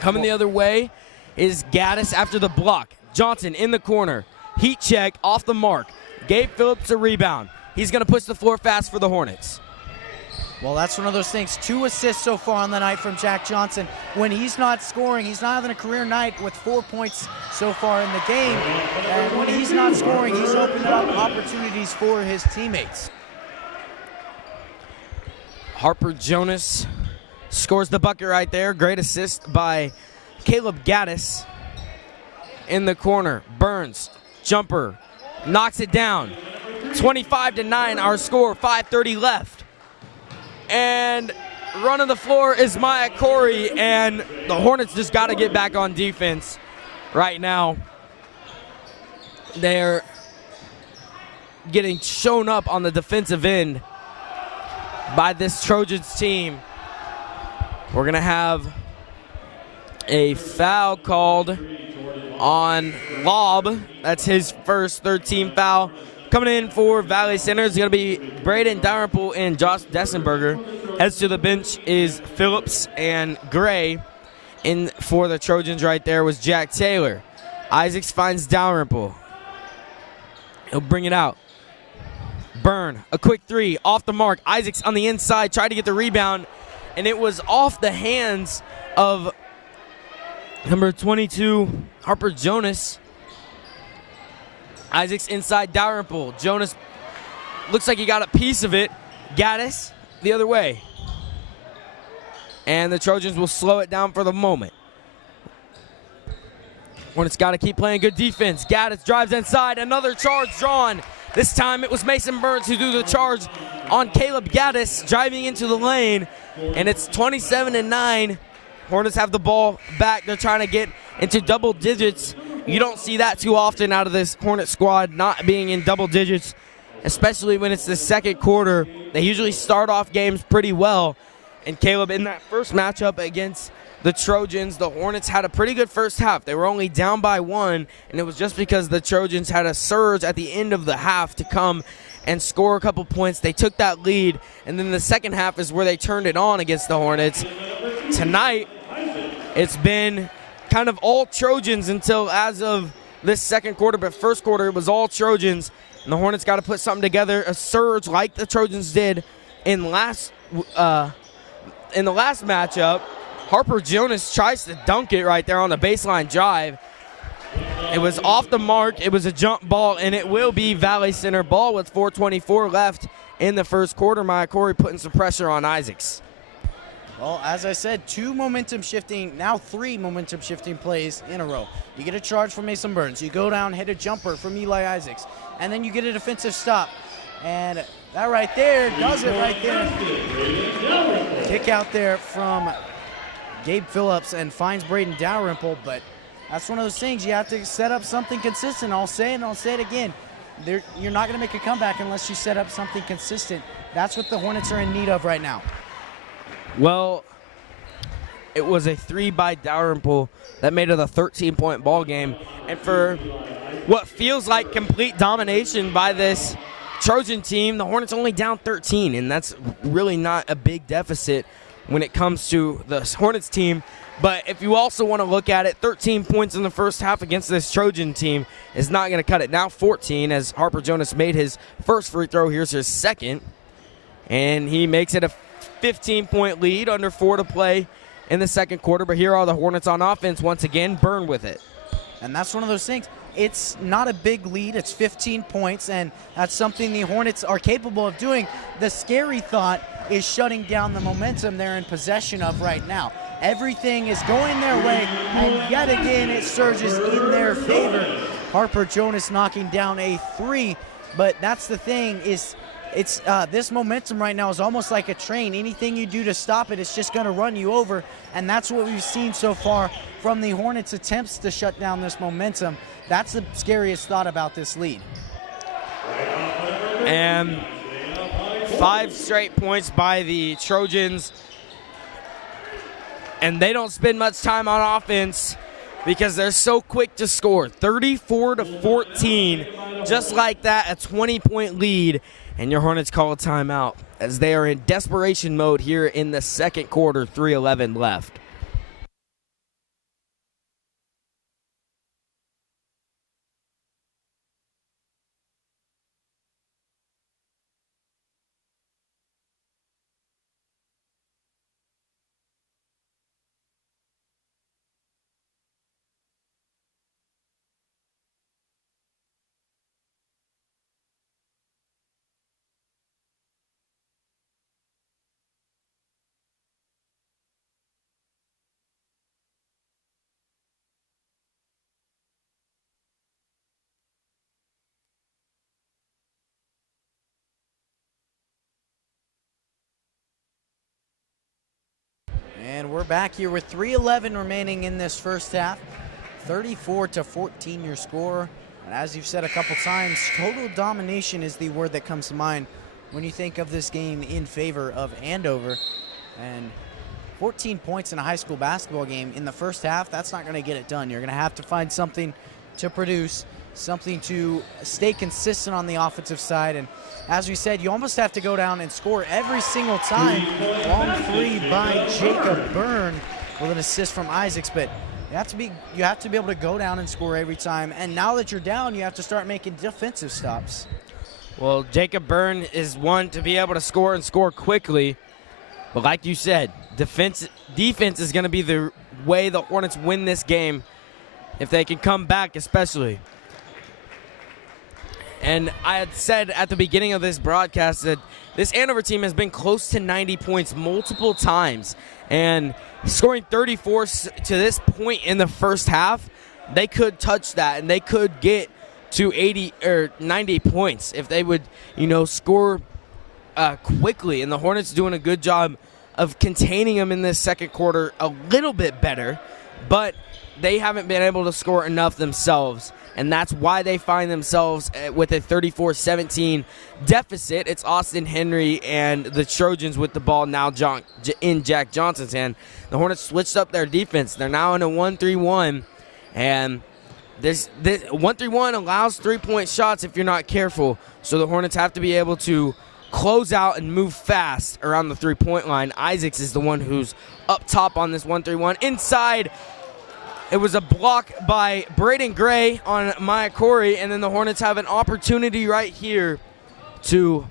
Coming the other way is Gaddis after the block. Johnson in the corner. Heat check off the mark. Gabe Phillips a rebound. He's going to push the floor fast for the Hornets. Well, that's one of those things. 2 assists so far on the night from Jack Johnson. When he's not scoring, he's not having a career night with 4 points so far in the game. And when he's not scoring, he's opening up opportunities for his teammates. Harper Jonas scores the bucket right there. Great assist by Caleb Gaddis in the corner. Burns, jumper, knocks it down. 25-9 our score, 5:30 left. And running the floor is Maya Corey, and the Hornets just got to get back on defense right now. They're getting shown up on the defensive end by this Trojans team. We're going to have a foul called on Lob. That's his first third-team foul. Coming in for Valley Center is going to be Braden Dalrymple and Josh Dessenberger. Heads to the bench is Phillips and Gray. In for the Trojans right there was Jack Taylor. Isaacs finds Dalrymple. He'll bring it out. Byrne, a quick three, off the mark. Isaacs on the inside, tried to get the rebound, and it was off the hands of number 22, Harper Jonas. Isaacs inside Dalrymple. Jonas looks like he got a piece of it. Gaddis the other way. And the Trojans will slow it down for the moment. Hornets got to keep playing good defense. Gaddis drives inside. Another charge drawn. This time it was Mason Burns who threw the charge on Caleb Gaddis driving into the lane. And it's 27-9. Hornets have the ball back. They're trying to get into double digits. You don't see that too often out of this Hornet squad, not being in double digits, especially when it's the second quarter. They usually start off games pretty well. And Caleb, in that first matchup against the Trojans, the Hornets had a pretty good first half. They were only down by 1, and it was just because the Trojans had a surge at the end of the half to come and score a couple points. They took that lead, and then the second half is where they turned it on against the Hornets. Tonight, it's been kind of all Trojans until as of this second quarter, but first quarter it was all Trojans, and the Hornets got to put something together, a surge like the Trojans did in the last matchup. Harper Jonas tries to dunk it right there on the baseline drive. It was off the mark. It was a jump ball, and it will be Valley Center ball with 4:24 left in the first quarter. Maya Corey putting some pressure on Isaacs. Well, as I said, 2 momentum shifting, now 3 momentum shifting plays in a row. You get a charge from Mason Burns. You go down, hit a jumper from Eli Isaacs. And then you get a defensive stop. And that right there does it right there. Kick out there from Gabe Phillips and finds Braden Dalrymple. But that's one of those things. You have to set up something consistent. I'll say it and I'll say it again. You're not going to make a comeback unless you set up something consistent. That's what the Hornets are in need of right now. Well, it was a 3 by Dalrymple that made it a 13-point ball game. And for what feels like complete domination by this Trojan team, the Hornets only down 13, and that's really not a big deficit when it comes to the Hornets team. But if you also want to look at it, 13 points in the first half against this Trojan team is not going to cut it. Now 14 as Harper Jonas made his first free throw. Here's his second, and he makes it a 15-point lead, under 4 to play in the second quarter. But here are the Hornets on offense once again. Byrne with it. And that's one of those things. It's not a big lead. It's 15 points, and that's something the Hornets are capable of doing. The scary thought is shutting down the momentum they're in possession of right now. Everything is going their way, and yet again it surges in their favor. Harper Jonas knocking down a 3, but that's the thing is it's this momentum right now is almost like a train. Anything you do to stop it, it's just going to run you over, and that's what we've seen so far from the Hornets' attempts to shut down this momentum. That's the scariest thought about this lead. And 5 straight points by the Trojans. And they don't spend much time on offense because they're so quick to score. 34-14, just like that, a 20-point lead. And your Hornets call a timeout as they are in desperation mode here in the second quarter, 3:11 left. And we're back here with 3:11 remaining in this first half. 34-14 your score. And as you've said a couple times, total domination is the word that comes to mind when you think of this game in favor of Andover. And 14 points in a high school basketball game in the first half, that's not going to get it done. You're going to have to find something to produce, something to stay consistent on the offensive side. And as we said, you almost have to go down and score every single time. Long three by Jacob Byrne with an assist from Isaacs, but you have to be able to go down and score every time. And now that you're down, you have to start making defensive stops. Well, Jacob Byrne is one to be able to score and score quickly. But like you said, defense is going to be the way the Hornets win this game if they can come back especially. And I had said at the beginning of this broadcast that this Andover team has been close to 90 points multiple times. And scoring 34 to this point in the first half, they could touch that and they could get to 80 or 90 points if they would, score quickly. And the Hornets doing a good job of containing them in this second quarter a little bit better, but they haven't been able to score enough themselves. And that's why they find themselves with a 34-17 deficit. It's Austin Henry and the Trojans with the ball now in Jack Johnson's hand. The Hornets switched up their defense. They're now in a 1-3-1. And this 1-3-1 allows three-point shots if you're not careful. So the Hornets have to be able to close out and move fast around the three-point line. Isaacs is the one who's up top on this 1-3-1. Inside, it was a block by Braden Gray on Maya Corey, and then the Hornets have an opportunity right here to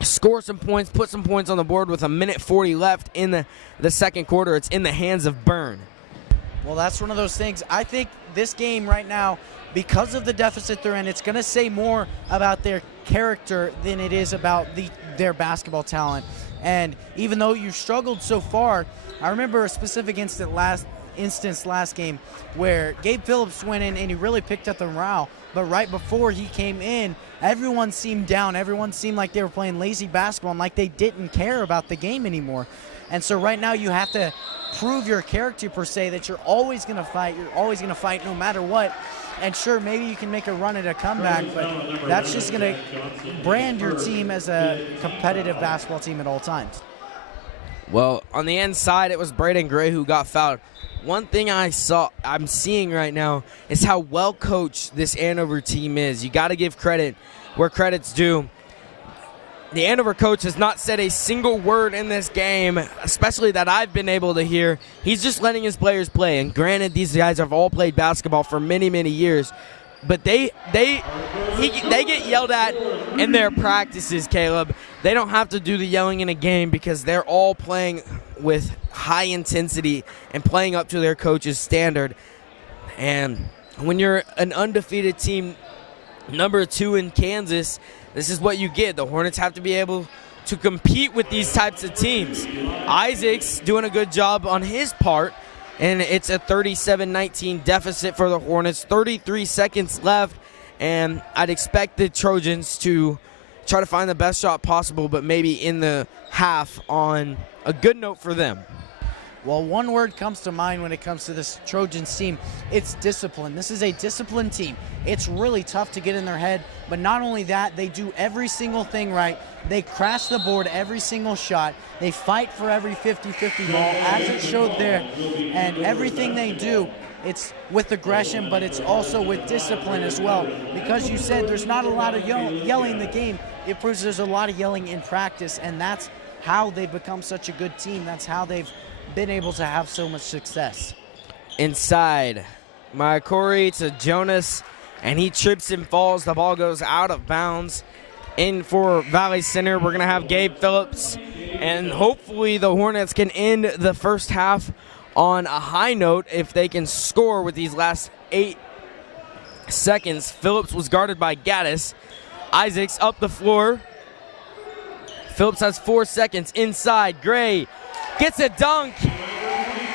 score some points, put some points on the board with 1:40 left in the second quarter. It's in the hands of Byrne. Well, that's one of those things. I think this game right now, because of the deficit they're in, it's going to say more about their character than it is about their basketball talent. And even though you've struggled so far, I remember a specific instance last game where Gabe Phillips went in and he really picked up the morale, but right before he came in, everyone seemed down. Everyone seemed like they were playing lazy basketball and like they didn't care about the game anymore. And so right now you have to prove your character, per se, that you're always going to fight. You're always going to fight no matter what. And sure, maybe you can make a run at a comeback, but that's just going to brand your team as a competitive basketball team at all times. Well, on the inside, it was Braden Gray who got fouled. One thing I'm seeing right now is how well coached this Andover team is. You got to give credit where credit's due. The Andover coach has not said a single word in this game, especially that I've been able to hear. He's just letting his players play. And granted, these guys have all played basketball for many, many years. But they get yelled at in their practices, Caleb. They don't have to do the yelling in a game because they're all playing with high intensity and playing up to their coach's standard. And when you're an undefeated team, number 2 in Kansas, this is what you get. The Hornets have to be able to compete with these types of teams. Isaacs doing a good job on his part, and it's a 37-19 deficit for the Hornets. 33 seconds left, and I'd expect the Trojans to try to find the best shot possible, but maybe in the half on a good note for them. Well, one word comes to mind when it comes to this Trojans team. It's discipline. This is a disciplined team. It's really tough to get in their head, but not only that, they do every single thing right. They crash the board every single shot. They fight for every 50-50 ball, as it showed there. And everything they do, it's with aggression, but it's also with discipline as well. Because you said there's not a lot of yelling in the game, it proves there's a lot of yelling in practice, and that's how they've become such a good team. That's how they've been able to have so much success. Inside, Corey to Jonas, and he trips and falls. The ball goes out of bounds. In for Valley Center, we're going to have Gabe Phillips, and hopefully the Hornets can end the first half on a high note if they can score with these last 8 seconds. Phillips was guarded by Gaddis. Isaacs up the floor. Phillips has 4 seconds inside. Gray gets a dunk,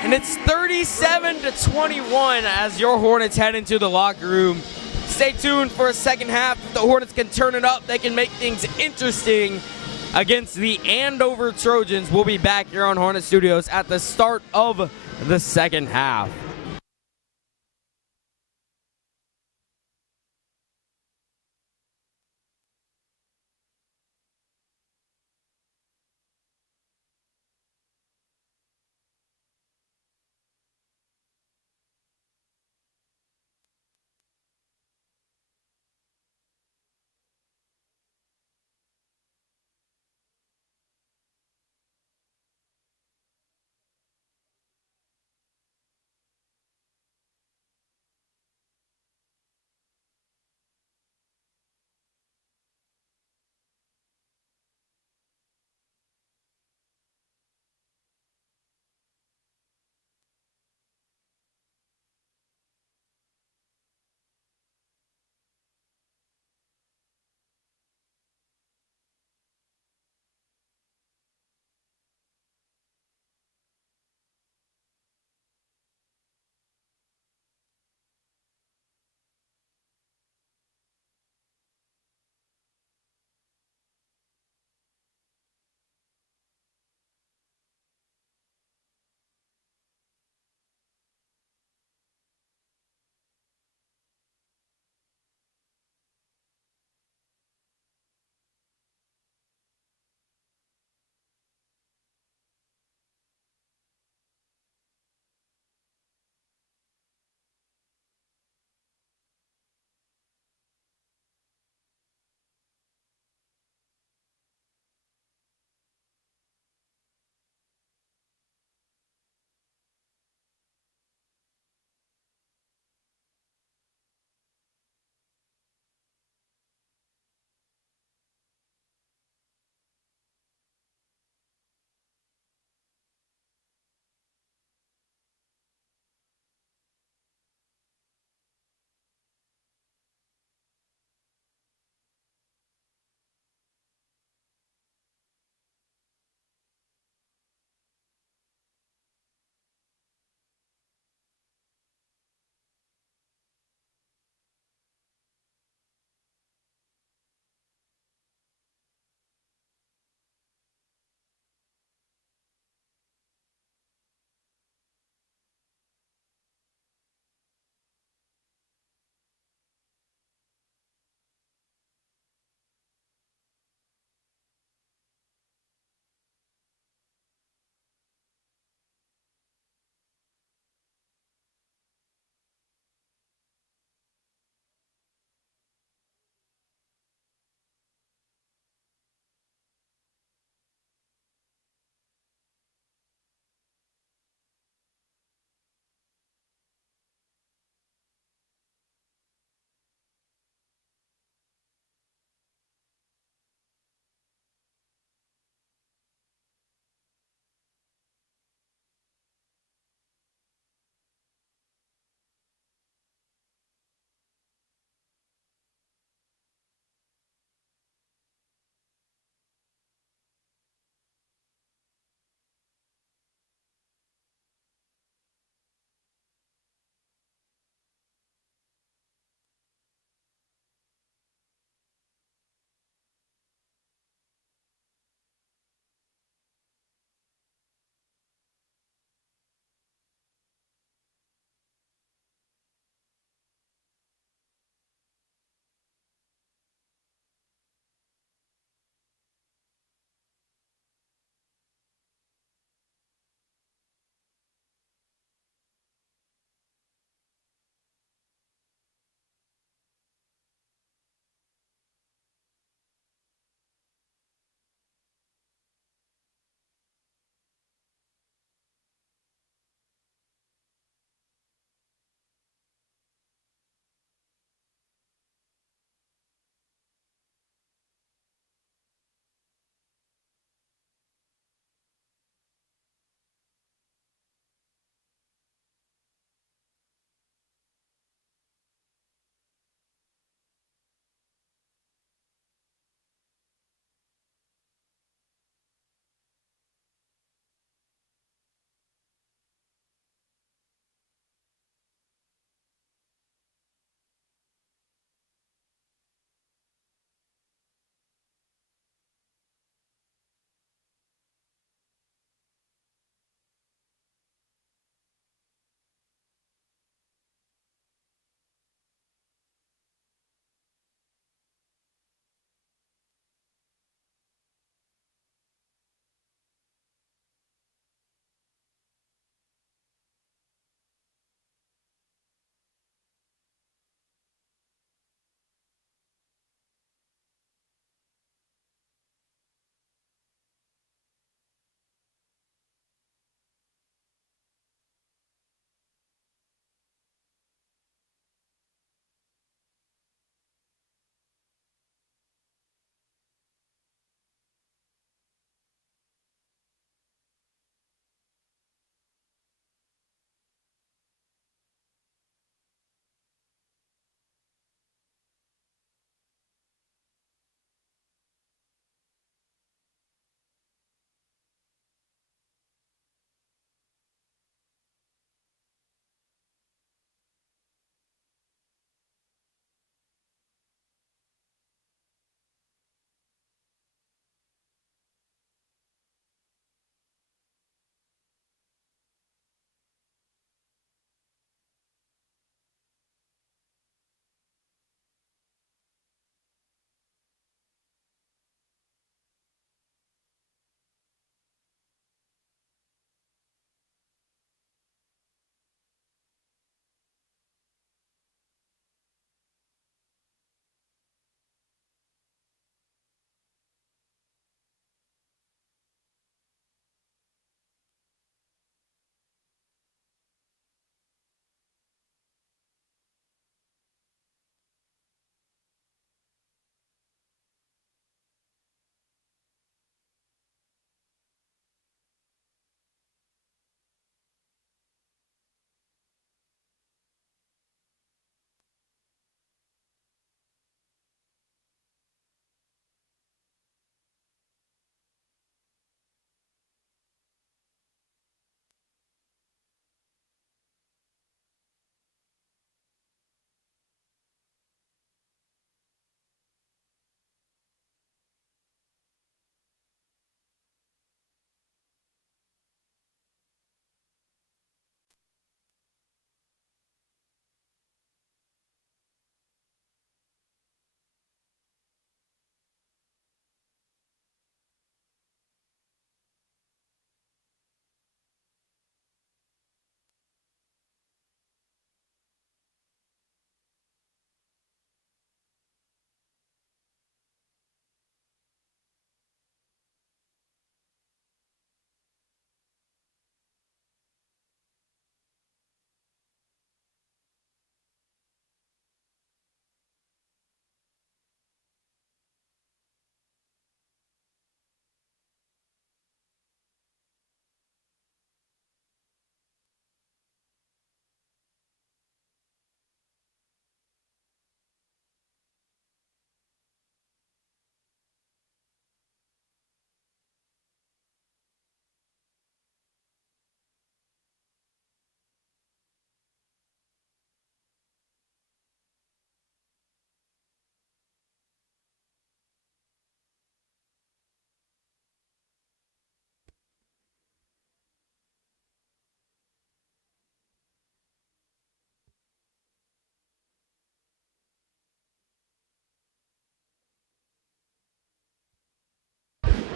and it's 37-21 as your Hornets head into the locker room. Stay tuned for a second half. If the Hornets can turn it up, they can make things interesting against the Andover Trojans. We'll be back here on Hornet Studios at the start of the second half.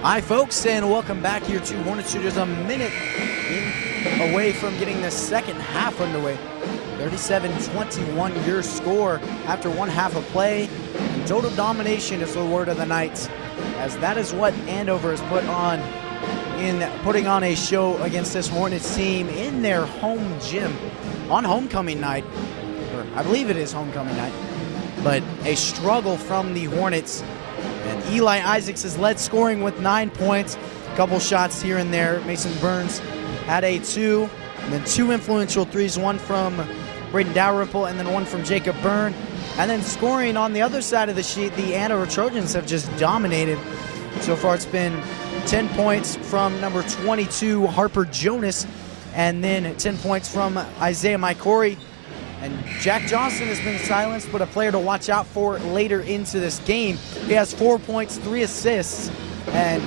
Hi, folks, and welcome back here to Hornet Studios. A minute away from getting the second half underway. 37-21 your score after one half of play. Total domination is the word of the night, as that is what Andover has put on in putting on a show against this Hornets team in their home gym on homecoming night, or I believe it is homecoming night, but a struggle from the Hornets. And Eli Isaacs has led scoring with 9 points, a couple shots here and there. Mason Burns had a 2, and then 2 influential threes, one from Braden Dalrymple and then one from Jacob Byrne. And then scoring on the other side of the sheet, the Andover Trojans have just dominated. So far it's been 10 points from number 22, Harper Jonas, and then 10 points from Isaiah Maikori. And Jack Johnson has been silenced, but a player to watch out for later into this game. He has 4 points, 3 assists, and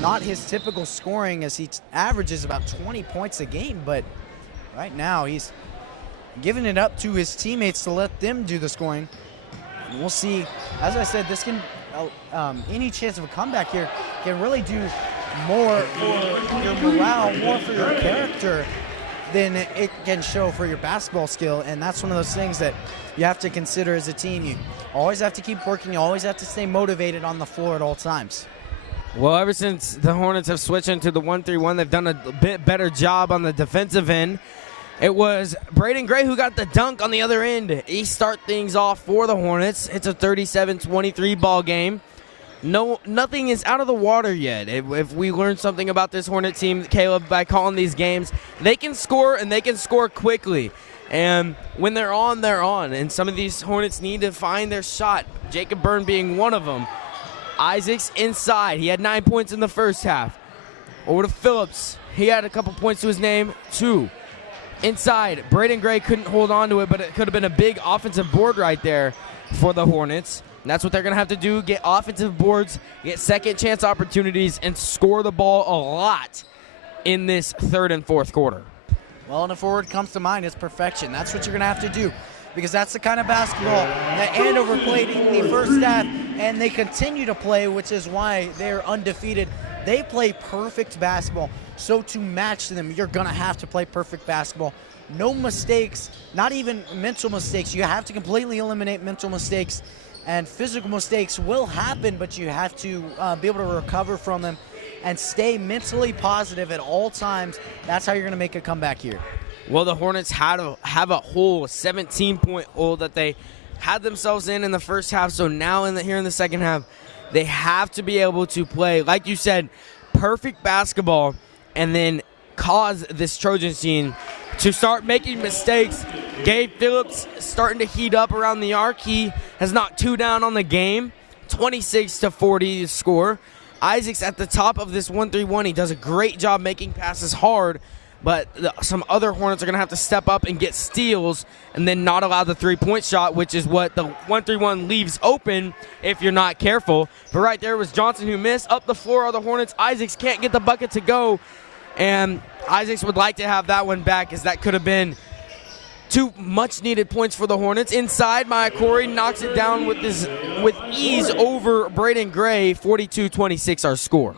not his typical scoring, as he averages about 20 points a game. But right now he's giving it up to his teammates to let them do the scoring. And we'll see. As I said, this can any chance of a comeback here can really do more for your morale, more for your character than it can show for your basketball skill. And that's one of those things that you have to consider as a team. You always have to keep working. You always have to stay motivated on the floor at all times. Well, ever since the Hornets have switched into the 1-3-1, they've done a bit better job on the defensive end. It was Braden Gray who got the dunk on the other end. He started things off for the Hornets. It's a 37-23 ball game. Nothing is out of the water yet. If we learn something about this Hornet team, Caleb, by calling these games, they can score, and they can score quickly. And when they're on, they're on. And some of these Hornets need to find their shot, Jacob Byrne being one of them. Isaacs inside. He had 9 points in the first half. Over to Phillips. He had a couple points to his name, 2. Inside, Braden Gray couldn't hold on to it, but it could have been a big offensive board right there for the Hornets. And that's what they're going to have to do, get offensive boards, get second chance opportunities, and score the ball a lot in this third and fourth quarter. Well, and if a word comes to mind, it's perfection. That's what you're going to have to do, because that's the kind of basketball that Andover played in the first half, and they continue to play, which is why they're undefeated. They play perfect basketball. So to match them, you're going to have to play perfect basketball. No mistakes, not even mental mistakes. You have to completely eliminate mental mistakes, and physical mistakes will happen, but you have to be able to recover from them and stay mentally positive at all times. That's how you're going to make a comeback here. Well, the Hornets have a hole, a 17-point hole that they had themselves in the first half. So now here in the second half, they have to be able to play, like you said, perfect basketball, and then cause this Trojans team to start making mistakes. Gabe Phillips starting to heat up around the arc. He has knocked 2 down on the game, 26-40 score. Isaacs at the top of this 1-3-1. He does a great job making passes hard, but some other Hornets are going to have to step up and get steals and then not allow the three-point shot, which is what the 1-3-1 leaves open if you're not careful. But right there was Johnson who missed. Up the floor are the Hornets. Isaacs can't get the bucket to go, and Isaacs would like to have that one back, as that could have been 2 much-needed points for the Hornets. Inside, Maikori knocks it down with ease over Braden Gray. 42-26 our score.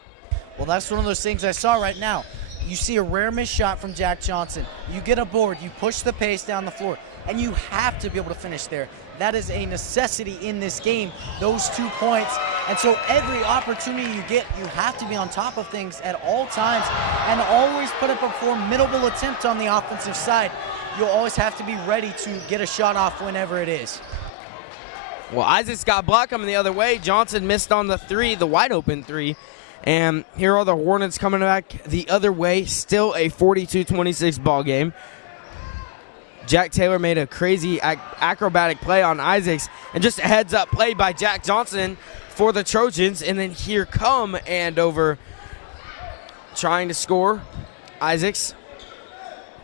Well, that's one of those things I saw right now. You see a rare missed shot from Jack Johnson. You get a board, you push the pace down the floor, and you have to be able to finish there. That is a necessity in this game, those 2 points. And so every opportunity you get, you have to be on top of things at all times and always put up a formidable attempt on the offensive side. You'll always have to be ready to get a shot off whenever it is. Well, Isaacs got blocked coming the other way. Johnson missed on the 3, the wide open 3. And here are the Hornets coming back the other way. Still a 42-26 ball game. Jack Taylor made a crazy acrobatic play on Isaacs. And just a heads-up play by Jack Johnson for the Trojans. And then here come Andover trying to score. Isaacs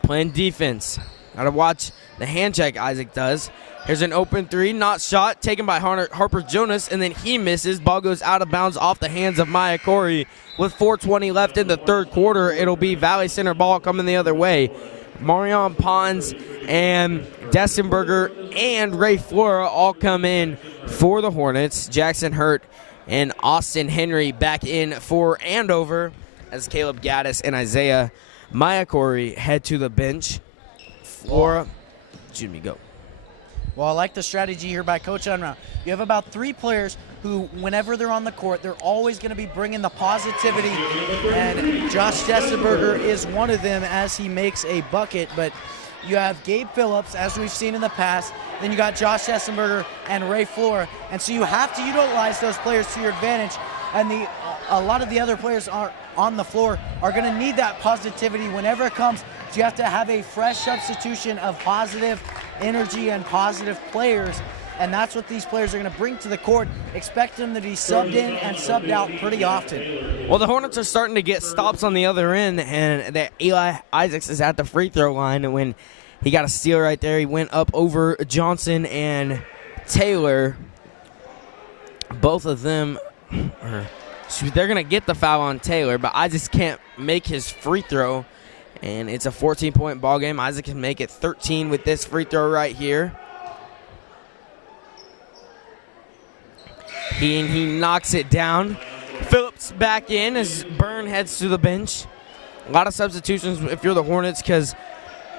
playing defense. Got to watch the hand check Isaac does. Here's an open 3, not shot, taken by Harper Jonas, and then he misses. Ball goes out of bounds off the hands of Maikori. With 4:20 left in the third quarter, it'll be Valley Center ball coming the other way. Marion Pons and Dessenberger and Ray Flora all come in for the Hornets. Jackson Hurt and Austin Henry back in for Andover as Caleb Gaddis and Isaiah Mayakori head to the bench. Flora, go. Well, I like the strategy here by Coach Unruh. You have about 3 players who, whenever they're on the court, they're always going to be bringing the positivity, and Josh Dessenberger is one of them as he makes a bucket. But you have Gabe Phillips, as we've seen in the past. Then you got Josh Dessenberger and Ray Flora. And so you have to utilize those players to your advantage. And a lot of the other players are on the floor are going to need that positivity whenever it comes. So you have to have a fresh substitution of positive energy and positive players. And that's what these players are going to bring to the court. Expect them to be subbed in and subbed out pretty often. Well, the Hornets are starting to get stops on the other end, and that Eli Isaacs is at the free throw line. And when he got a steal right there, he went up over Johnson and Taylor. Both of them, they're going to get the foul on Taylor, but Isaacs can't make his free throw. And it's a 14-point ball game. Isaac can make it 13 with this free throw right here. He knocks it down. Phillips back in as Byrne heads to the bench. A lot of substitutions if you're the Hornets, because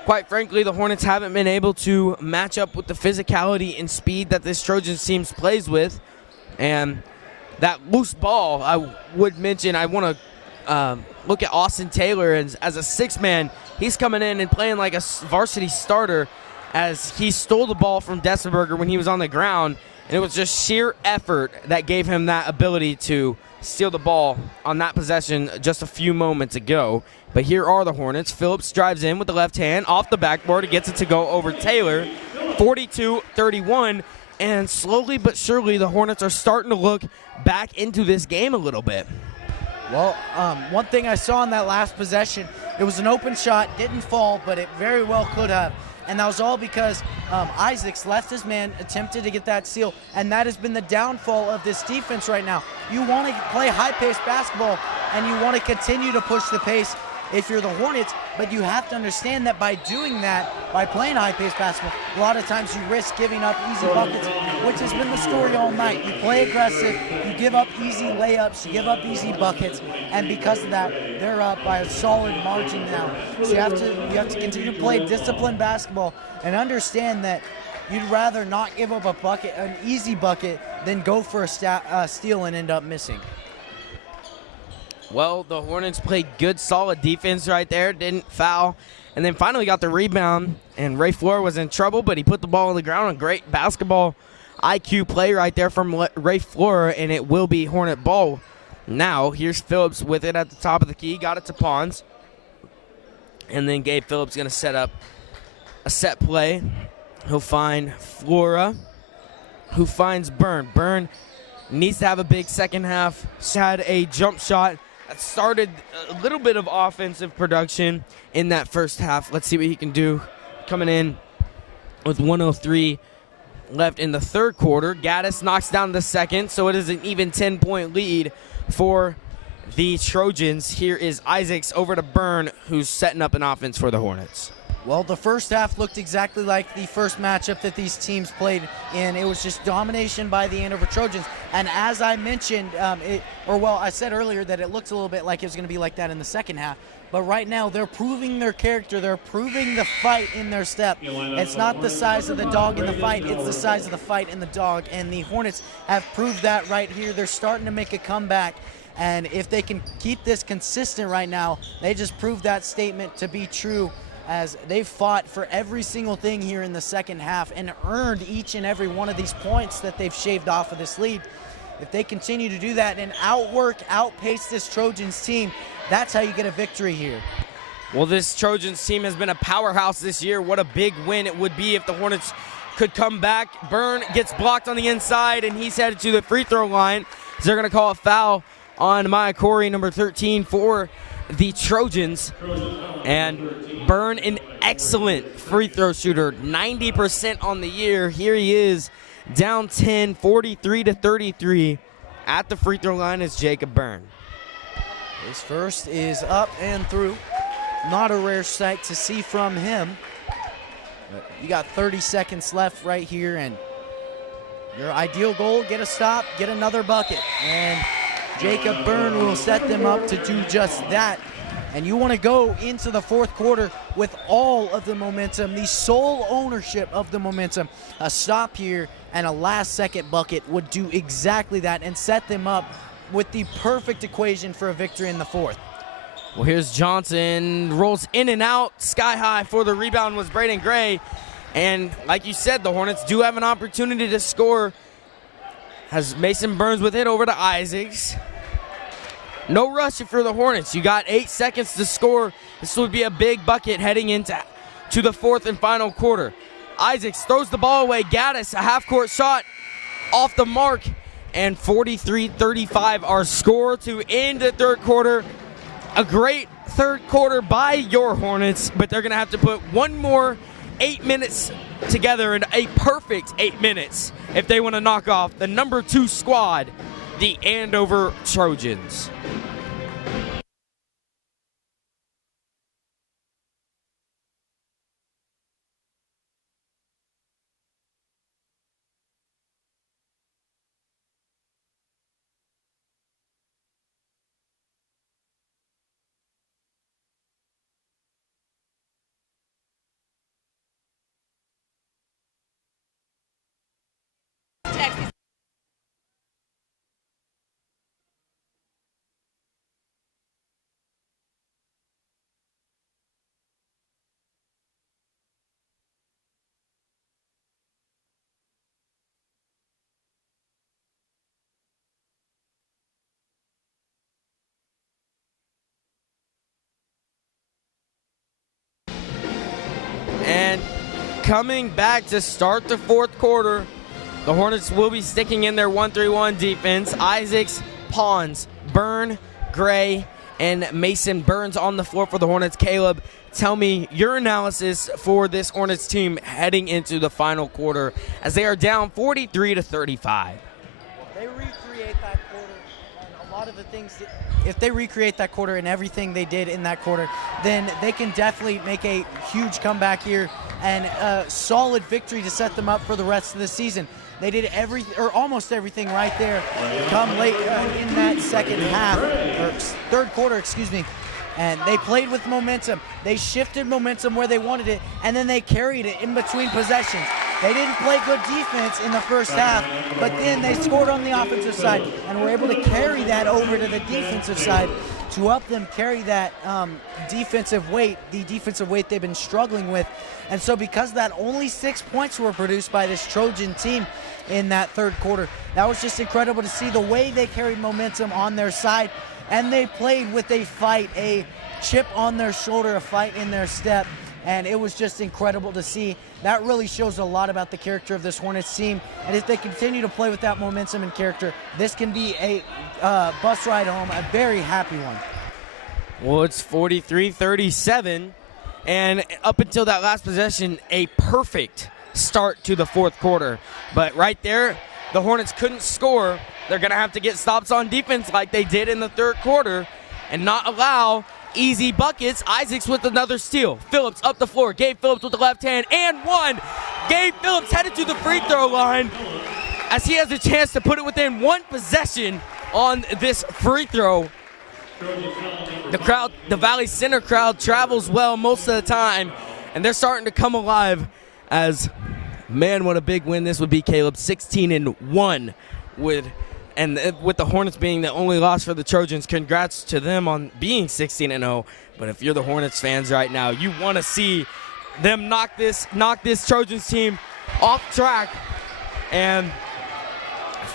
quite frankly, the Hornets haven't been able to match up with the physicality and speed that this Trojans team plays with. And that loose ball, I would mention, I want to look at Austin Taylor as a 6-man. He's coming in and playing like a varsity starter as he stole the ball from Dessenberger when he was on the ground. And it was just sheer effort that gave him that ability to steal the ball on that possession just a few moments ago. But here are the Hornets. Phillips drives in with the left hand off the backboard. He gets it to go over Taylor. 42-31. And slowly but surely, the Hornets are starting to look back into this game a little bit. Well, one thing I saw in that last possession, it was an open shot, didn't fall, but it very well could have. And that was all because Isaacs left his man, attempted to get that steal, and that has been the downfall of this defense right now. You want to play high-paced basketball, and you want to continue to push the pace if you're the Hornets, but you have to understand that by doing that, by playing high-paced basketball, a lot of times you risk giving up easy buckets, which has been the story all night. You play aggressive, you give up easy layups, you give up easy buckets, and because of that, they're up by a solid margin now. So you have to continue to play disciplined basketball and understand that you'd rather not give up a bucket, an easy bucket, than go for a steal and end up missing. Well, the Hornets played good, solid defense right there, didn't foul, and then finally got the rebound, and Ray Flora was in trouble, but he put the ball on the ground. A great basketball IQ play right there from Ray Flora, and it will be Hornet ball. Now, here's Phillips with it at the top of the key, got it to Pons, and then Gabe Phillips going to set up a set play. He'll find Flora, who finds Byrne. Byrne needs to have a big second half. Had a jump shot that started a little bit of offensive production in that first half. Let's see what he can do. Coming in with 1:03 left in the third quarter. Gaddis knocks down the second, so it is an even 10-point lead for the Trojans. Here is Isaacs over to Byrne, who's setting up an offense for the Hornets. Well, the first half looked exactly like the first matchup that these teams played in. It was just domination by the Andover Trojans. And as I mentioned, I said earlier that it looked a little bit like it was going to be like that in the second half. But right now, they're proving their character. They're proving the fight in their step. It's not the size of the dog in the fight. It's the size of the fight in the dog. And the Hornets have proved that right here. They're starting to make a comeback. And if they can keep this consistent right now, they just proved that statement to be true, as they've fought for every single thing here in the second half and earned each and every one of these points that they've shaved off of this lead. If they continue to do that and outpace this Trojans team, that's how you get a victory here. Well, this Trojans team has been a powerhouse this year. What a big win it would be if the Hornets could come back. Byrne gets blocked on the inside, and he's headed to the free throw line. So they're going to call a foul on Mayakori, number 13, for the Trojans. And Byrne, an excellent free throw shooter, 90% on the year. Here he is, down 10, 43-33. At the free throw line is Jacob Byrne. His first is up and through. Not a rare sight to see from him. But you got 30 seconds left right here, and Your ideal goal, get a stop, get another bucket. And Jacob Byrne will set them up to do just that. And you want to go into the fourth quarter with all of the momentum, the sole ownership of the momentum. A stop here and a last-second bucket would do exactly that and set them up with the perfect equation for a victory in the fourth. Well, here's Johnson, rolls in and out, sky high for the rebound was Braden Gray. And like you said, the Hornets do have an opportunity to score as Mason Burns with it over to Isaacs. No rush for the Hornets. You got 8 seconds to score. This would be a big bucket heading into the fourth and final quarter. Isaacs throws the ball away. Gaddis, a half-court shot off the mark. And 43-35 our score to end the third quarter. A great third quarter by your Hornets, but they're going to have to put one more 8 minutes together in a perfect 8 minutes if they want to knock off the number 2 squad, the Andover Trojans. And coming back to start the fourth quarter, the Hornets will be sticking in their 1-3-1 defense. Isaacs, Pons, Byrne, Gray, and Mason Burns on the floor for the Hornets. Caleb, tell me your analysis for this Hornets team heading into the final quarter as they are down 43-35. They recreate that quarter, and a lot of the things if they recreate that quarter and everything they did in that quarter, then they can definitely make a huge comeback here and a solid victory to set them up for the rest of the season. They did almost everything right there come late in that second half, or third quarter, excuse me. And they played with momentum. They shifted momentum where they wanted it, and then they carried it in between possessions. They didn't play good defense in the first half, but then they scored on the offensive side and were able to carry that over to the defensive side to help them carry that defensive weight, the defensive weight they've been struggling with. And so because of that, only 6 points were produced by this Trojan team in that third quarter. That was just incredible to see the way they carried momentum on their side, and they played with a fight, a chip on their shoulder, a fight in their step. And it was just incredible to see. That really shows a lot about the character of this Hornets team. And if they continue to play with that momentum and character, this can be a bus ride home, a very happy one. Well, it's 43-37. And up until that last possession, a perfect start to the fourth quarter. But right there, the Hornets couldn't score. They're going to have to get stops on defense like they did in the third quarter and not allow easy buckets. Isaacs with another steal. Phillips up the floor. Gabe Phillips with the left hand and one. Gabe Phillips headed to the free throw line as he has a chance to put it within one possession on this free throw. The crowd, the Valley Center crowd, travels well most of the time, and they're starting to come alive as, man, what a big win this would be, Caleb. 16-1 with the Hornets being the only loss for the Trojans. Congrats to them on being 16-0. But if you're the Hornets fans right now, you want to see them knock this Trojans team off track. And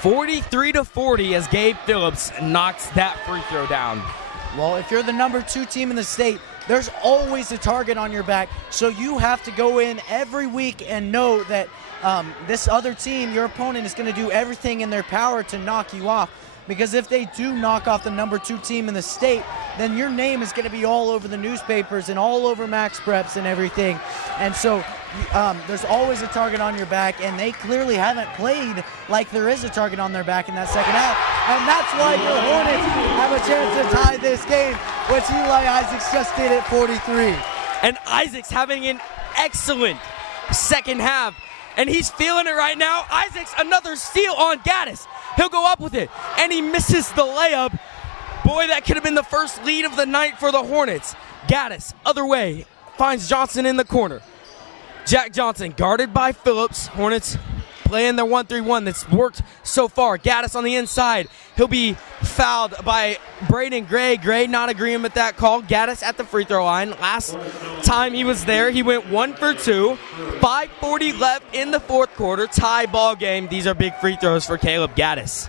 43-40 as Gabe Phillips knocks that free throw down. Well, if you're the number 2 team in the state, there's always a target on your back. So you have to go in every week and know that this other team, your opponent, is going to do everything in their power to knock you off. Because if they do knock off the number 2 team in the state, then your name is going to be all over the newspapers and all over Max Preps and everything. And so there's always a target on your back, and they clearly haven't played like there is a target on their back in that second half. And that's why your Hornets have a chance to tie this game, which Eli Isaacs just did at 43. And Isaacs having an excellent second half. and he's feeling it right now. Isaacs, another steal on Gaddis. He'll go up with it, and he misses the layup. Boy, that could have been the first lead of the night for the Hornets. Gaddis, other way, finds Johnson in the corner. Jack Johnson guarded by Phillips. Hornets playing their 1-3-1 that's worked so far. Gaddis on the inside. He'll be fouled by Braden Gray. Gray not agreeing with that call. Gaddis at the free throw line. Last time he was there, he went 1 for 2. 5:40 left in the fourth quarter. Tie ball game. These are big free throws for Caleb Gaddis.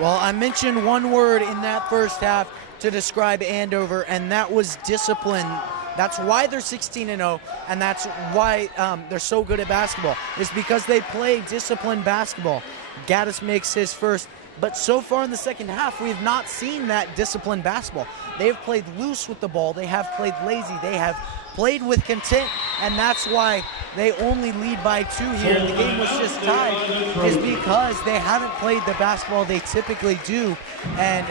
Well, I mentioned one word in that first half to describe Andover, and that was discipline. That's why they're 16-0, and that's why they're so good at basketball. It's because they play disciplined basketball. Gaddis makes his first, but so far in the second half, we have not seen that disciplined basketball. They have played loose with the ball. They have played lazy. They have played with content, and that's why they only lead by 2 here. The game was just tied, is because they haven't played the basketball they typically do, and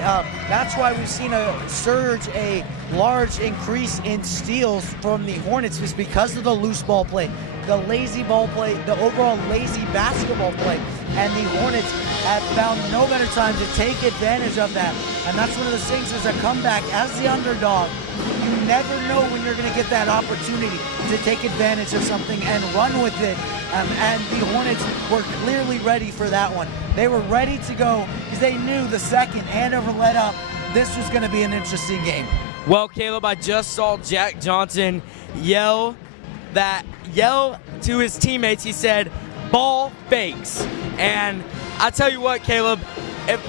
that's why we've seen a surge, a large increase in steals from the Hornets, is because of the loose ball play, the lazy ball play, the overall lazy basketball play, and the Hornets have found no better time to take advantage of that. And that's one of those things, as a comeback, as the underdog, you never know when you're going to get that opportunity to take advantage of something and run with it. And the Hornets were clearly ready for that one. They were ready to go because they knew the second Andover let up, this was going to be an interesting game. Well, Caleb, I just saw Jack Johnson yell to his teammates. He said, "Ball fakes." And I tell you what, Caleb,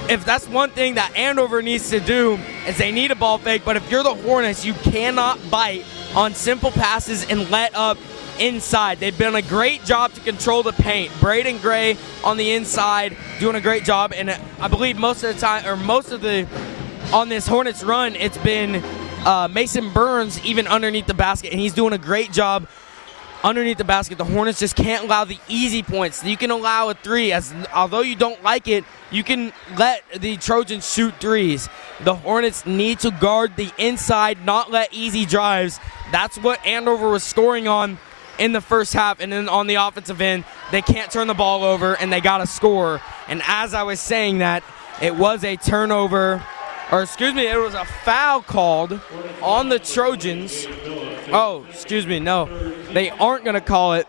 if that's one thing that Andover needs to do, is they need a ball fake. But if you're the Hornets, you cannot bite on simple passes and let up inside. They've done a great job to control the paint. Braden Gray on the inside doing a great job. And I believe most of the time, or on this Hornets run, it's been Mason Burns even underneath the basket, and he's doing a great job underneath the basket. The Hornets just can't allow the easy points. You can allow a three, although you don't like it, you can let the Trojans shoot threes. The Hornets need to guard the inside, not let easy drives. That's what Andover was scoring on in the first half, and then on the offensive end, they can't turn the ball over, and they got to score. And as I was saying that, it was a turnover, or excuse me, it was a foul called on the Trojans. Oh, excuse me, no. They aren't going to call it.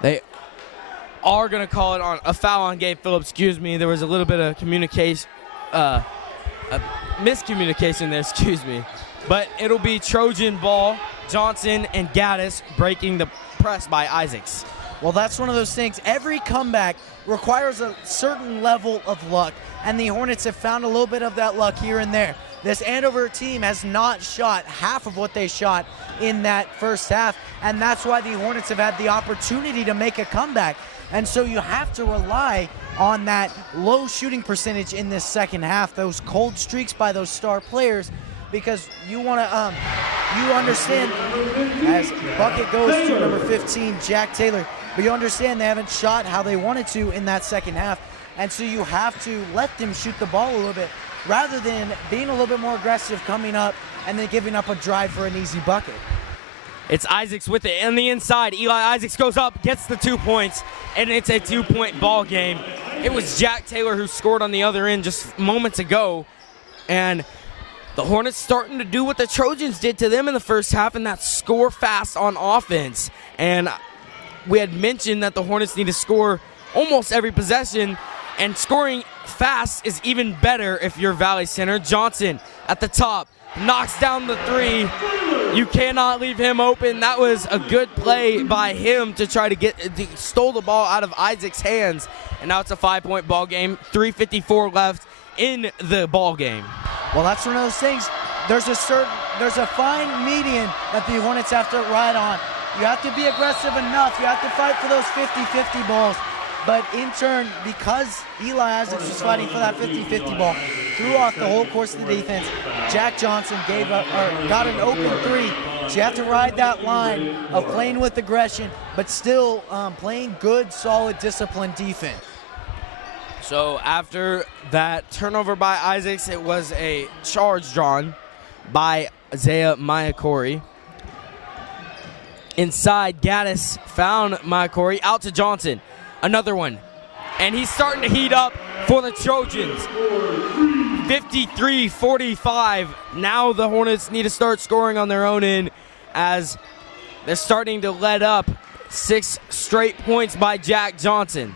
They are going to call it on a foul on Gabe Phillips. Excuse me, there was a little bit of communication, a miscommunication there, excuse me. But it'll be Trojan ball, Johnson and Gaddis breaking the press by Isaacs. Well, that's one of those things. Every comeback requires a certain level of luck, and the Hornets have found a little bit of that luck here and there. This Andover team has not shot half of what they shot in that first half, and that's why the Hornets have had the opportunity to make a comeback. And so you have to rely on that low shooting percentage in this second half, those cold streaks by those star players, because you want to, you understand, as bucket goes to number 15, Jack Taylor, but you understand they haven't shot how they wanted to in that second half, and so you have to let them shoot the ball a little bit, rather than being a little bit more aggressive coming up and then giving up a drive for an easy bucket. It's Isaacs with it on the inside. Eli Isaacs goes up, gets the 2 points, and it's a 2-point ball game. It was Jack Taylor who scored on the other end just moments ago, and the Hornets starting to do what the Trojans did to them in the first half, and that's score fast on offense. And we had mentioned that the Hornets need to score almost every possession, and scoring fast is even better if you're Valley Center. Johnson at the top, knocks down the three. You cannot leave him open. That was a good play by him to try to stole the ball out of Isaac's hands. And now it's a 5-point ball game. 3:54 left in the ball game. Well, that's one of those things. There's a fine median that the Hornets have to ride on. You have to be aggressive enough. You have to fight for those 50-50 balls. But in turn, because Eli Isaacs was fighting for that 50-50 ball, threw off the whole course of the defense, Jack Johnson got an open three. So you have to ride that line of playing with aggression, but still playing good, solid, disciplined defense. So after that turnover by Isaacs, it was a charge drawn by Isaiah Mayakori. Inside, Gaddis found Corey out to Johnson. Another one. And he's starting to heat up for the Trojans. 53-45. Now the Hornets need to start scoring on their own end as they're starting to let up 6 straight points by Jack Johnson.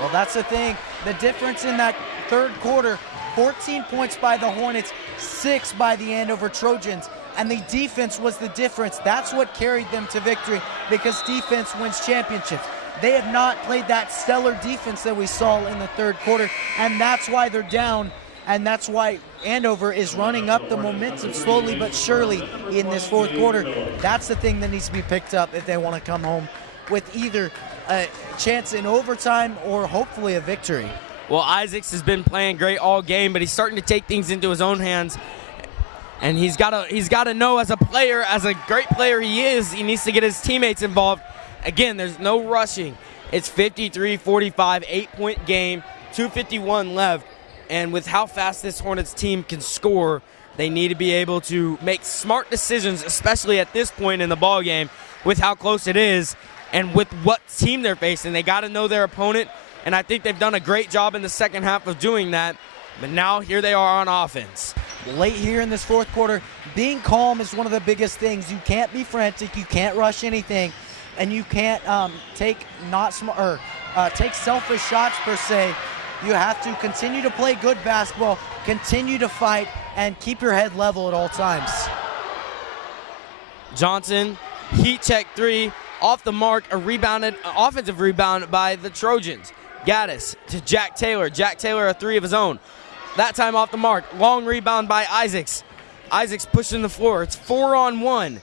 Well, that's the thing. The difference in that third quarter, 14 points by the Hornets, 6 by the Andover Trojans. And the defense was the difference. That's what carried them to victory, because defense wins championships. They have not played that stellar defense that we saw in the third quarter, and that's why they're down, and that's why Andover is running up the momentum slowly but surely in this fourth quarter. That's the thing that needs to be picked up if they want to come home with either a chance in overtime or hopefully a victory. Well, Isaacs has been playing great all game, but he's starting to take things into his own hands. And he's got to know, as a player, as a great player he is, he needs to get his teammates involved. Again, there's no rushing. It's 53-45, 8-point game, 2:51 left. And with how fast this Hornets team can score, they need to be able to make smart decisions, especially at this point in the ball game, with how close it is and with what team they're facing. They got to know their opponent, and I think they've done a great job in the second half of doing that. But now here they are on offense. Late here in this fourth quarter, being calm is one of the biggest things. You can't be frantic, you can't rush anything, and you can't take selfish shots per se. You have to continue to play good basketball, continue to fight, and keep your head level at all times. Johnson, heat check 3, off the mark, offensive rebound by the Trojans. Gaddis to Jack Taylor. Jack Taylor, a 3 of his own. That time off the mark. Long rebound by Isaacs. Isaacs pushing the floor. It's 4-on-1.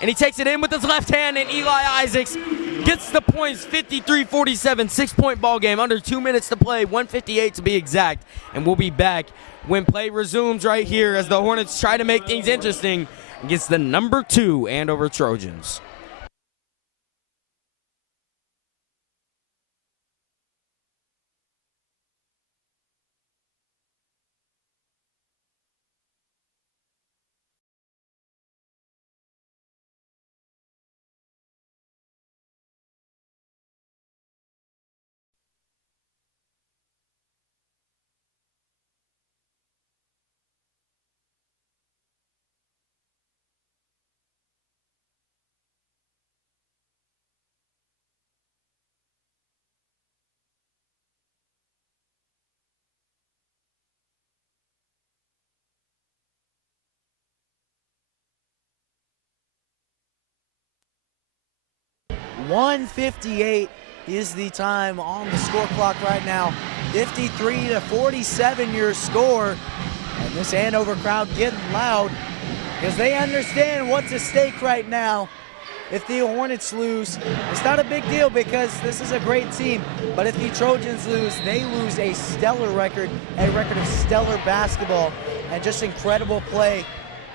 And he takes it in with his left hand, and Eli Isaacs gets the points. 53-47, 6-point ball game. Under 2 minutes to play, 1:58 to be exact. And we'll be back when play resumes right here as the Hornets try to make things interesting against the number 2 Andover Trojans. .158 is the time on the score clock right now. 53-47 your score. And this Andover crowd getting loud because they understand what's at stake right now. If the Hornets lose, it's not a big deal because this is a great team. But if the Trojans lose, they lose a stellar record, a record of stellar basketball and just incredible play.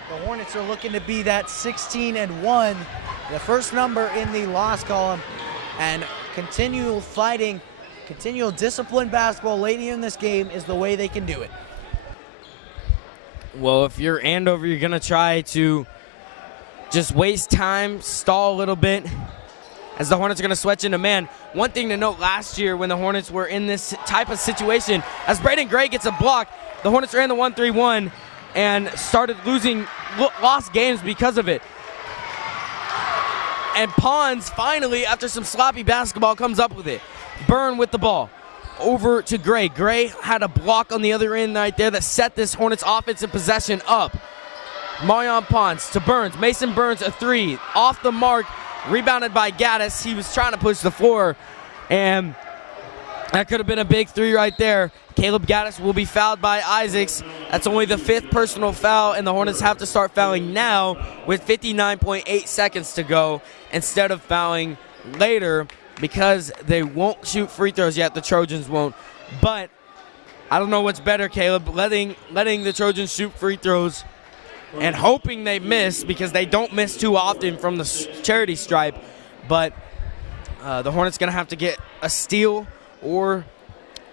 The Hornets are looking to be that 16-1, the first number in the loss column, and continual fighting, continual disciplined basketball late in this game is the way they can do it. Well, if you're Andover, you're going to try to just waste time, stall a little bit, as the Hornets are going to switch into man. One thing to note, last year when the Hornets were in this type of situation, as Braden Gray gets a block, the Hornets ran the 1-3-1 and lost games because of it. And Pons finally, after some sloppy basketball, comes up with it. Byrne with the ball. Over to Gray. Gray had a block on the other end right there that set this Hornets offensive possession up. Marion Pons to Burns. Mason Burns, a 3. Off the mark, rebounded by Gaddis. He was trying to push the floor, and that could have been a big 3 right there. Caleb Gaddis will be fouled by Isaacs. That's only the 5th personal foul, and the Hornets have to start fouling now with 59.8 seconds to go instead of fouling later because they won't shoot free throws yet. The Trojans won't. But I don't know what's better, Caleb, letting the Trojans shoot free throws and hoping they miss because they don't miss too often from the charity stripe. But the Hornets going to have to get a steal or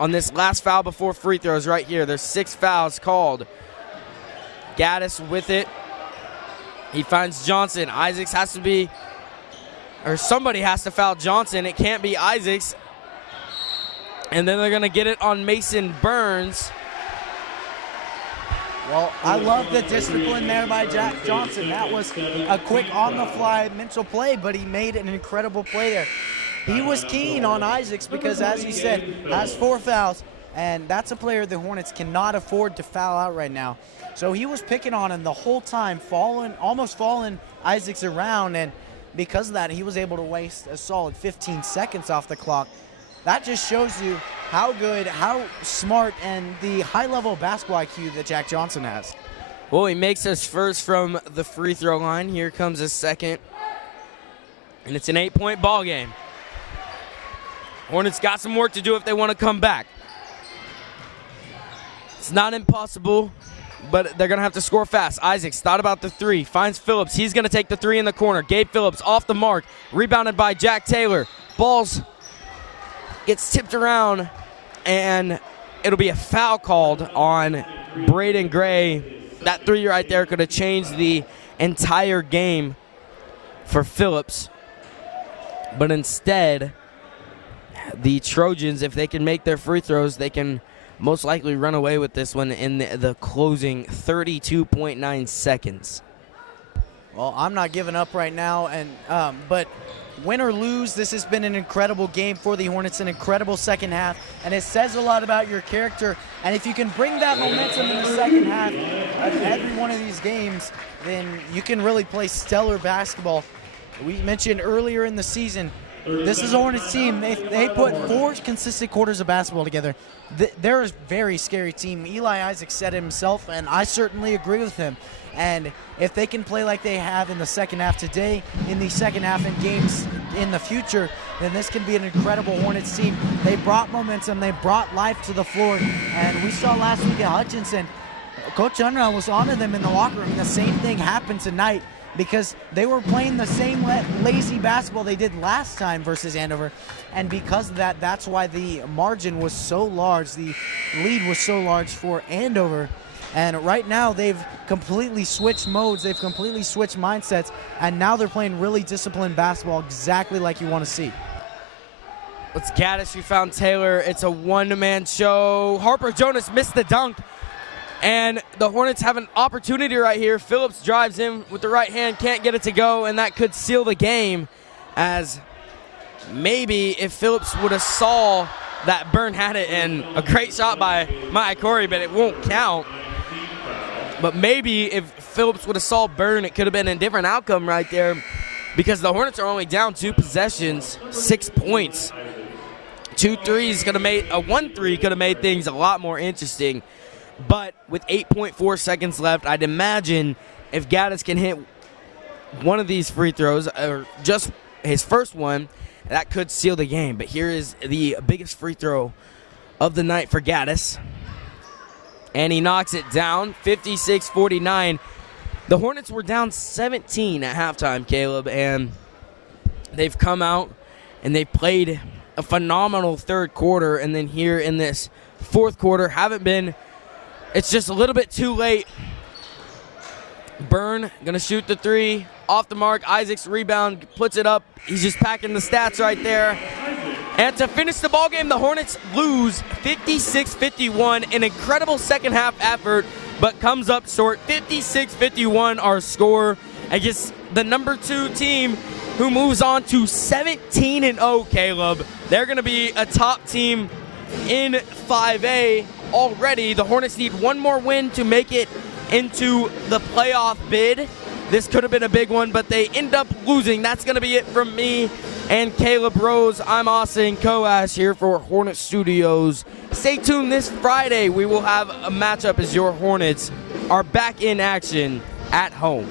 on this last foul before free throws right here. There's 6 fouls called. Gaddis with it. He finds Johnson. Isaacs has to be, or somebody has to foul Johnson. It can't be Isaacs. And then they're going to get it on Mason Burns. Well, I love the discipline there by Jack Johnson. That was a quick on-the-fly mental play, but he made an incredible play there. He was keen on Isaacs because, as you said, has 4 fouls, and that's a player the Hornets cannot afford to foul out right now. So he was picking on him the whole time, almost following Isaacs around, and because of that, he was able to waste a solid 15 seconds off the clock. That just shows you how good, how smart, and the high level of basketball IQ that Jack Johnson has. Well, he makes us first from the free throw line. Here comes his second. And it's an 8-point ball game. Hornets got some work to do if they want to come back. It's not impossible, but they're going to have to score fast. Isaacs thought about the 3, finds Phillips. He's going to take the 3 in the corner. Gabe Phillips off the mark, rebounded by Jack Taylor. Ball's gets tipped around, and it'll be a foul called on Braden Gray. That 3 right there could have changed the entire game for Phillips. But instead, the Trojans, if they can make their free throws, they can most likely run away with this one in the closing 32.9 seconds. Well, I'm not giving up right now, and but win or lose, this has been an incredible game for the Hornets, an incredible second half, and it says a lot about your character. And if you can bring that momentum in the second half of every one of these games, then you can really play stellar basketball. We mentioned earlier in the season, this is a Hornets team. They put 4 consistent quarters of basketball together. They're a very scary team. Eli Isaac said it himself, and I certainly agree with him. And if they can play like they have in the second half today, in the second half in games in the future, then this can be an incredible Hornets team. They brought momentum. They brought life to the floor. And we saw last week at Hutchinson, Coach Unruh was on to them in the locker room. And the same thing happened tonight because they were playing the same lazy basketball they did last time versus Andover. And because of that, that's why the margin was so large. The lead was so large for Andover. And right now, they've completely switched modes. They've completely switched mindsets. And now they're playing really disciplined basketball exactly like you want to see. It's Gaddis who found Taylor. It's a one-man show. Harper Jonas missed the dunk. And the Hornets have an opportunity right here. Phillips drives in with the right hand, can't get it to go, and that could seal the game. As maybe if Phillips would have saw that Byrne had it, and a great shot by Maya Corey, but it won't count. But maybe if Phillips would have saw Byrne, it could have been a different outcome right there, because the Hornets are only down 2 possessions, 6 points. 2 threes could have made, a 1-3 could have made things a lot more interesting. But with 8.4 seconds left, I'd imagine if Gaddis can hit one of these free throws, or just his first one, that could seal the game. But here is the biggest free throw of the night for Gaddis. And he knocks it down, 56-49. The Hornets were down 17 at halftime, Caleb, and they've come out and they've played a phenomenal third quarter, and then here in this fourth quarter it's just a little bit too late. Byrne gonna shoot the 3, off the mark. Isaacs rebound, puts it up. He's just packing the stats right there. And to finish the ball game, the Hornets lose 56-51. An incredible second half effort, but comes up short. 56-51 our score against the number 2 team, who moves on to 17-0, Caleb. They're gonna be a top team in 5A already. The Hornets need one more win to make it into the playoff bid. This could have been a big one, but they end up losing. That's going to be it from me and Caleb Rose. I'm Austin Coash here for Hornet Studios. Stay tuned this Friday. We will have a matchup as your Hornets are back in action at home.